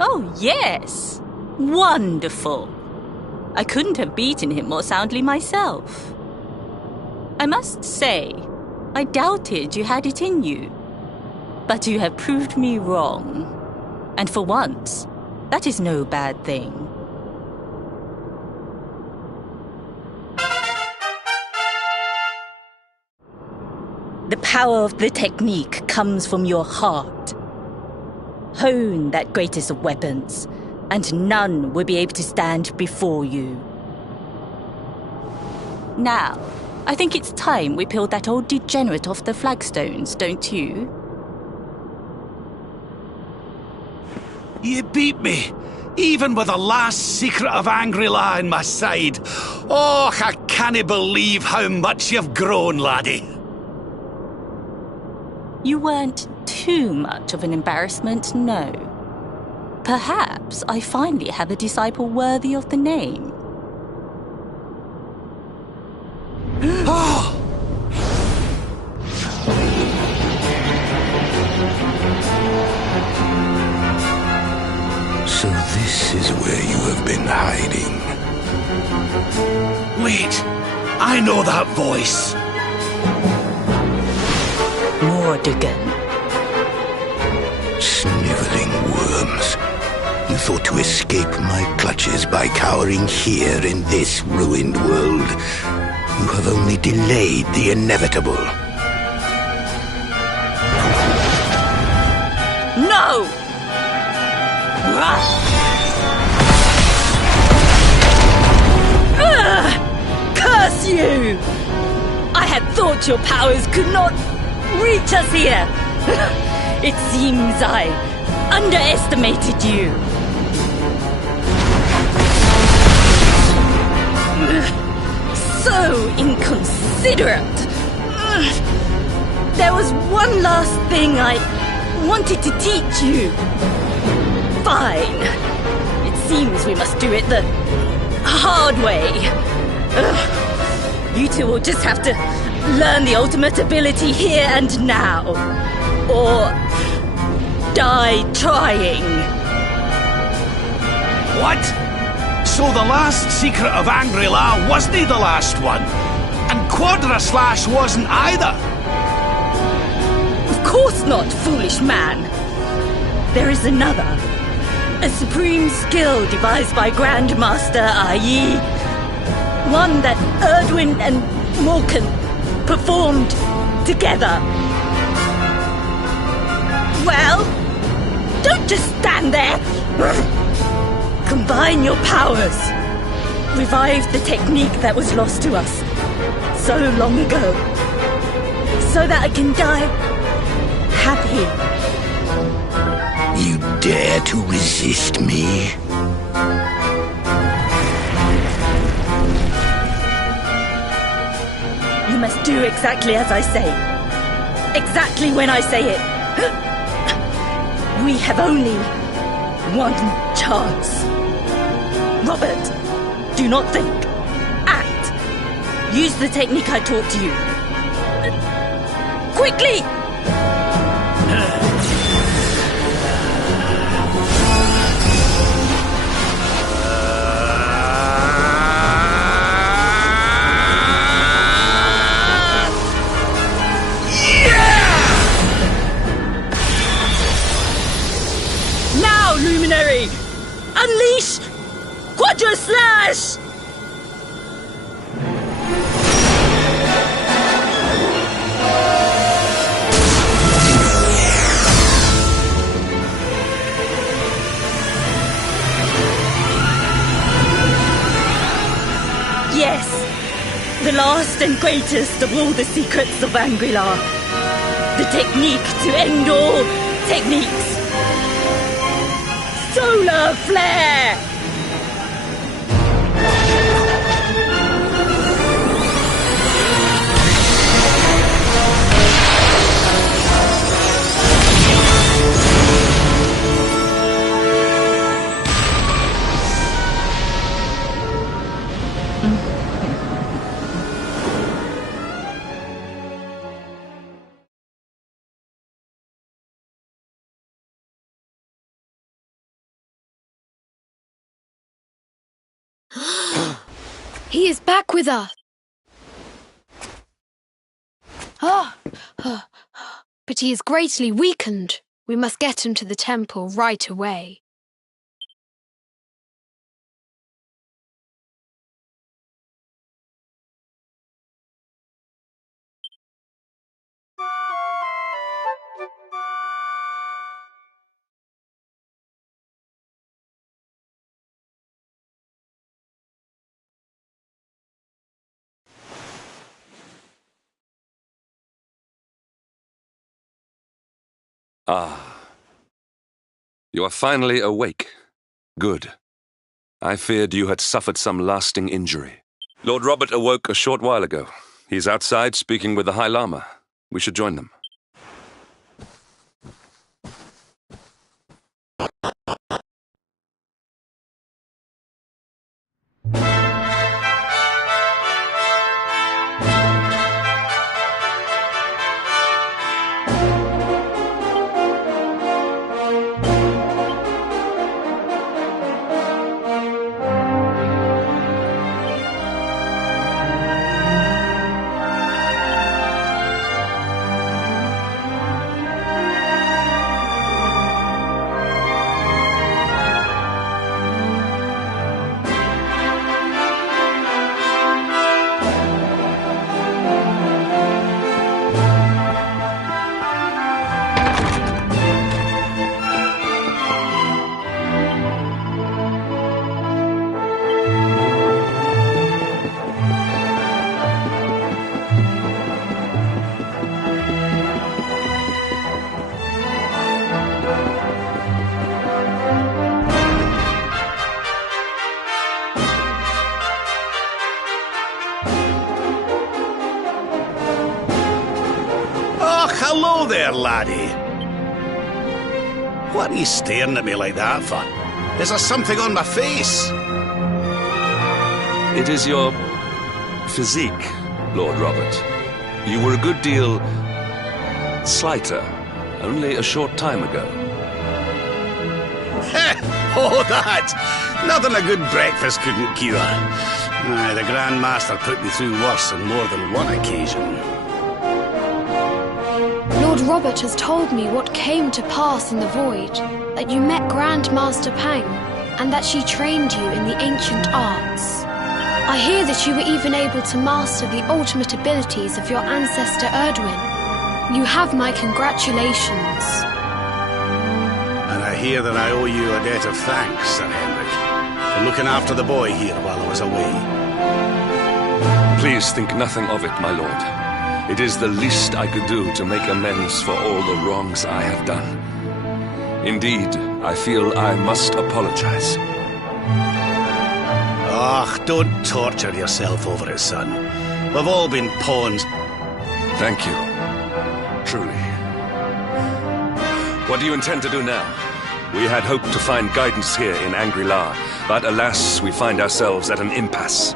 Oh, yes! Wonderful! I couldn't have beaten him more soundly myself. I must say, I doubted you had it in you. But you have proved me wrong. And for once, that is no bad thing. The power of the technique comes from your heart. Hone that greatest of weapons, and none will be able to stand before you. Now, I think it's time we peeled that old degenerate off the flagstones, don't you? You beat me, even with the last secret of Angri-La in my side. Oh, I can't believe how much you've grown, laddie. You weren't too much of an embarrassment, no. Perhaps I finally have a disciple worthy of the name. So this is where you have been hiding. Wait, I know that voice. Mordegon. Sniveling worms. You thought to escape my clutches by cowering here in this ruined world. You have only delayed the inevitable. No! Curse you! I had thought your powers could not reach us here. It seems I underestimated you. So inconsiderate. There was one last thing I wanted to teach you. Fine. It seems we must do it the hard way. You two will just have to learn the ultimate ability here and now. Or die trying. What? So the last secret of Angri-La wasn't the last one? And Quadra-Slash wasn't either? Of course not, foolish man. There is another. A supreme skill devised by Grandmaster Yi. One that Erdwin and Morkan performed together. Well, don't just stand there. Combine your powers. Revive the technique that was lost to us so long ago. So that I can die happy. You dare to resist me? You must do exactly as I say. Exactly when I say it. We have only one chance. Robert, do not think. Act. Use the technique I taught to you. Quickly! Luminary! Unleash Quadra-Slash! Yes, the last and greatest of all the secrets of Angri-La. The technique to end all techniques. Solar Flare! He is back with us. But he is greatly weakened. We must get him to the temple right away. Ah. You are finally awake. Good. I feared you had suffered some lasting injury. Lord Robert awoke a short while ago. He's outside speaking with the High Lama. We should join them. Hello there, laddie. What are you staring at me like that for? Is there something on my face? It is your physique, Lord Robert. You were a good deal slighter only a short time ago. Oh, that! Nothing a good breakfast couldn't cure. Aye, the Grand Master put me through worse on more than one occasion. Lord Robert has told me what came to pass in the void, that you met Grand Master Pang, and that she trained you in the ancient arts. I hear that you were even able to master the ultimate abilities of your ancestor Erdwin. You have my congratulations. And I hear that I owe you a debt of thanks, Sir Henrik, for looking after the boy here while I was away. Please think nothing of it, my lord. It is the least I could do to make amends for all the wrongs I have done. Indeed, I feel I must apologize. Oh, don't torture yourself over it, son. We've all been pawns. Thank you. Truly. What do you intend to do now? We had hoped to find guidance here in Angri-La, but alas, we find ourselves at an impasse.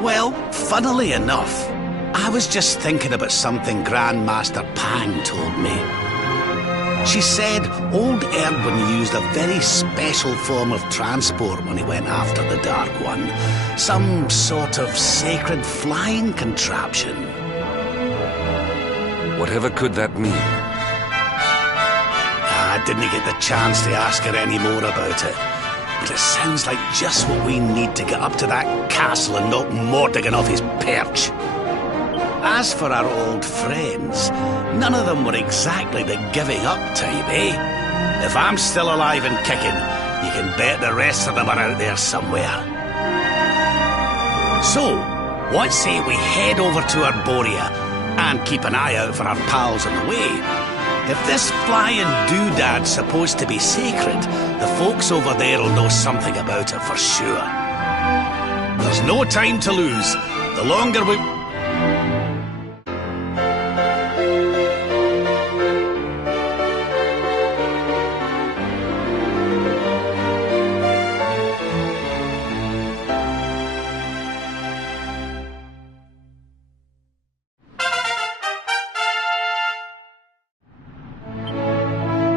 Well, funnily enough, I was just thinking about something Grand Master Pang told me. She said old Erdwin used a very special form of transport when he went after the Dark One. Some sort of sacred flying contraption. Whatever could that mean? I didn't get the chance to ask her any more about it. But it sounds like just what we need to get up to that castle and knock Mordegon off his perch. As for our old friends, none of them were exactly the giving up type, eh? If I'm still alive and kicking, you can bet the rest of them are out there somewhere. So, what say we head over to Arborea and keep an eye out for our pals on the way? If this flying doodad's supposed to be sacred, the folks over there will know something about it for sure. There's no time to lose. The longer we...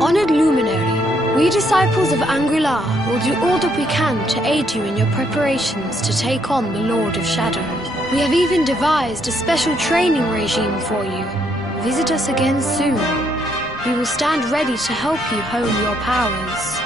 Honored Luminary, we disciples of Angri-La will do all that we can to aid you in your preparations to take on the Lord of Shadows. We have even devised a special training regime for you. Visit us again soon. We will stand ready to help you hone your powers.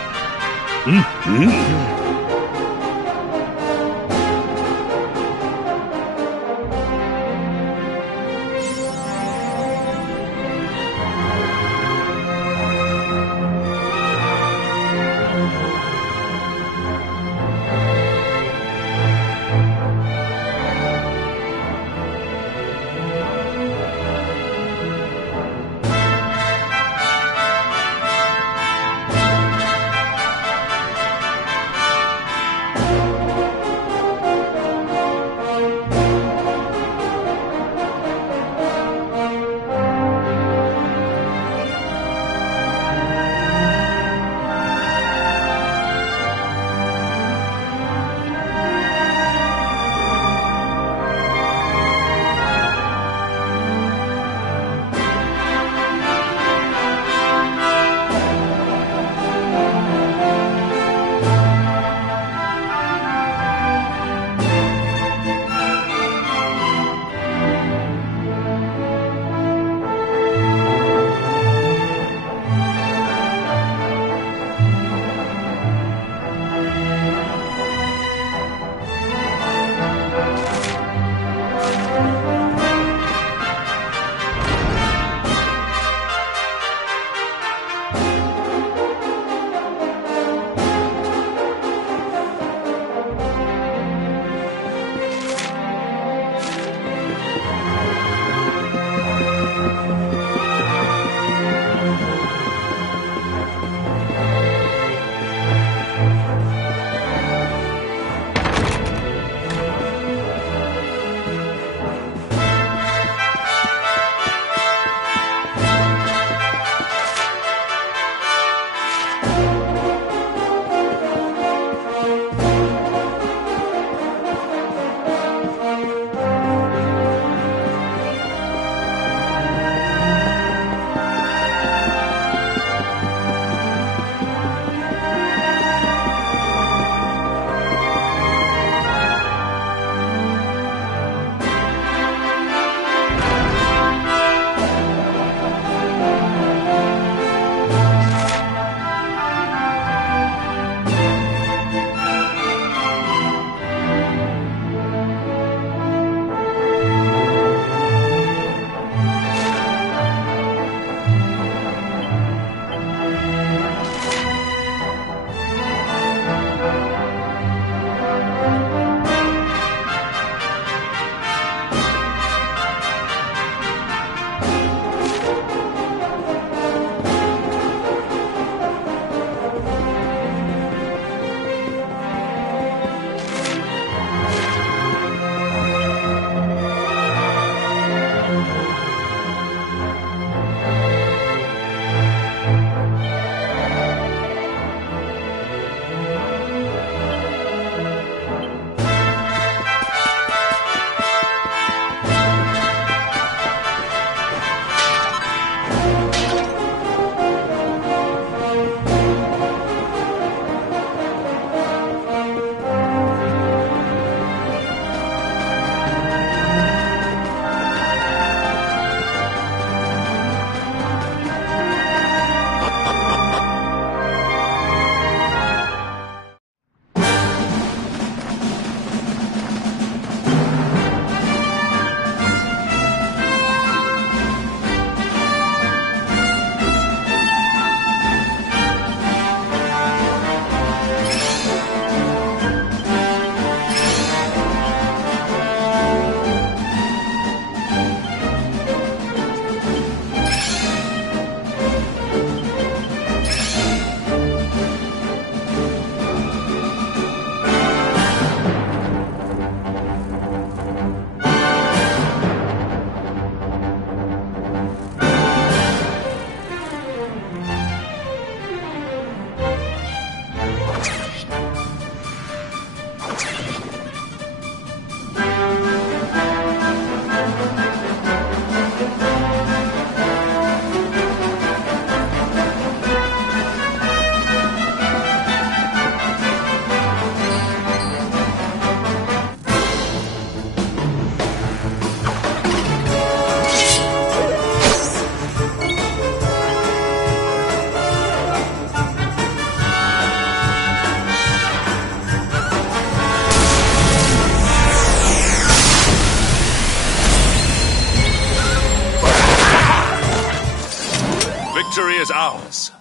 ours.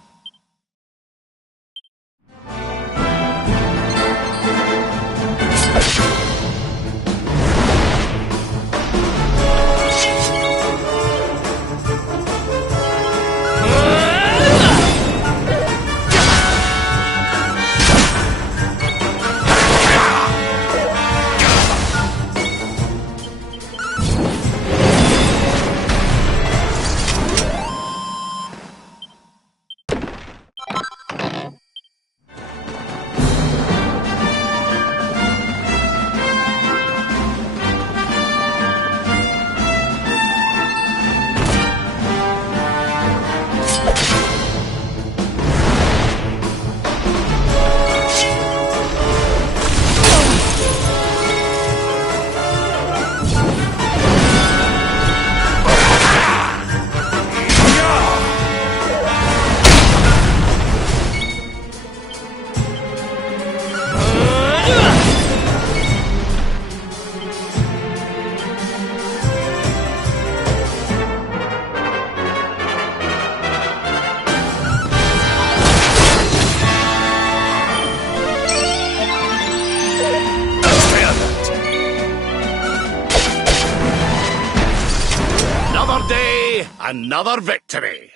Another day, another victory.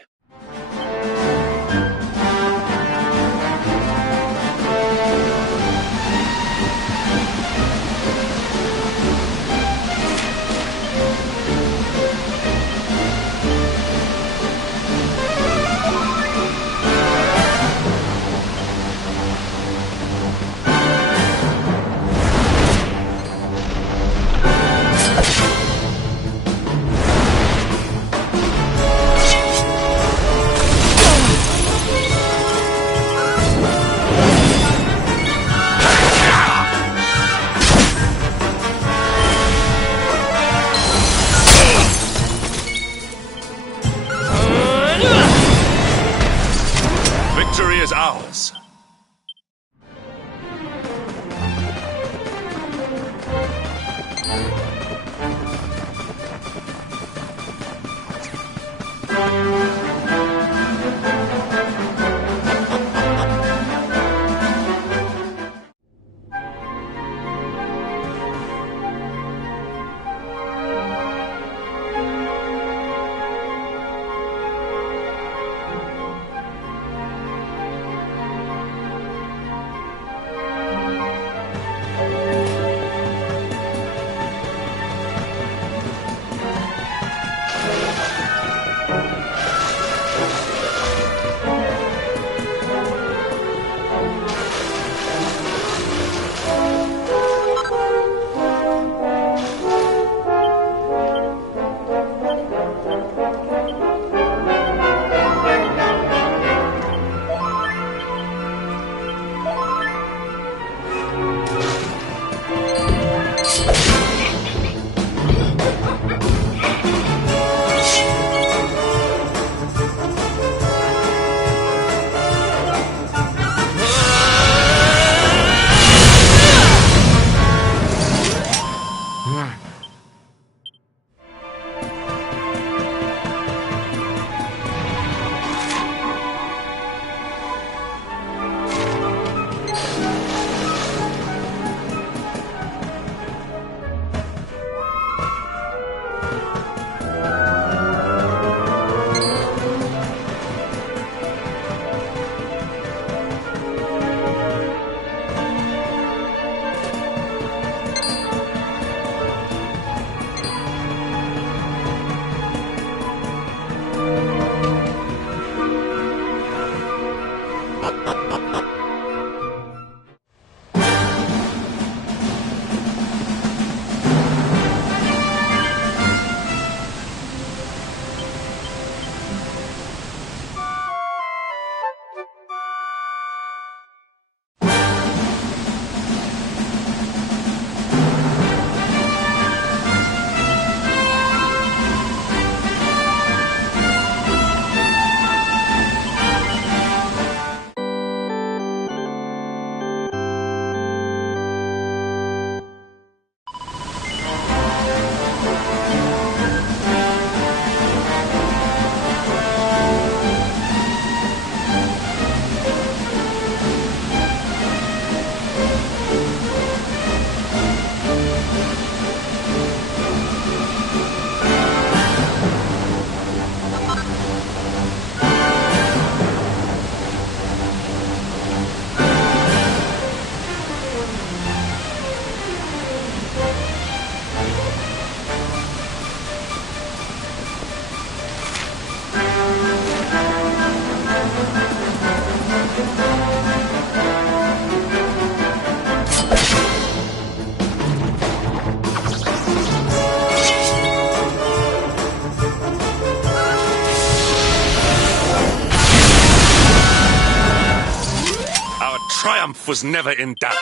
triumph was never in doubt.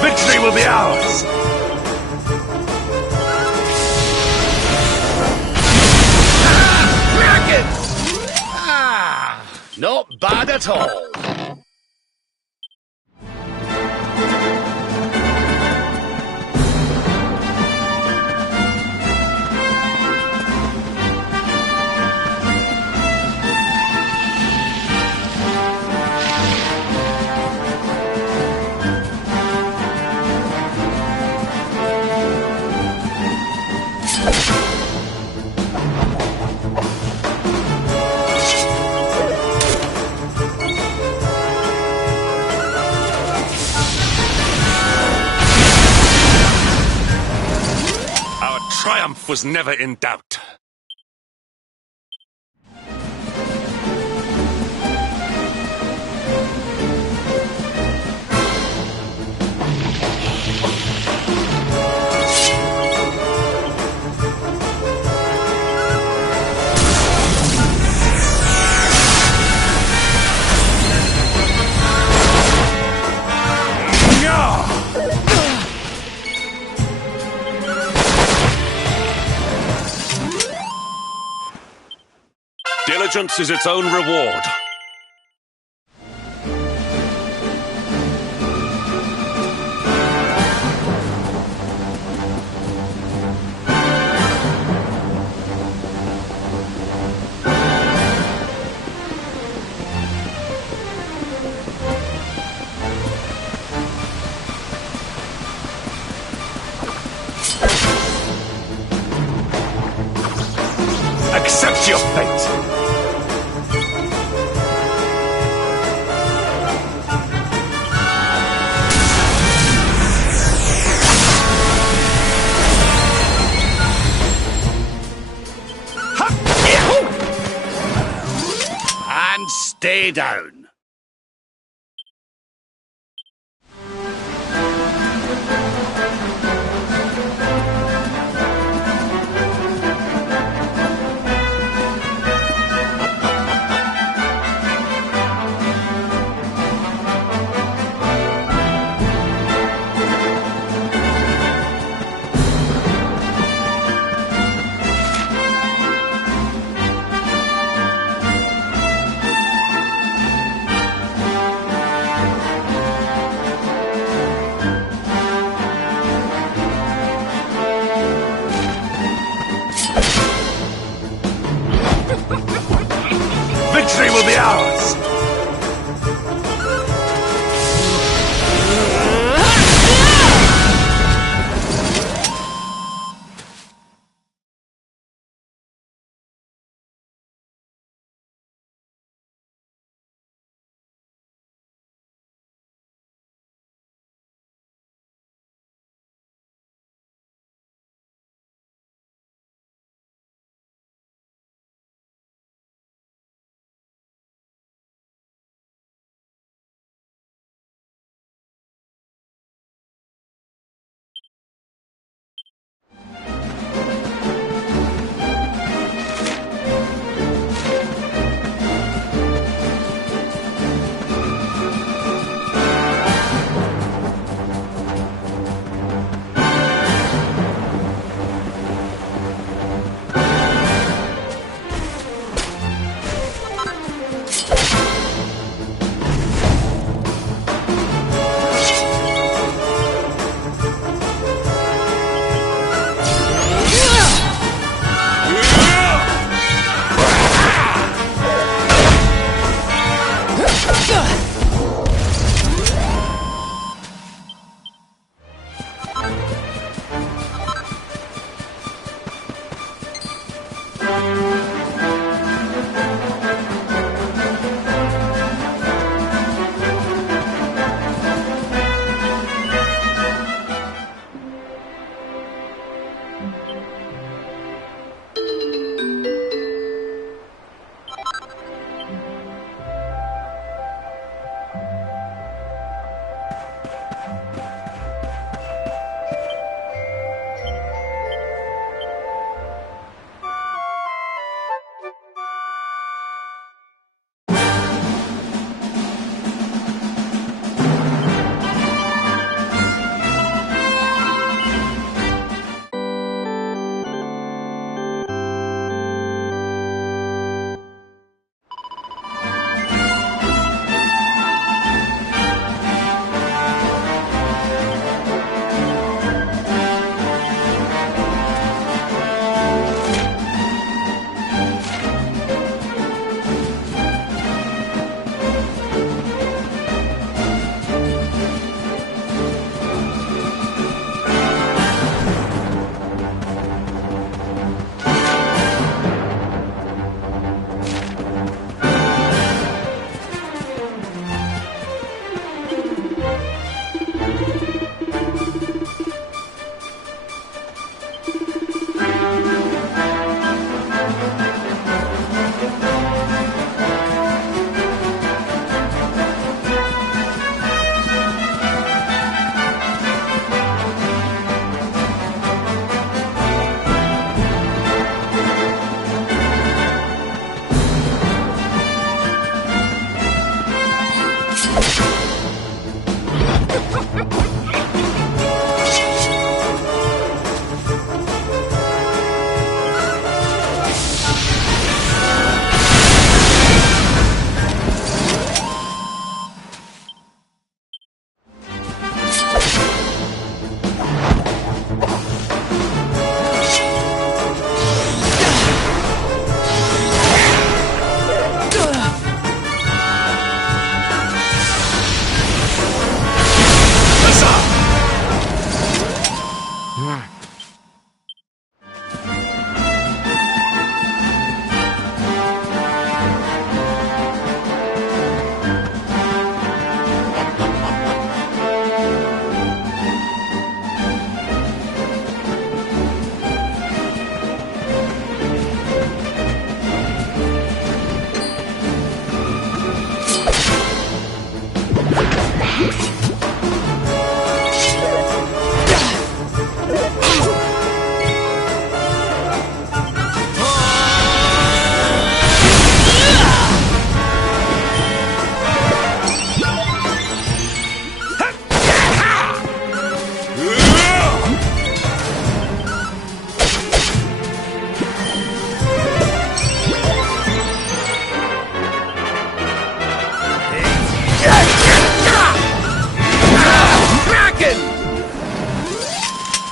Victory will be ours! Not bad at all. Triumph was never in doubt. Diligence is its own reward. Accept your fate! And stay down.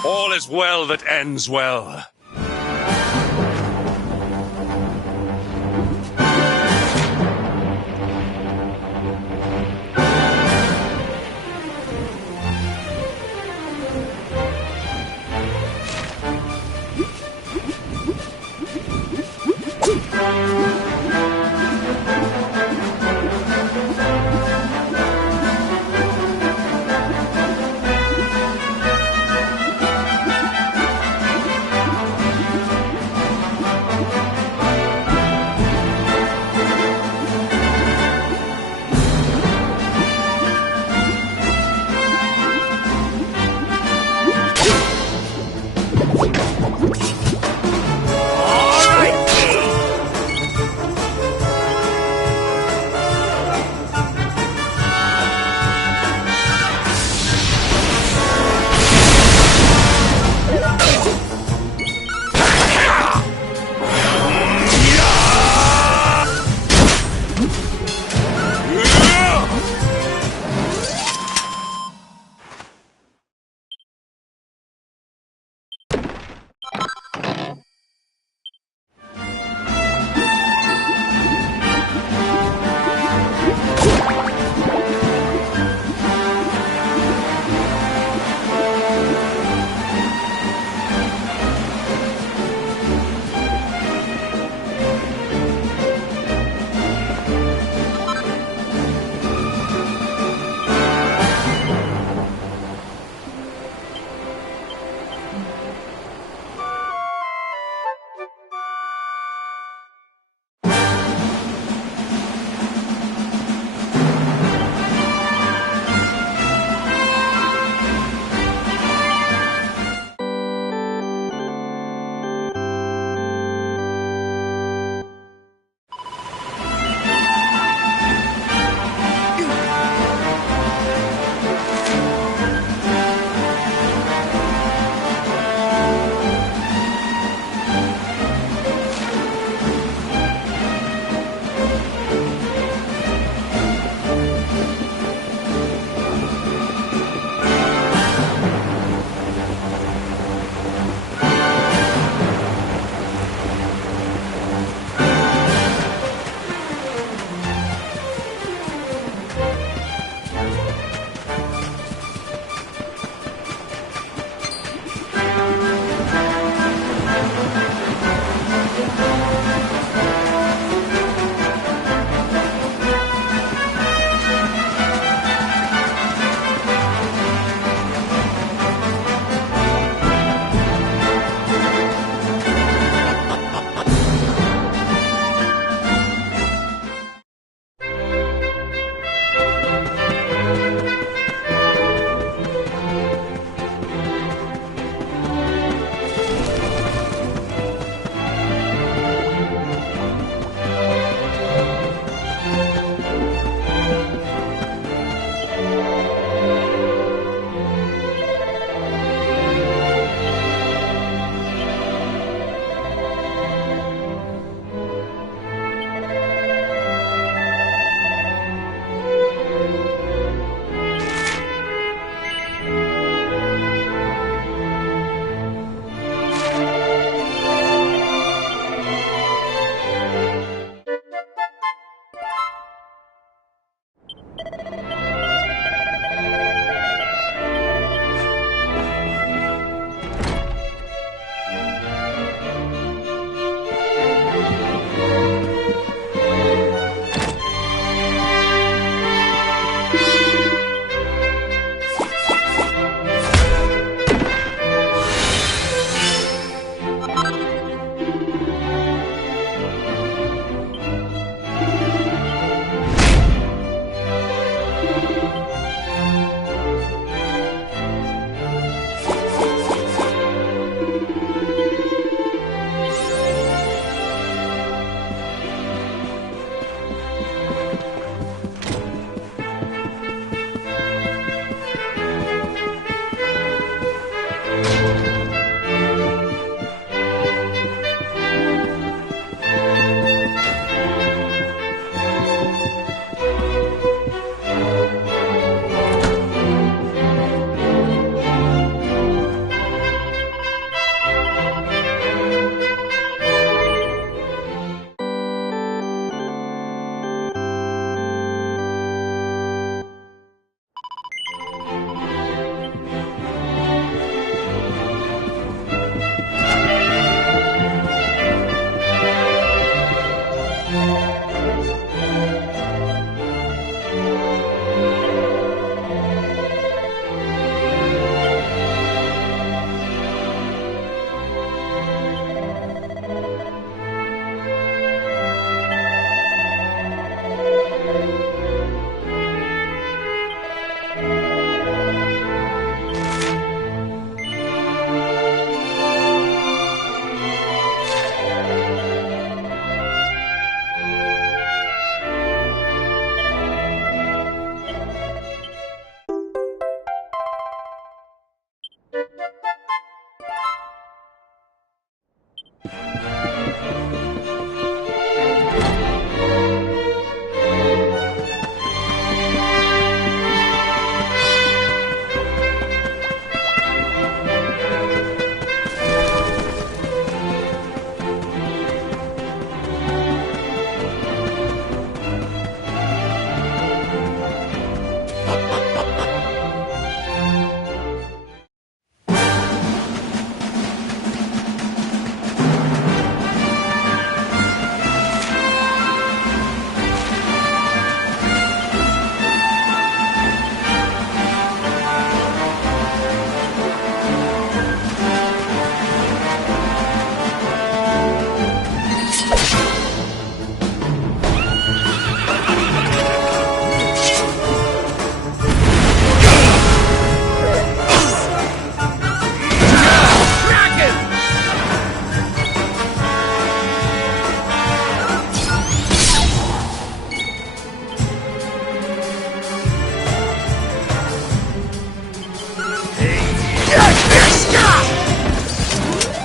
All is well that ends well.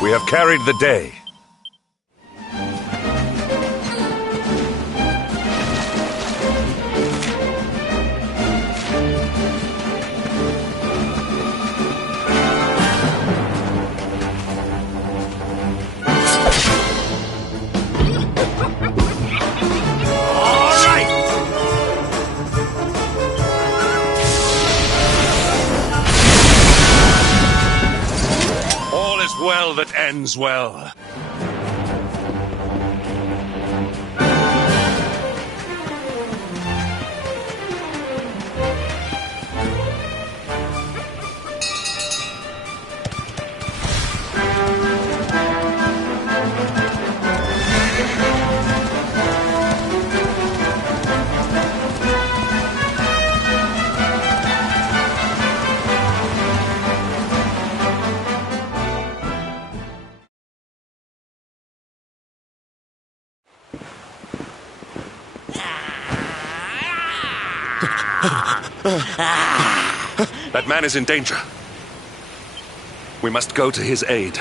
We have carried the day. Well that ends well. That man is in danger. We must go to his aid.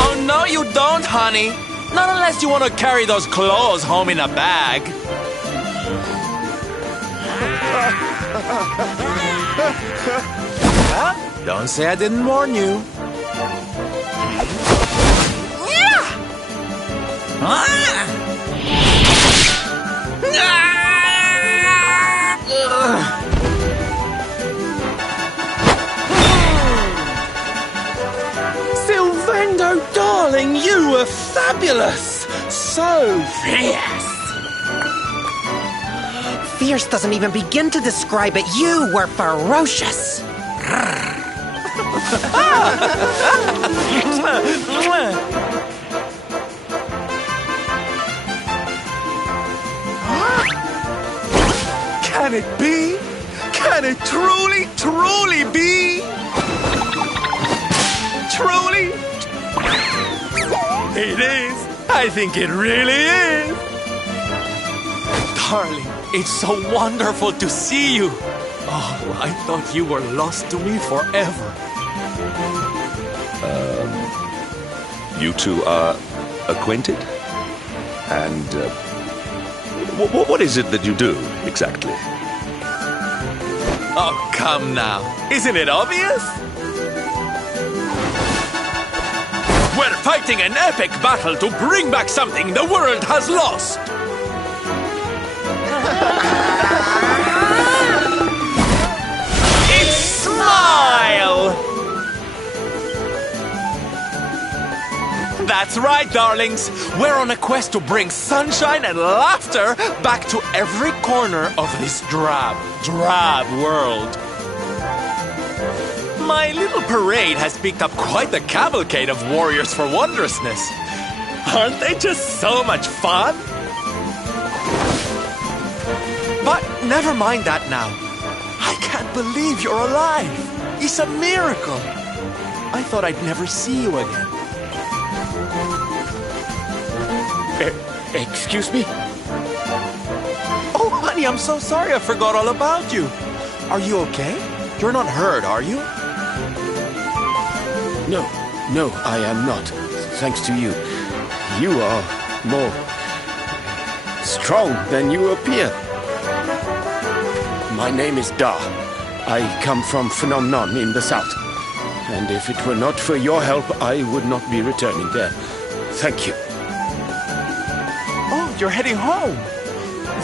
Oh, no, you don't, honey. Not unless you want to carry those clothes home in a bag. Well, don't say I didn't warn you. Sylvando, darling, you were fabulous! So fierce! Fierce doesn't even begin to describe it. You were ferocious! Can it be? Can it truly, truly be? Truly? It is. I think it really is. Darling, it's so wonderful to see you. Oh, I thought you were lost to me forever. You two are acquainted? And what is it that you do, exactly? Oh, come now. Isn't it obvious? We're fighting an epic battle to bring back something the world has lost. It's Smile! That's right, darlings. We're on a quest to bring sunshine and laughter back to every corner of this drab world. My little parade has picked up quite the cavalcade of warriors for wondrousness. Aren't they just so much fun? But never mind that now. I can't believe you're alive. It's a miracle. I thought I'd never see you again. Excuse me? Oh, honey, I'm so sorry. I forgot all about you. Are you okay? You're not hurt, are you? No, I am not. Thanks to you. You are more strong than you appear. My name is Da. I come from Phenomenon in the south. And if it were not for your help, I would not be returning there. Thank you. Oh, you're heading home.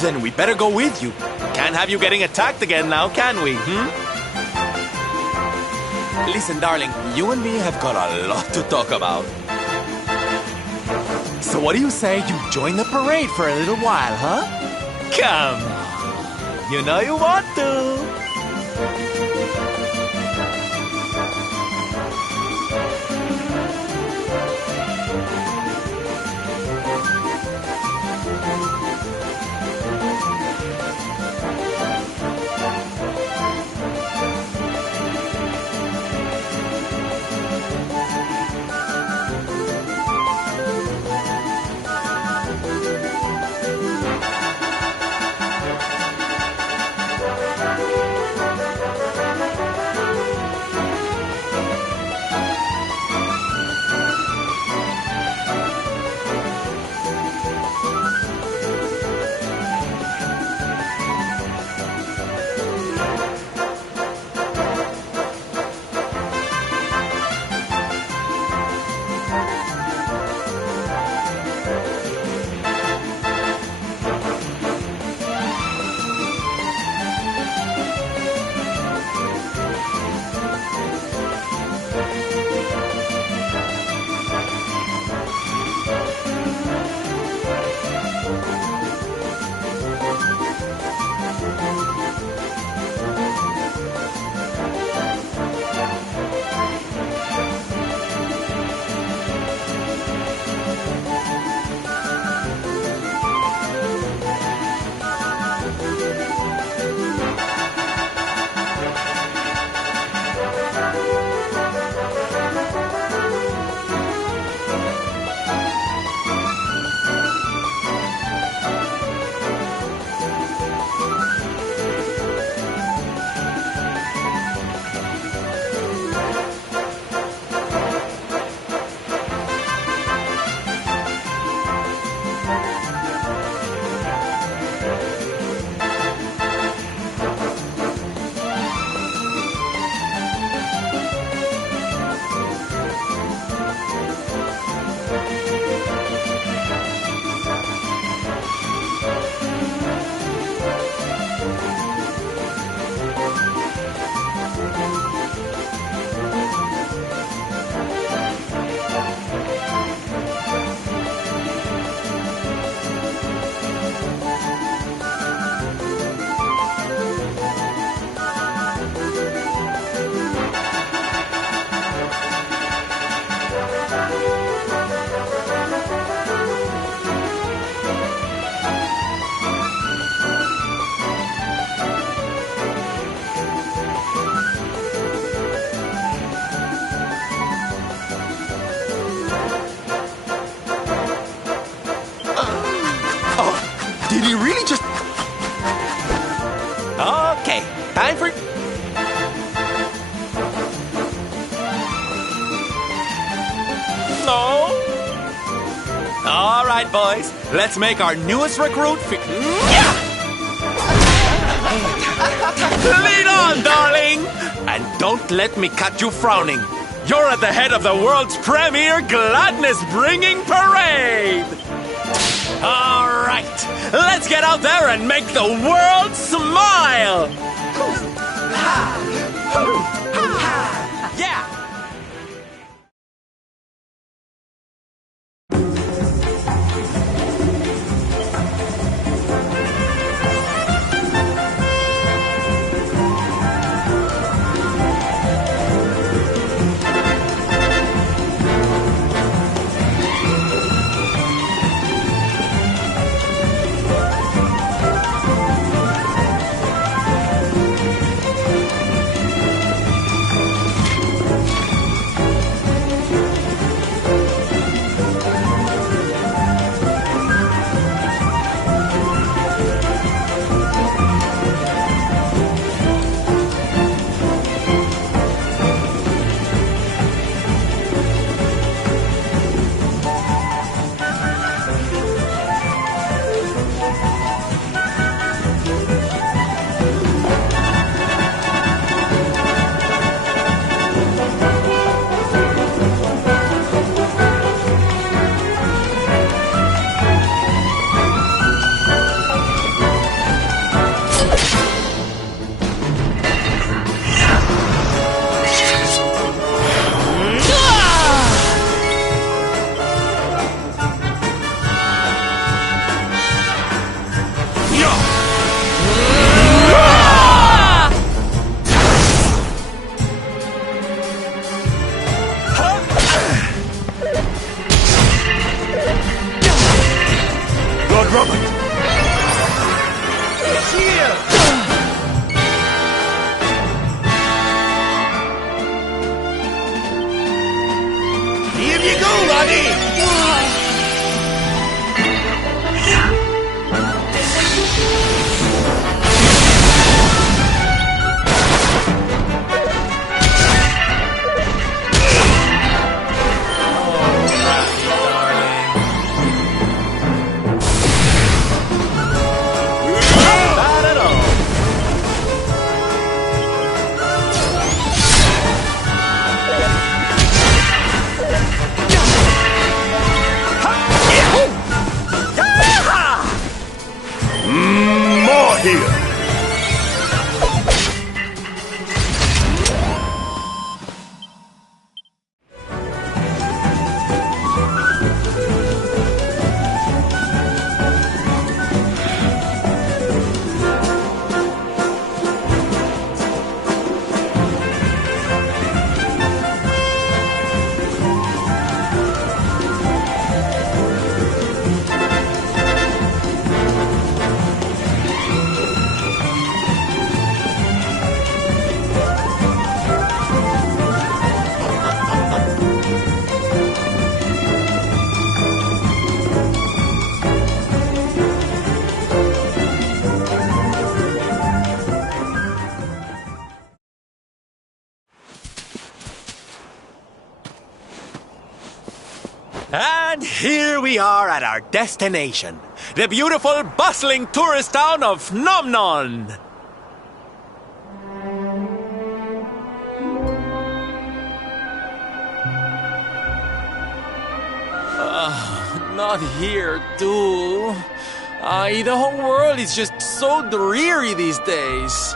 Then we better go with you. Can't have you getting attacked again now, can we? Listen, darling, you and me have got a lot to talk about. So what do you say you join the parade for a little while, huh? Come on. You know you want to. Time for... No. All right, boys. Let's make our newest recruit Lead on, darling! And don't let me catch you frowning. You're at the head of the world's premier gladness-bringing parade! All right, let's get out there and make the world smile! Yeah! And here we are at our destination, the beautiful, bustling tourist town of Nomnon. Not here, too. The whole world is just so dreary these days.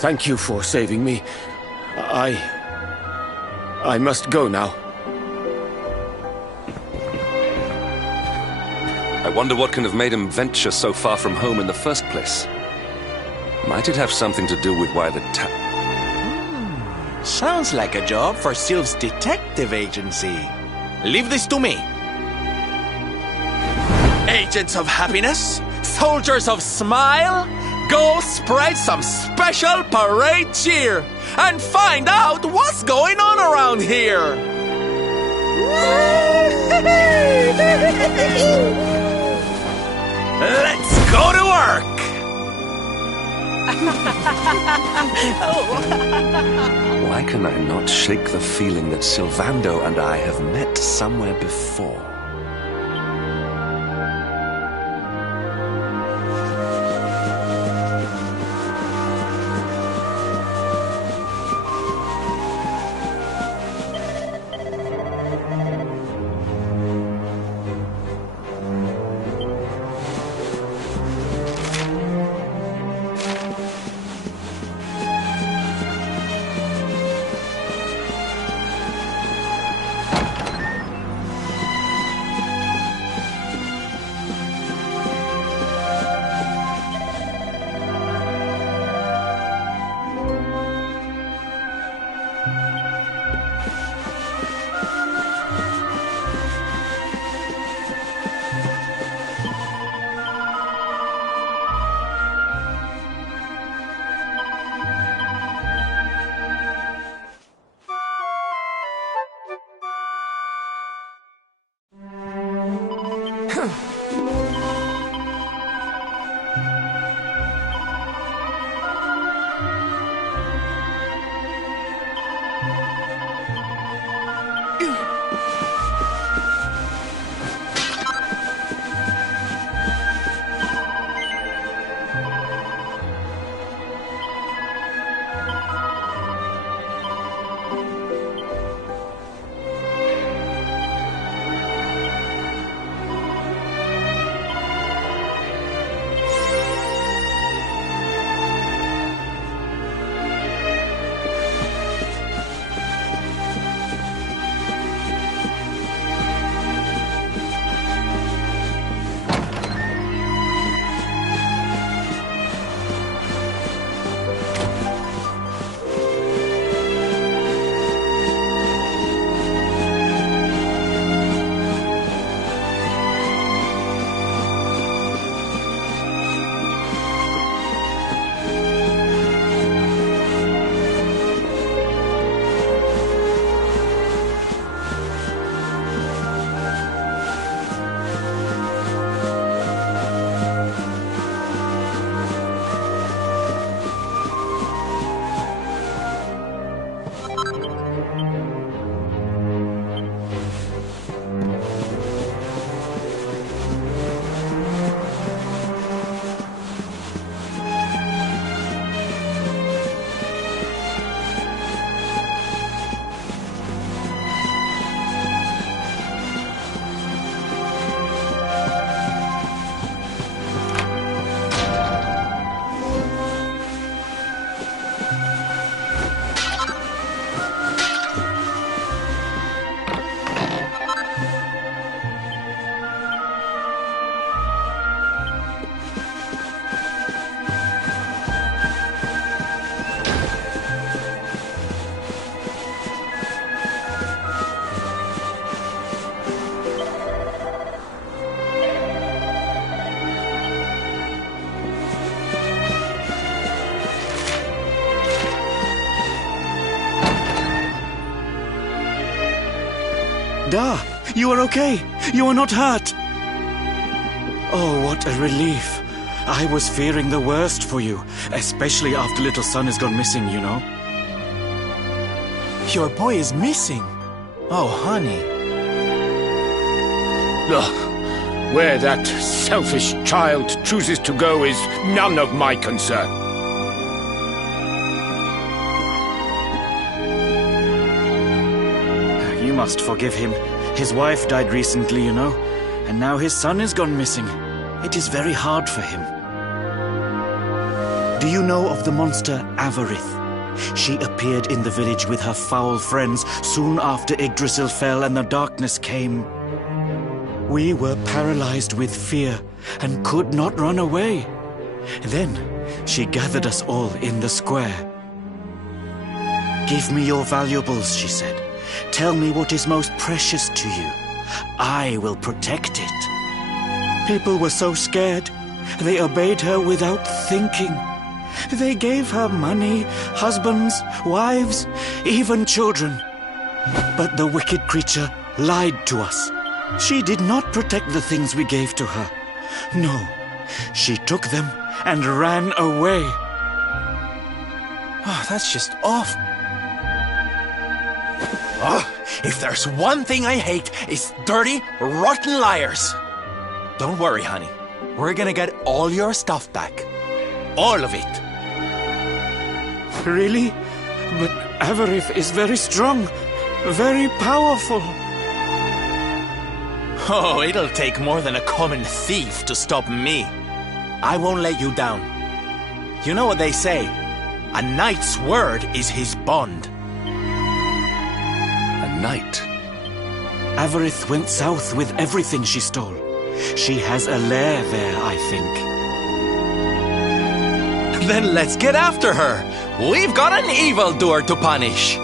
Thank you for saving me. I must go now. I wonder what can have made him venture so far from home in the first place. Might it have something to do with why the Sounds like a job for Sylph's detective agency. Leave this to me. Agents of happiness, soldiers of smile, go spread some special parade cheer and find out what's going on around here. Let's go to work! Why can I not shake the feeling that Sylvando and I have met somewhere before? Da, you are okay. You are not hurt. Oh, what a relief. I was fearing the worst for you, especially after little son has gone missing, you know. Your boy is missing. Oh, honey. Ugh. Where that selfish child chooses to go is none of my concern. You must forgive him. His wife died recently, you know, and now his son is gone missing. It is very hard for him. Do you know of the monster Avarith? She appeared in the village with her foul friends soon after Yggdrasil fell and the darkness came. We were paralyzed with fear and could not run away. Then she gathered us all in the square. "Give me your valuables," she said. "Tell me what is most precious to you. I will protect it." People were so scared. They obeyed her without thinking. They gave her money, husbands, wives, even children. But the wicked creature lied to us. She did not protect the things we gave to her. No, She took them and ran away. Oh, that's just awful. Oh, if there's one thing I hate, it's dirty, rotten liars. Don't worry, honey. We're gonna get all your stuff back. All of it. Really? But Avarith is very strong, very powerful. Oh, it'll take more than a common thief to stop me. I won't let you down. You know what they say? A knight's word is his bond. A knight? Avarith went south with everything she stole. She has a lair there, I think. Then let's get after her. We've got an evildoer to punish.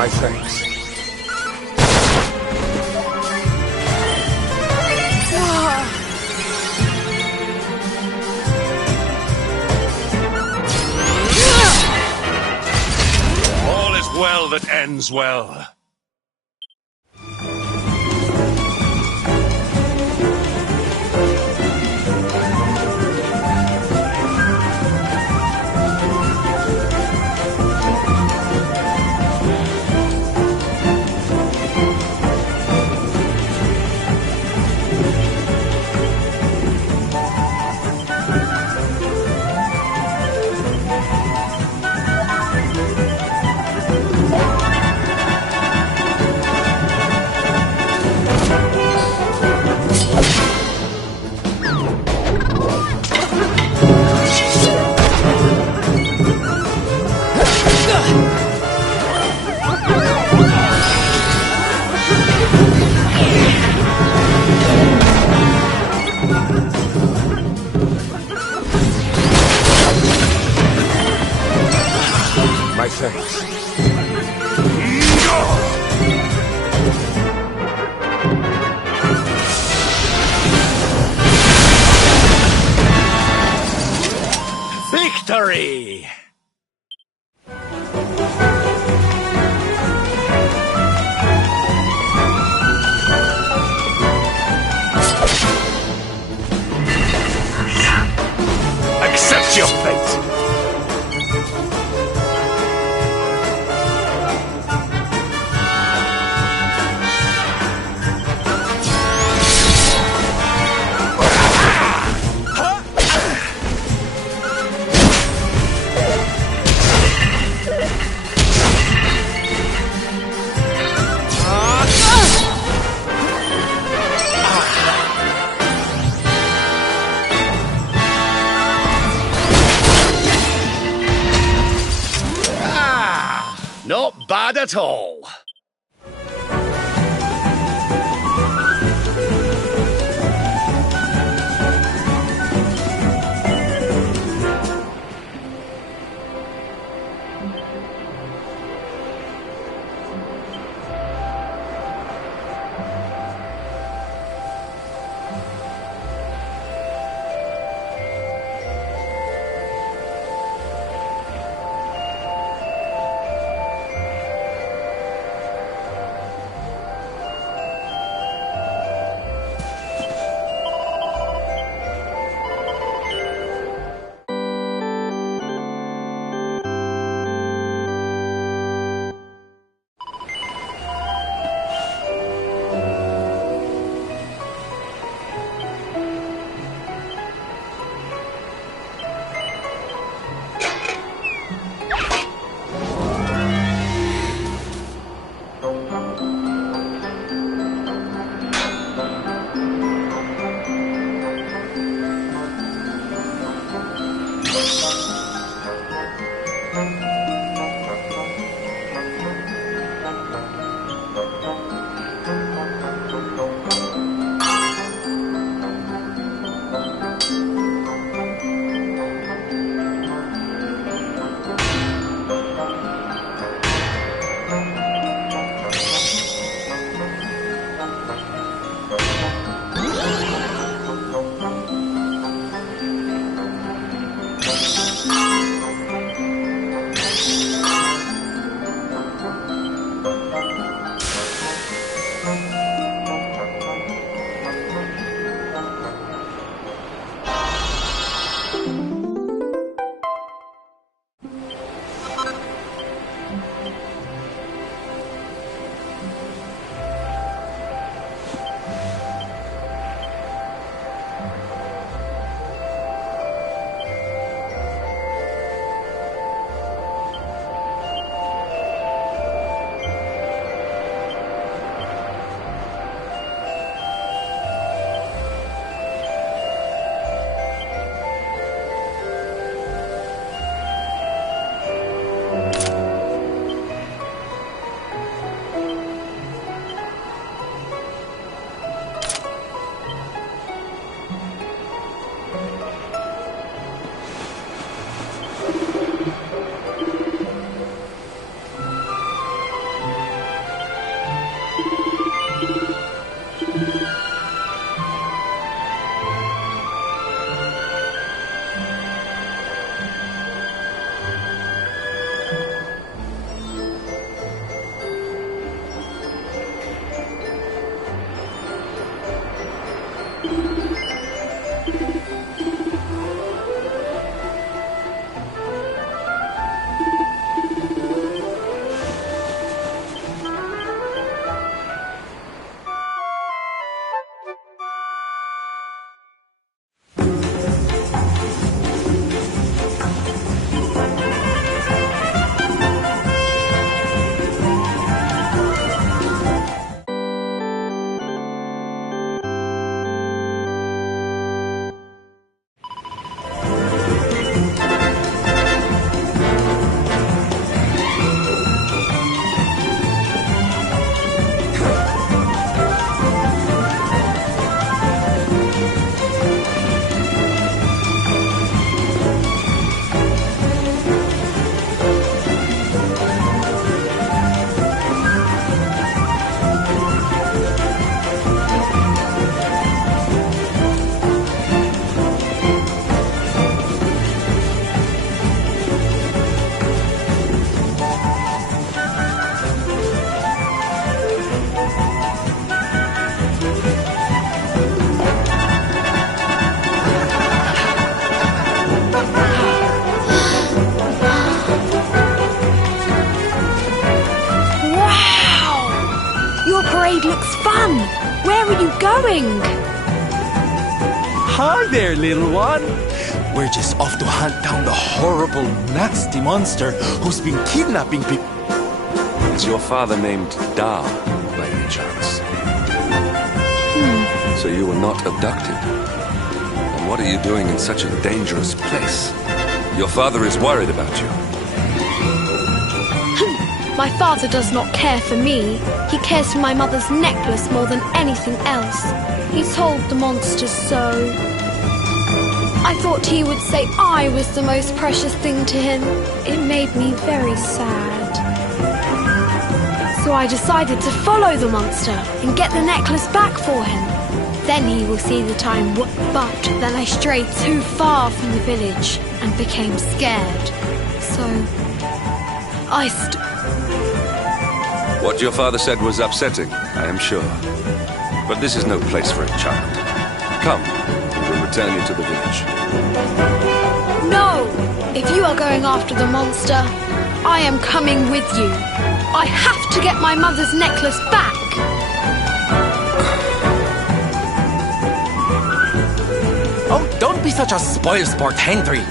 My thanks. All is well that ends well. My thanks. Victory! Accept your fate! Not bad at all. parade looks fun. Where are you going? Hi there, little one. We're just off to hunt down the horrible, nasty monster who's been kidnapping people. Is your father named Da, by any chance? So you were not abducted? And what are you doing in such a dangerous place? Your father is worried about you. My father does not care for me. He cares for my mother's necklace more than anything else. He told the monsters so. I thought he would say I was the most precious thing to him. It made me very sad. So I decided to follow the monster and get the necklace back for him. Then he will see that I'm but then I strayed too far from the village and became scared. So What your father said was upsetting, I am sure. But this is no place for a child. Come, we'll return you to the village. No! If you are going after the monster, I am coming with you. I have to get my mother's necklace back. Oh, don't be such a spoilsport, Hendrik.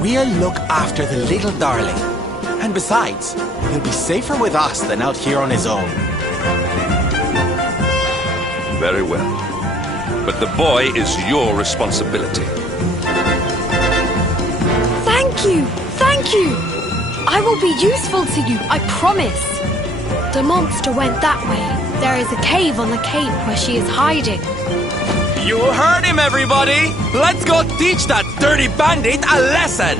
We'll look after the little darling. And besides, he'll be safer with us than out here on his own. Very well. But the boy is your responsibility. Thank you! Thank you! I will be useful to you, I promise. The monster went that way. There is a cave on the cape where she is hiding. You heard him, everybody! Let's go teach that dirty bandit a lesson!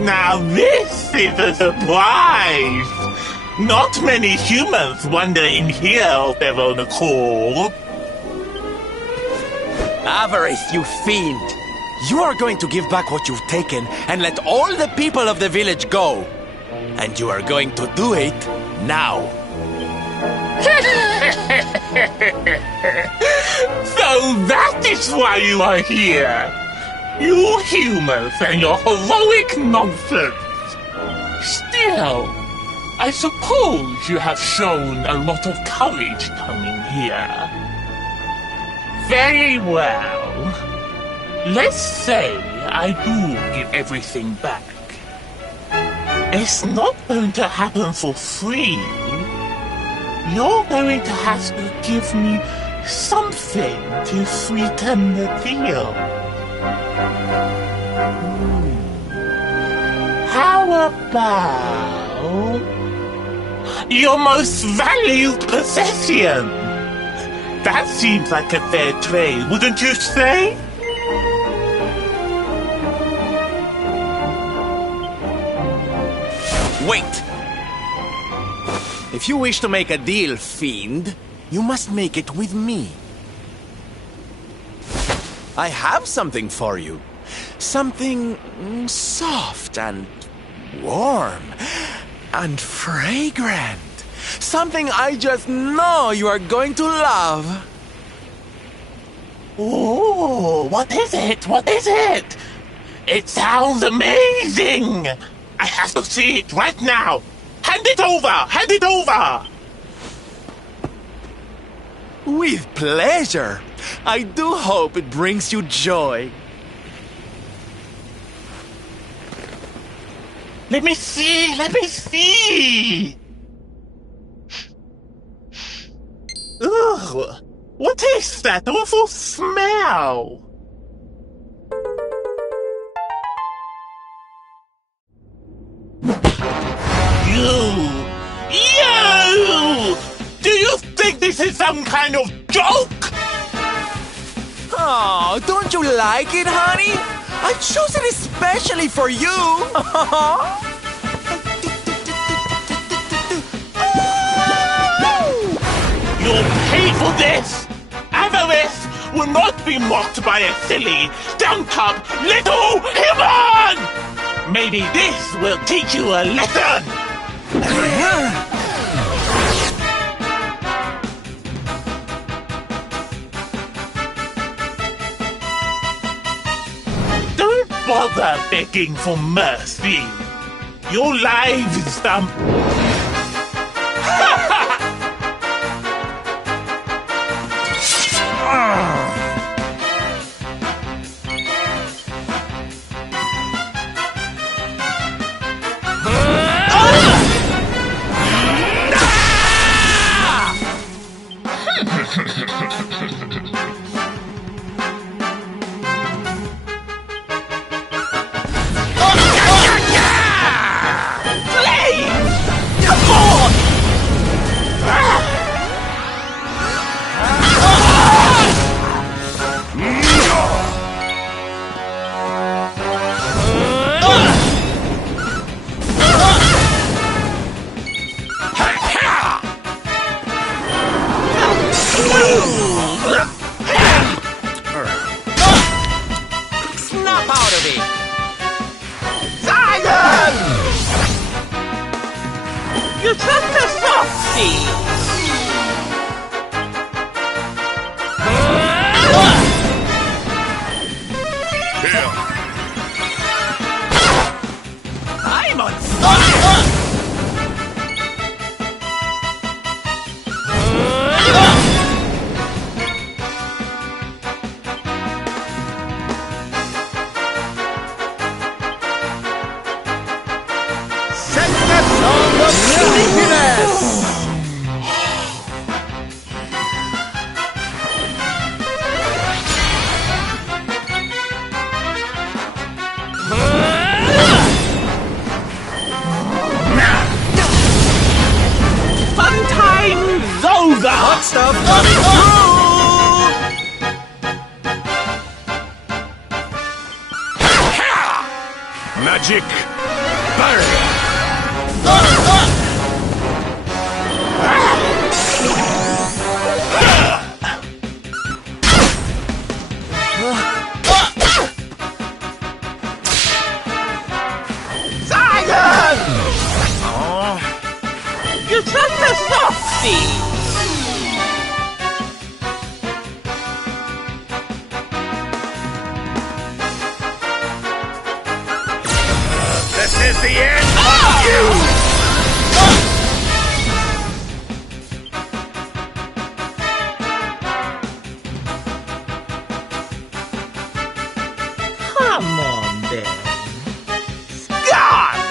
Now this is a surprise! Not many humans wander in here of their own accord. Avarice, you fiend! You are going to give back what you've taken and let all the people of the village go. And you are going to do it now. So that is why you are here! You humans and your heroic nonsense! Still, I suppose you have shown a lot of courage coming here. Very well. Let's say I do give everything back. It's not going to happen for free. You're going to have to give me something to sweeten the deal. How about your most valued possession? That seems like a fair trade, wouldn't you say? Wait! If you wish to make a deal, fiend, you must make it with me. I have something for you. Something soft and warm and fragrant. Something I just know you are going to love. Oh, what is it? What is it? It sounds amazing! I have to see it right now! Hand it over! Hand it over! With pleasure. I do hope it brings you joy. Let me see! Let me see! Ugh! What is that awful smell? You! Do you think this is some kind of joke? Oh, don't you like it, honey? I chose it especially for you. You'll pay for this! Avarice will not be mocked by a silly, dumb-up little human! Maybe this will teach you a lesson! Don't bother begging for mercy. Your lives are... Snap out of it! Zion! You're just a softie! I'm on fire! Set the song of sleepiness! Fun time's over! Hot stuff coming through! Magic barrier! Zion! You're just a softie! This is the end of you! Come on, then. Gone!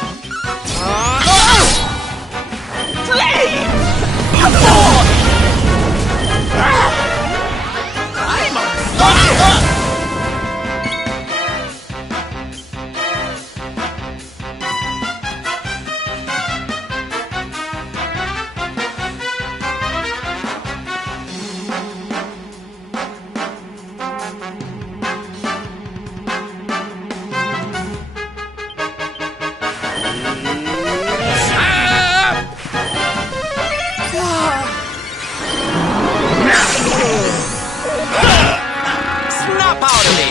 Flame! Come on! I'm on fire! Snap out of it!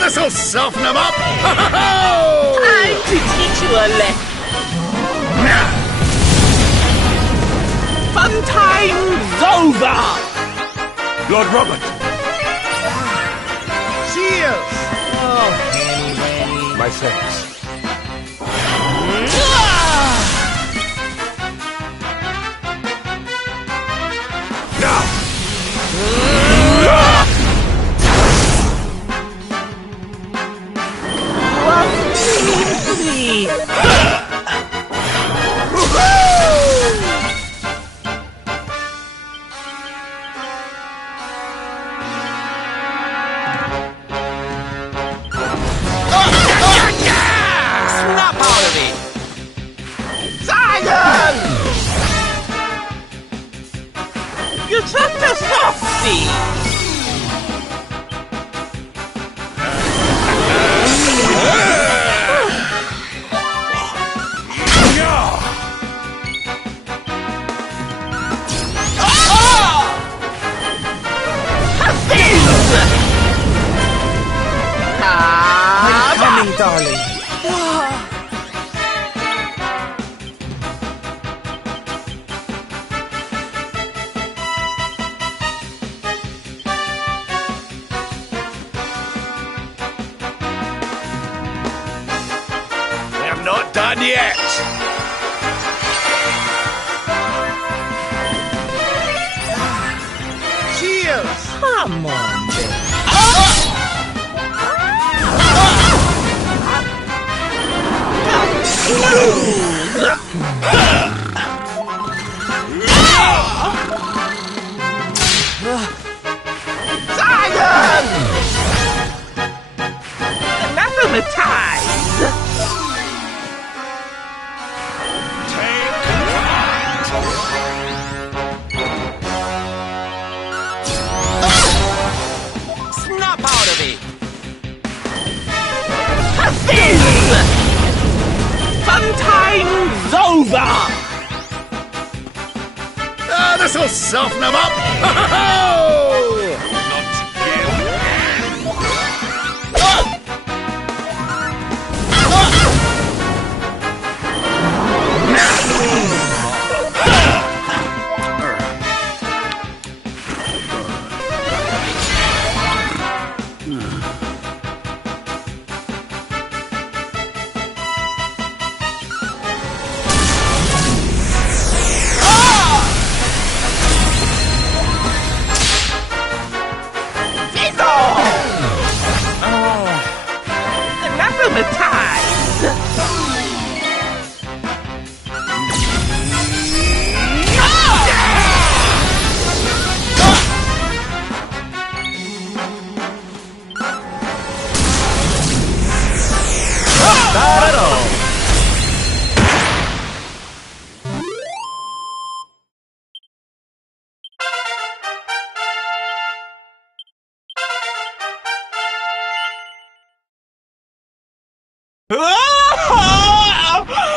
This'll soften them up! Time to teach you a lesson. Fun time's over! Lord Robert! Cheers! Oh, Henny, Henny. My thanks. I'm coming, darling. I'm not done yet. Cheers! Come on, baby. Zion! Anathematized! Snap out of it! Fun time's over! Ah, this'll soften them up!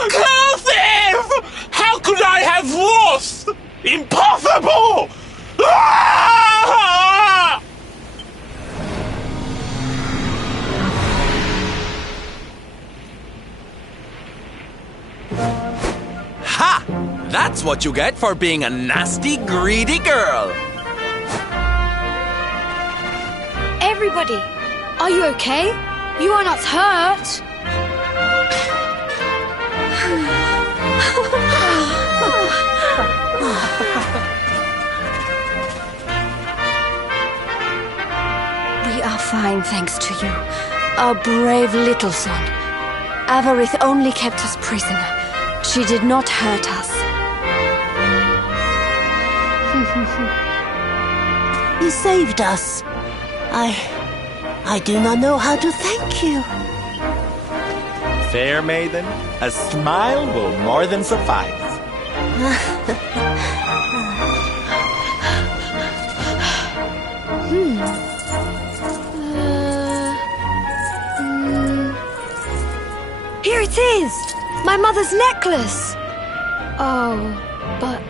Cursive! How could I have lost? Impossible! Ah! Ha! That's what you get for being a nasty, greedy girl. Everybody, are you okay? You are not hurt. We are fine, thanks to you. Our brave little son. Avarith only kept us prisoner. She did not hurt us. You saved us. I do not know how to thank you. Fair maiden, a smile will more than suffice. Here it is! My mother's necklace! Oh, but...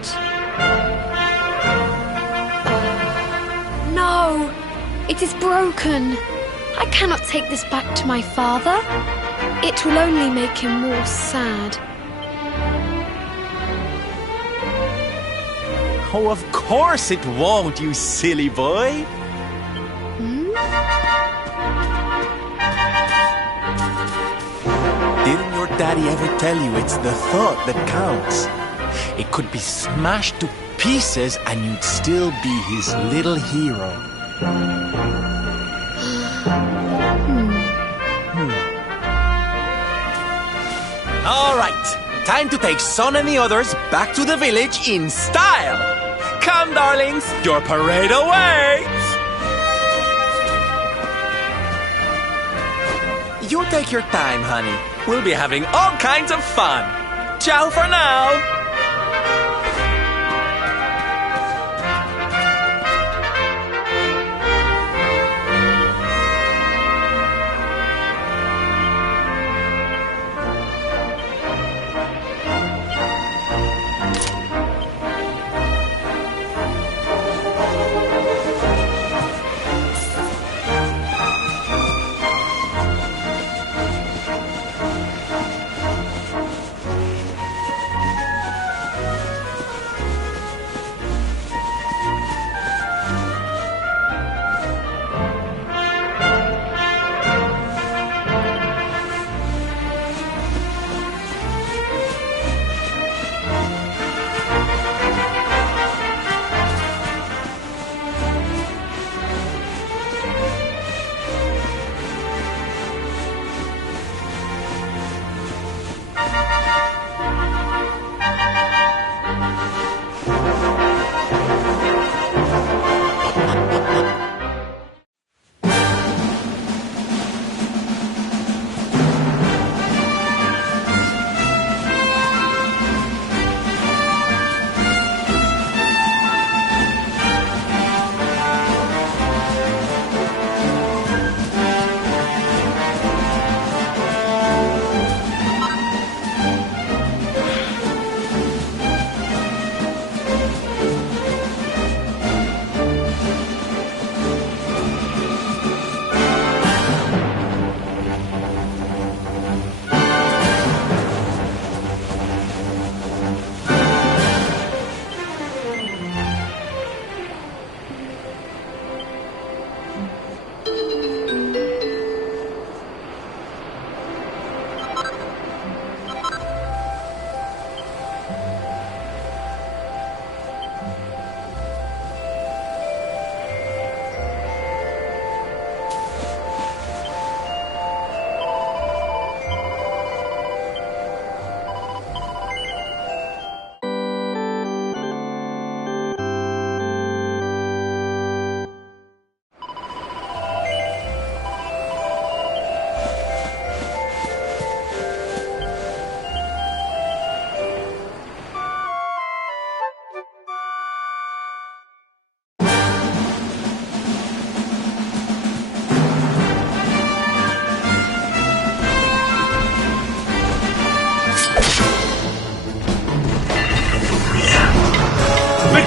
No! It is broken! I cannot take this back to my father. It will only make him more sad. Oh, of course it won't, you silly boy. Didn't your daddy ever tell you it's the thought that counts? It could be smashed to pieces and you'd still be his little hero. All right, time to take Son and the others back to the village in style. Come, darlings, your parade awaits. You take your time, honey. We'll be having all kinds of fun. Ciao for now.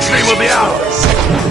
victory will be ours!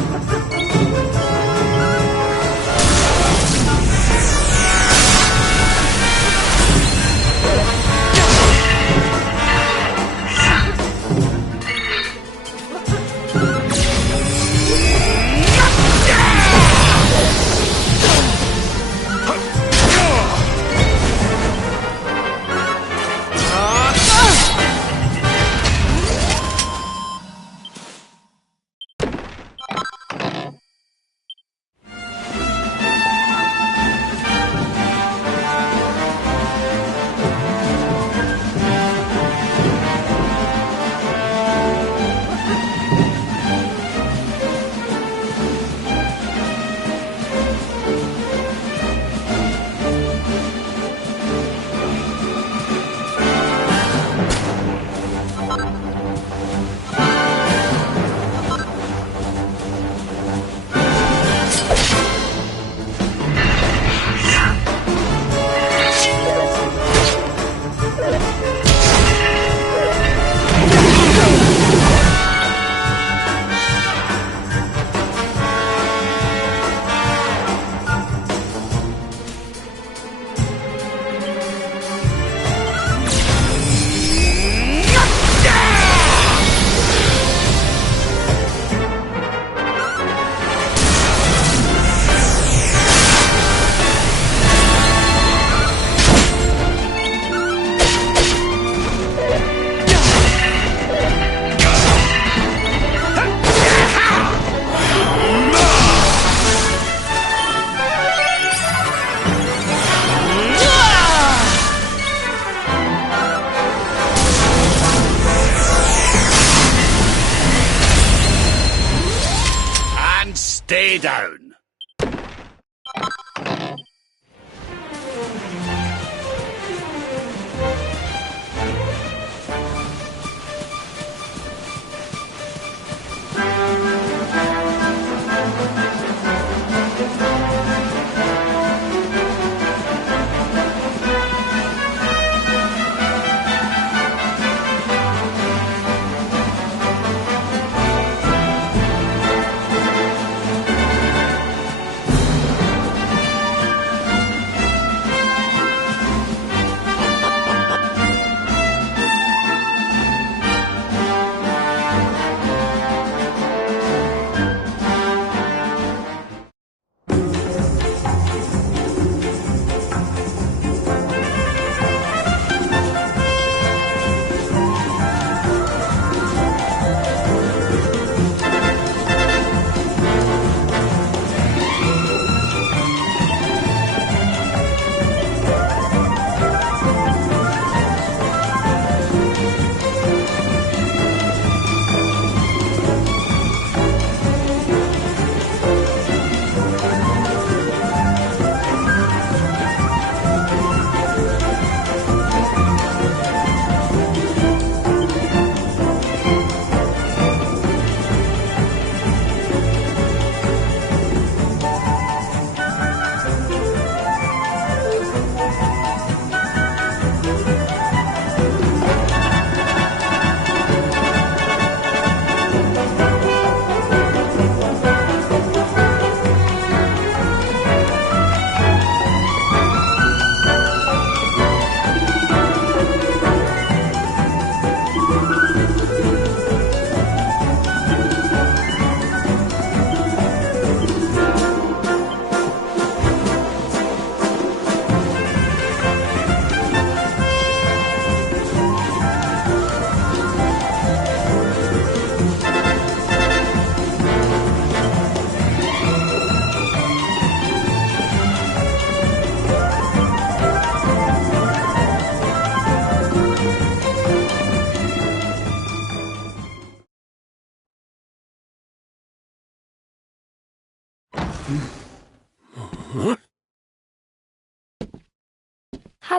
Stay down.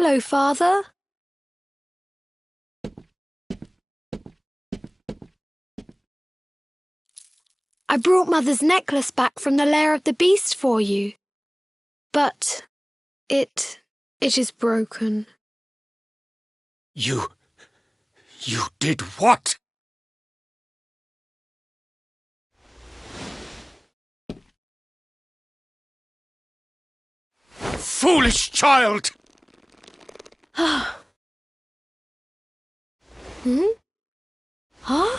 Hello, Father. I brought Mother's necklace back from the lair of the beast for you. But it is broken. You did what? foolish child! Hmm? Huh?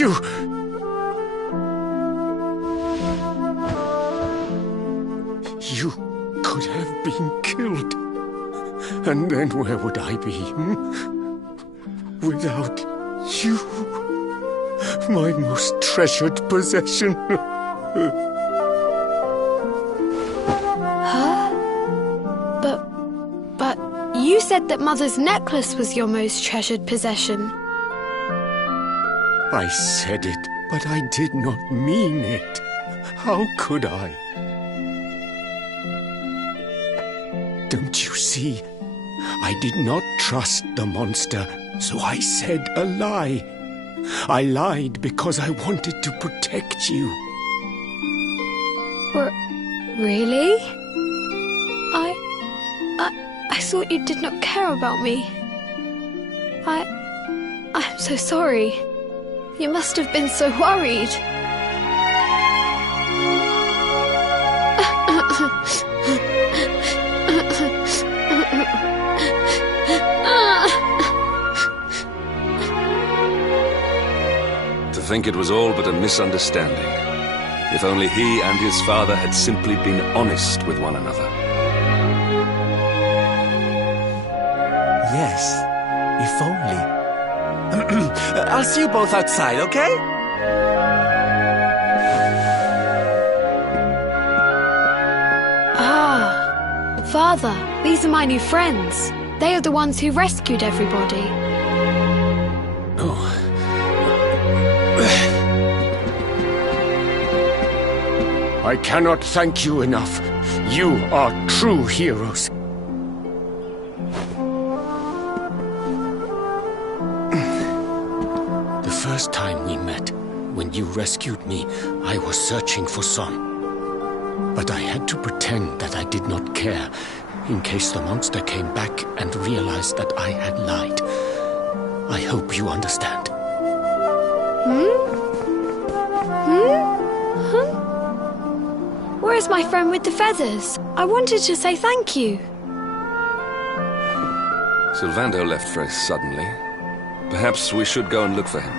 You could have been killed. And then where would I be? Without you, my most treasured possession. Huh? But you said that Mother's necklace was your most treasured possession. I said it, but I did not mean it. How could I? Don't you see? I did not trust the monster, so I said a lie. I lied because I wanted to protect you. Really? I thought you did not care about me. I'm so sorry. You must have been so worried. To think it was all but a misunderstanding. If only he and his father had simply been honest with one another. Yes, if only. I'll see you both outside, okay? Ah, Father, these are my new friends. They are the ones who rescued everybody. I cannot thank you enough. You are true heroes. The first time we met, when you rescued me, I was searching for Son. But I had to pretend that I did not care, in case the monster came back and realized that I had lied. I hope you understand. Where is my friend with the feathers? I wanted to say thank you. Sylvando left very suddenly. Perhaps we should go and look for him.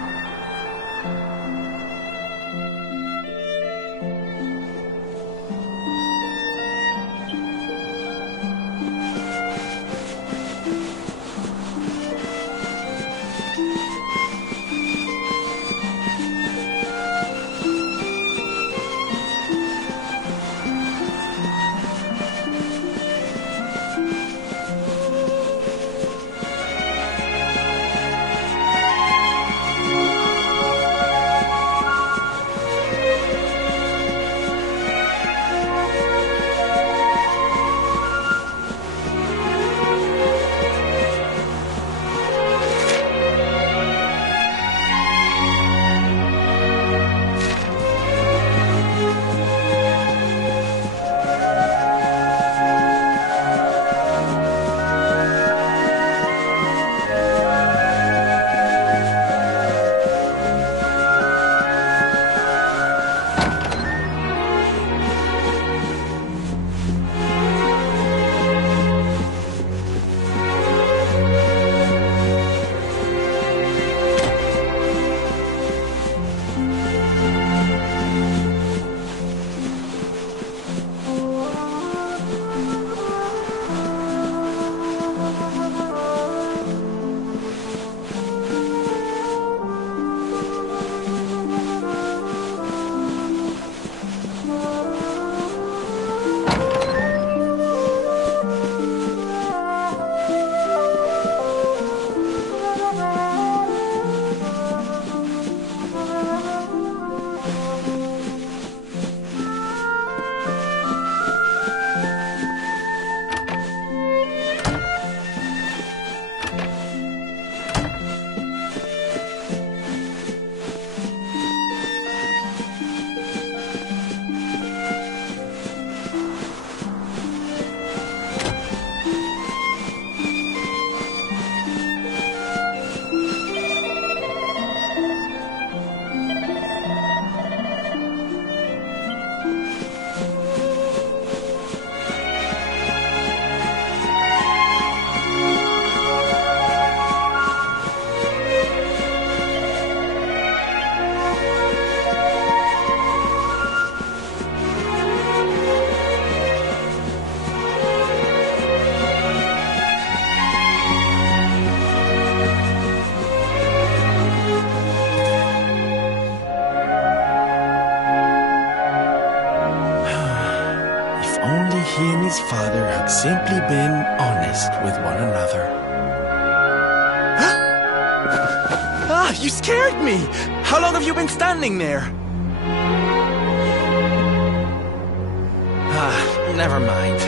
only he and his father had simply been honest with one another. Ah, you scared me! How long have you been standing there? Ah, never mind.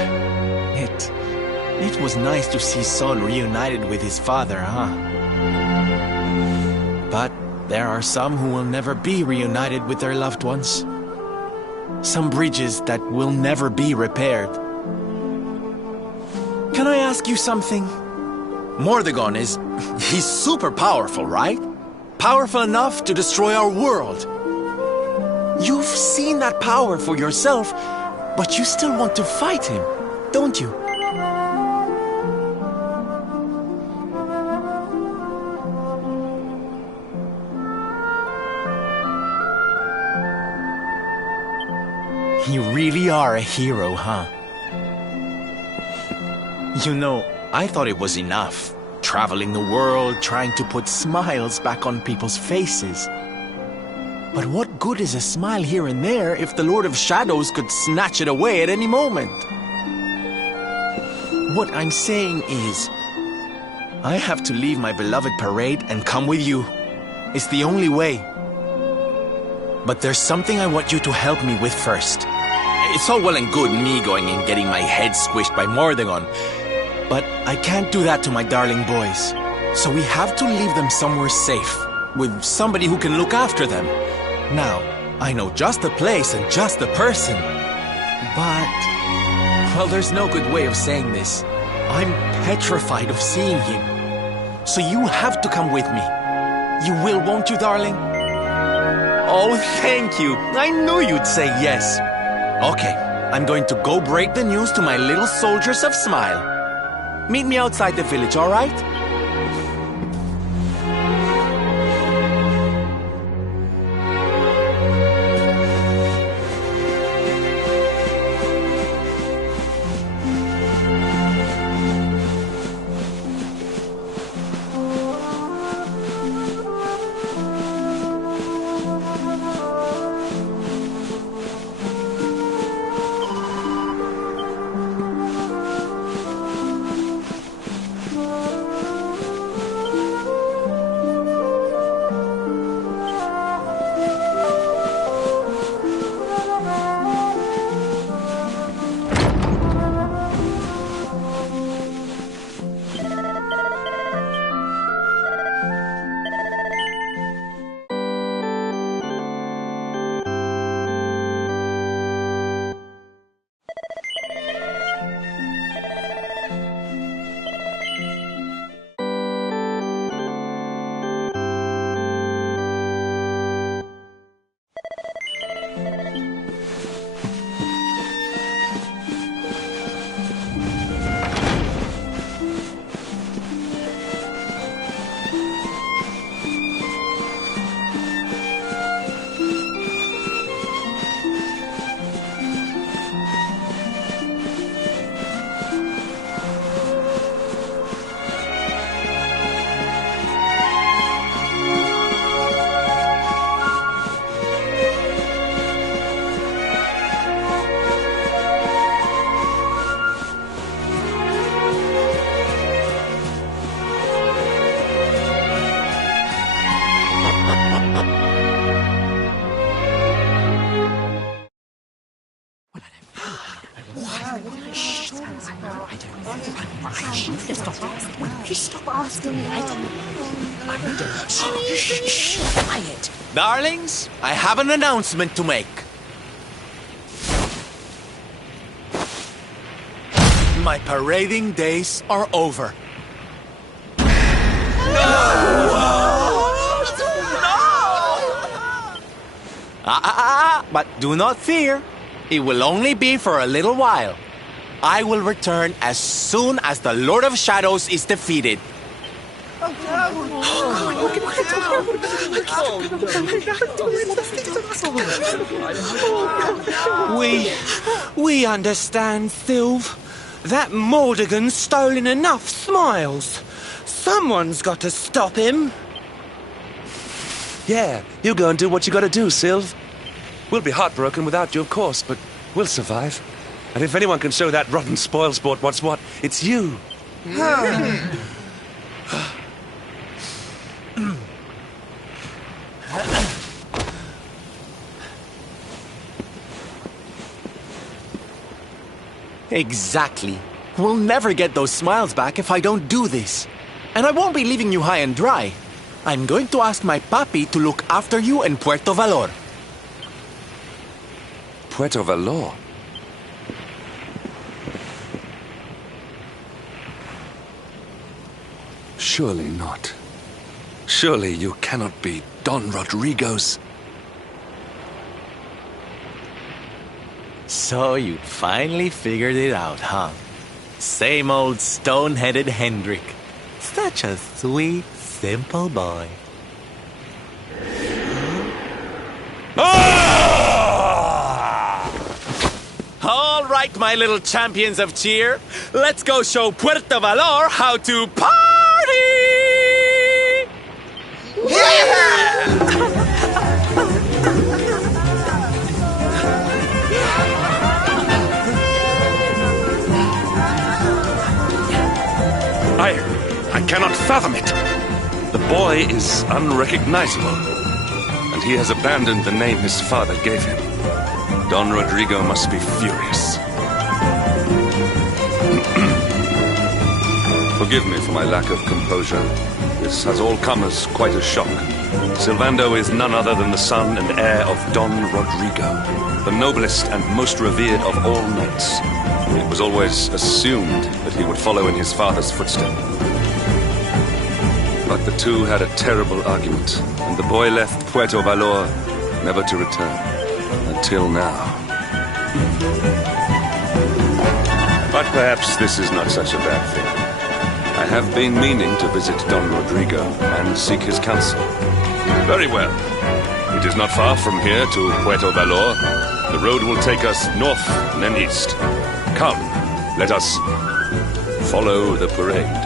It was nice to see Sol reunited with his father, huh? But there are some who will never be reunited with their loved ones. Some bridges that will never be repaired. Can I ask you something? Mordegon he's super powerful, right? Powerful enough to destroy our world. You've seen that power for yourself, but you still want to fight him, don't you? You really are a hero, huh? You know, I thought it was enough. Traveling the world, trying to put smiles back on people's faces. But what good is a smile here and there if the Lord of Shadows could snatch it away at any moment? What I'm saying is, I have to leave my beloved parade and come with you. It's the only way. But there's something I want you to help me with first. It's all well and good me going and getting my head squished by Mordegon, but I can't do that to my darling boys. So we have to leave them somewhere safe, with somebody who can look after them. Now, I know just the place and just the person, but... well, there's no good way of saying this. I'm petrified of seeing him. So you have to come with me. You will, won't you, darling? Oh, thank you. I knew you'd say yes. Okay, I'm going to go break the news to my little soldiers of Smile. Meet me outside the village, all right? Stop asking me. Quiet. Darlings, I have an announcement to make. My parading days are over. But do not fear. It will only be for a little while. I will return as soon as the Lord of Shadows is defeated. We understand, Sylve. That Mordegon's stolen enough smiles. Someone's got to stop him. Yeah, you go and do what you gotta do, Sylve. We'll be heartbroken without you, of course, but we'll survive. And if anyone can show that rotten spoilsport what's what, it's you. Exactly. We'll never get those smiles back if I don't do this. And I won't be leaving you high and dry. I'm going to ask my papi to look after you in Puerto Valor. Puerto Valor? Surely not. Surely you cannot be Don Rodrigo's... So you finally figured it out, huh? Same old stone-headed Hendrik. Such a sweet, simple boy. All right, my little champions of cheer. Let's go show Puerto Valor how to party! I cannot fathom it. The boy is unrecognizable, and he has abandoned the name his father gave him. Don Rodrigo must be furious. Forgive me for my lack of composure. This has all come as quite a shock. Sylvando is none other than the son and heir of Don Rodrigo, the noblest and most revered of all knights. It was always assumed that he would follow in his father's footsteps. But the two had a terrible argument, and the boy left Puerto Valor never to return. Until now. But perhaps this is not such a bad thing. I have been meaning to visit Don Rodrigo and seek his counsel. Very well. It is not far from here to Puerto Valor. The road will take us north and then east. Come, let us follow the parade.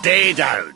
Stay down.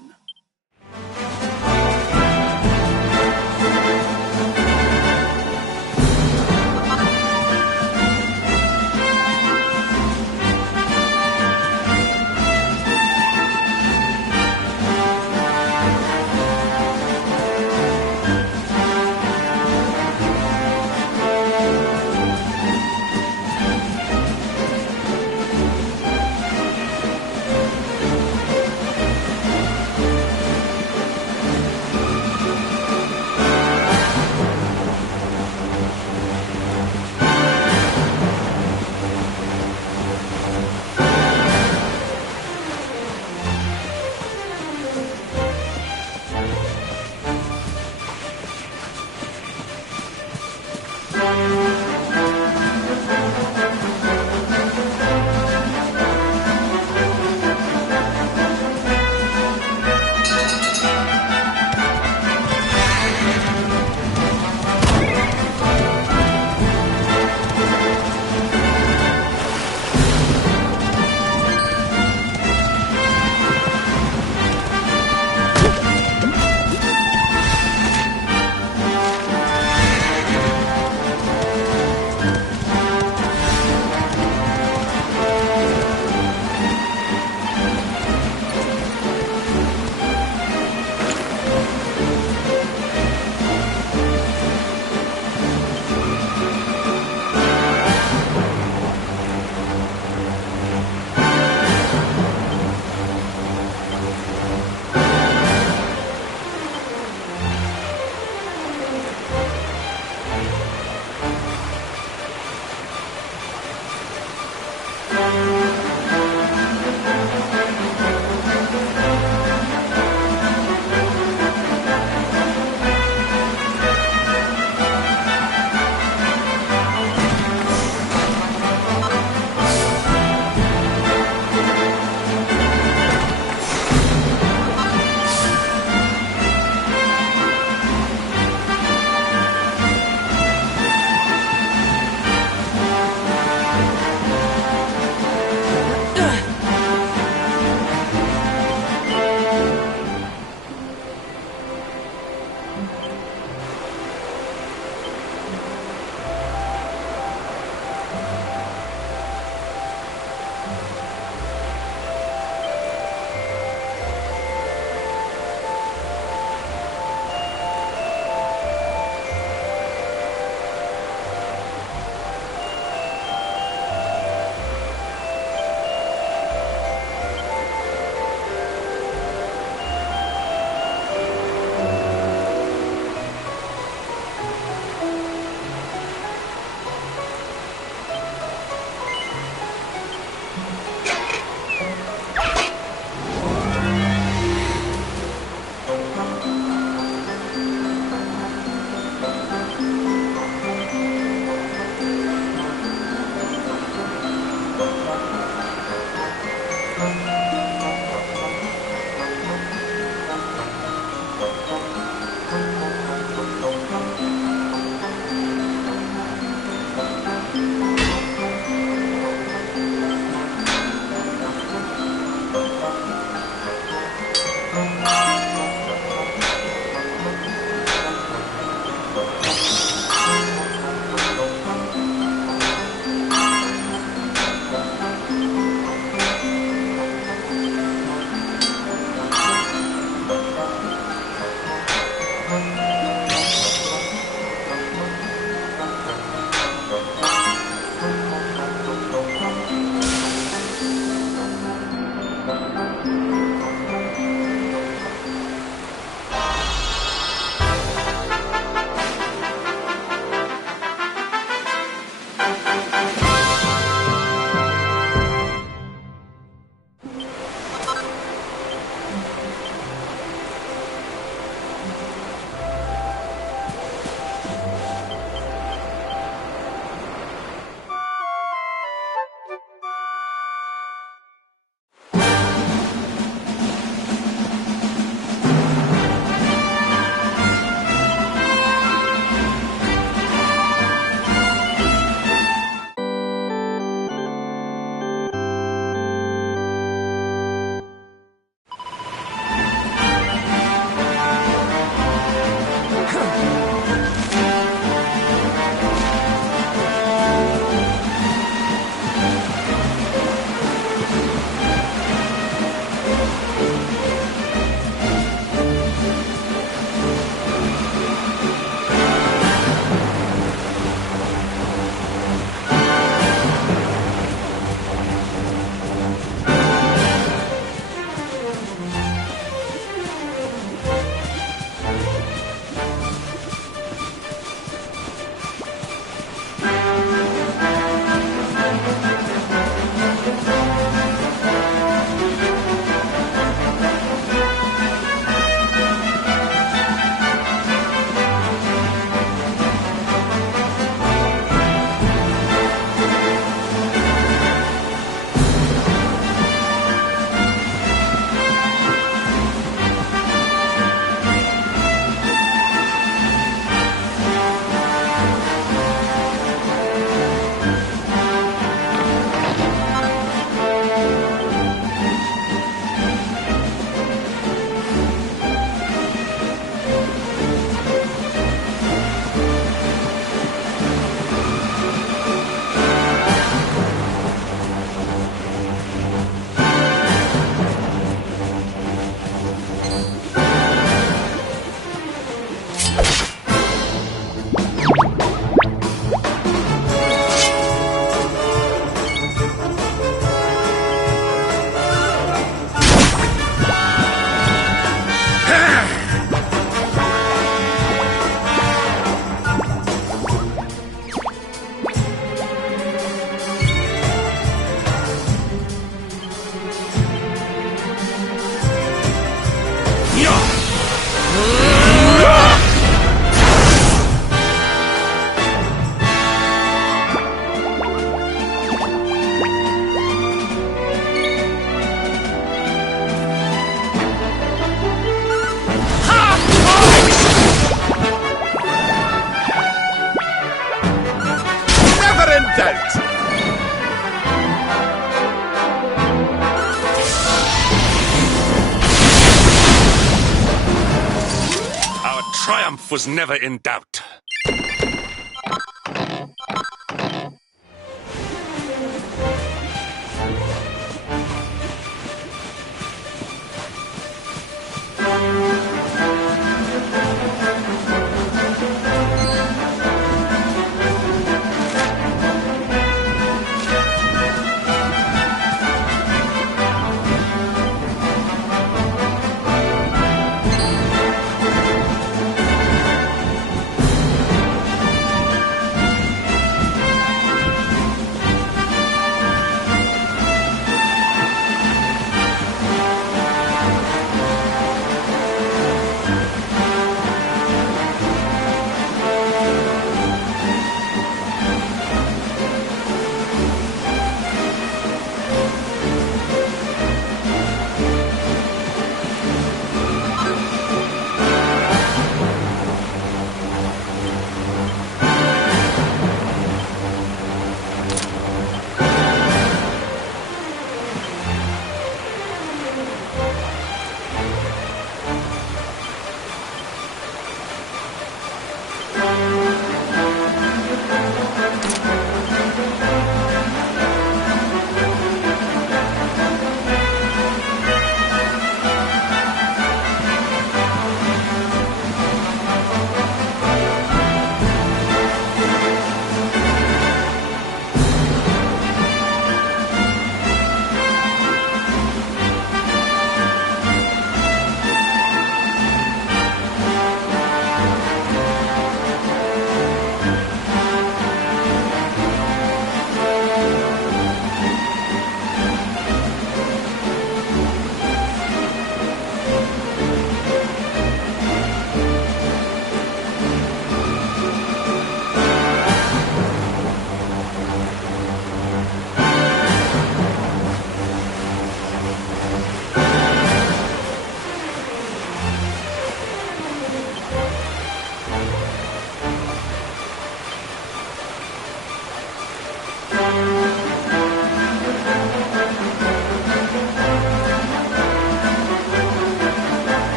triumph was never in doubt.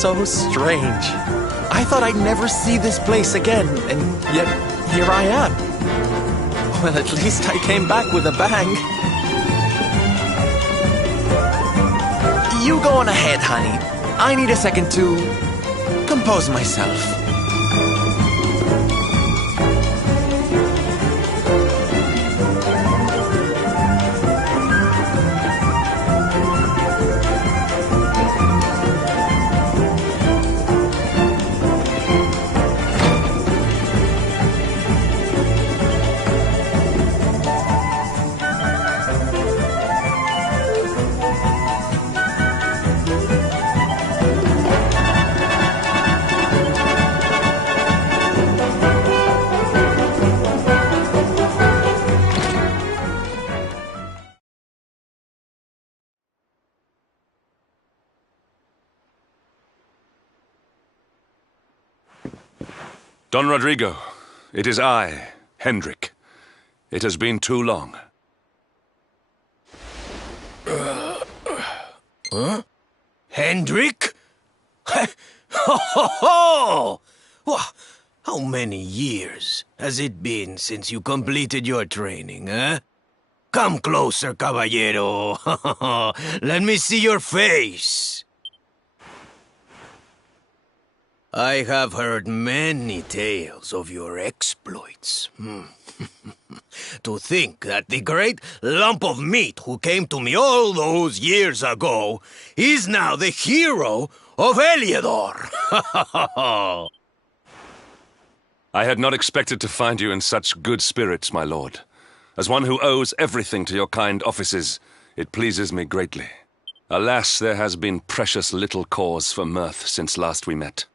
so strange. I thought I'd never see this place again, and yet here I am. Well, at least I came back with a bang. You go on ahead, honey. I need a second to compose myself. Don Rodrigo, it is I, Hendrik. It has been too long. Huh? Hendrik? Ho ho ho! How many years has it been since you completed your training, eh? Come closer, caballero. Let me see your face. I have heard many tales of your exploits. To think that the great lump of meat who came to me all those years ago is now the hero of Heliodor. I had not expected to find you in such good spirits, my lord. As one who owes everything to your kind offices, it pleases me greatly. Alas, there has been precious little cause for mirth since last we met.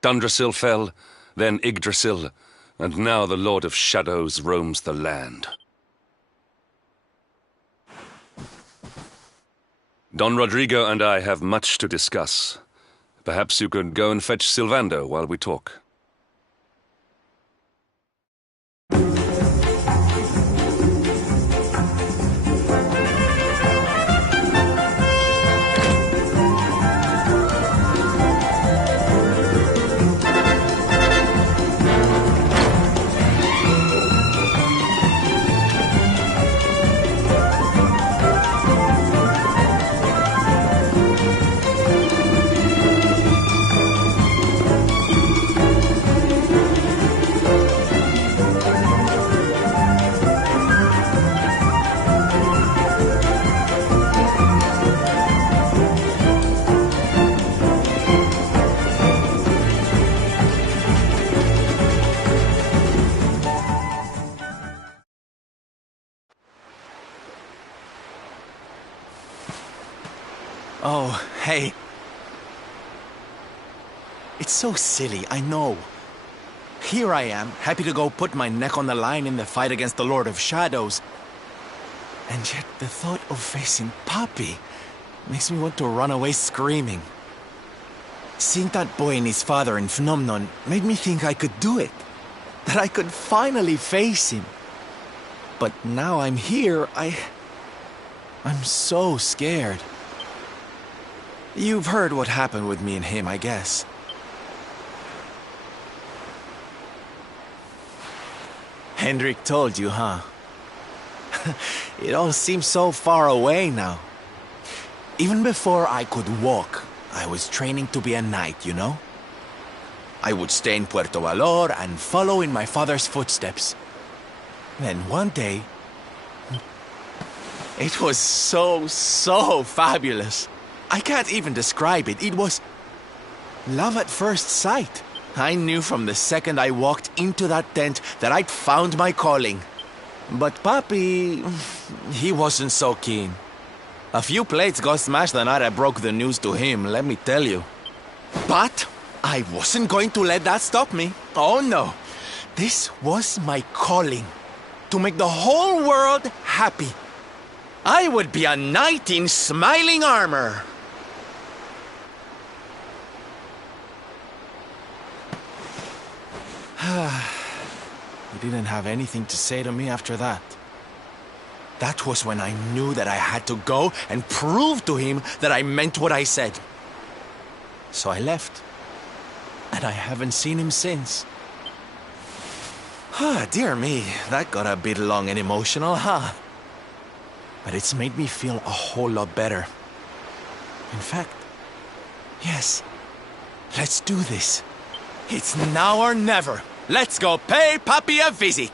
Dundrasil fell, then Yggdrasil, and now the Lord of Shadows roams the land. Don Rodrigo and I have much to discuss. Perhaps you could go and fetch Sylvando while we talk. Oh, hey. It's so silly, I know. Here I am, happy to go put my neck on the line in the fight against the Lord of Shadows. And yet the thought of facing Papi makes me want to run away screaming. Seeing that boy and his father in Phnomnon made me think I could do it. That I could finally face him. But now I'm here, I'm so scared. You've heard what happened with me and him, I guess. Hendrik told you, huh? It all seems so far away now. Even before I could walk, I was training to be a knight, you know? I would stay in Puerto Valor and follow in my father's footsteps. Then one day... It was so fabulous. I can't even describe it. It was love at first sight. I knew from the second I walked into that tent that I'd found my calling. But Papi, he wasn't so keen. A few plates got smashed the night I broke the news to him, let me tell you. But I wasn't going to let that stop me. Oh no. This was my calling. To make the whole world happy. I would be a knight in smiling armor. He didn't have anything to say to me after that. That was when I knew that I had to go and prove to him that I meant what I said. So I left. And I haven't seen him since. Dear me, that got a bit long and emotional, huh? But it's made me feel a whole lot better. In fact, yes, let's do this. It's now or never. Let's go pay Papi a visit.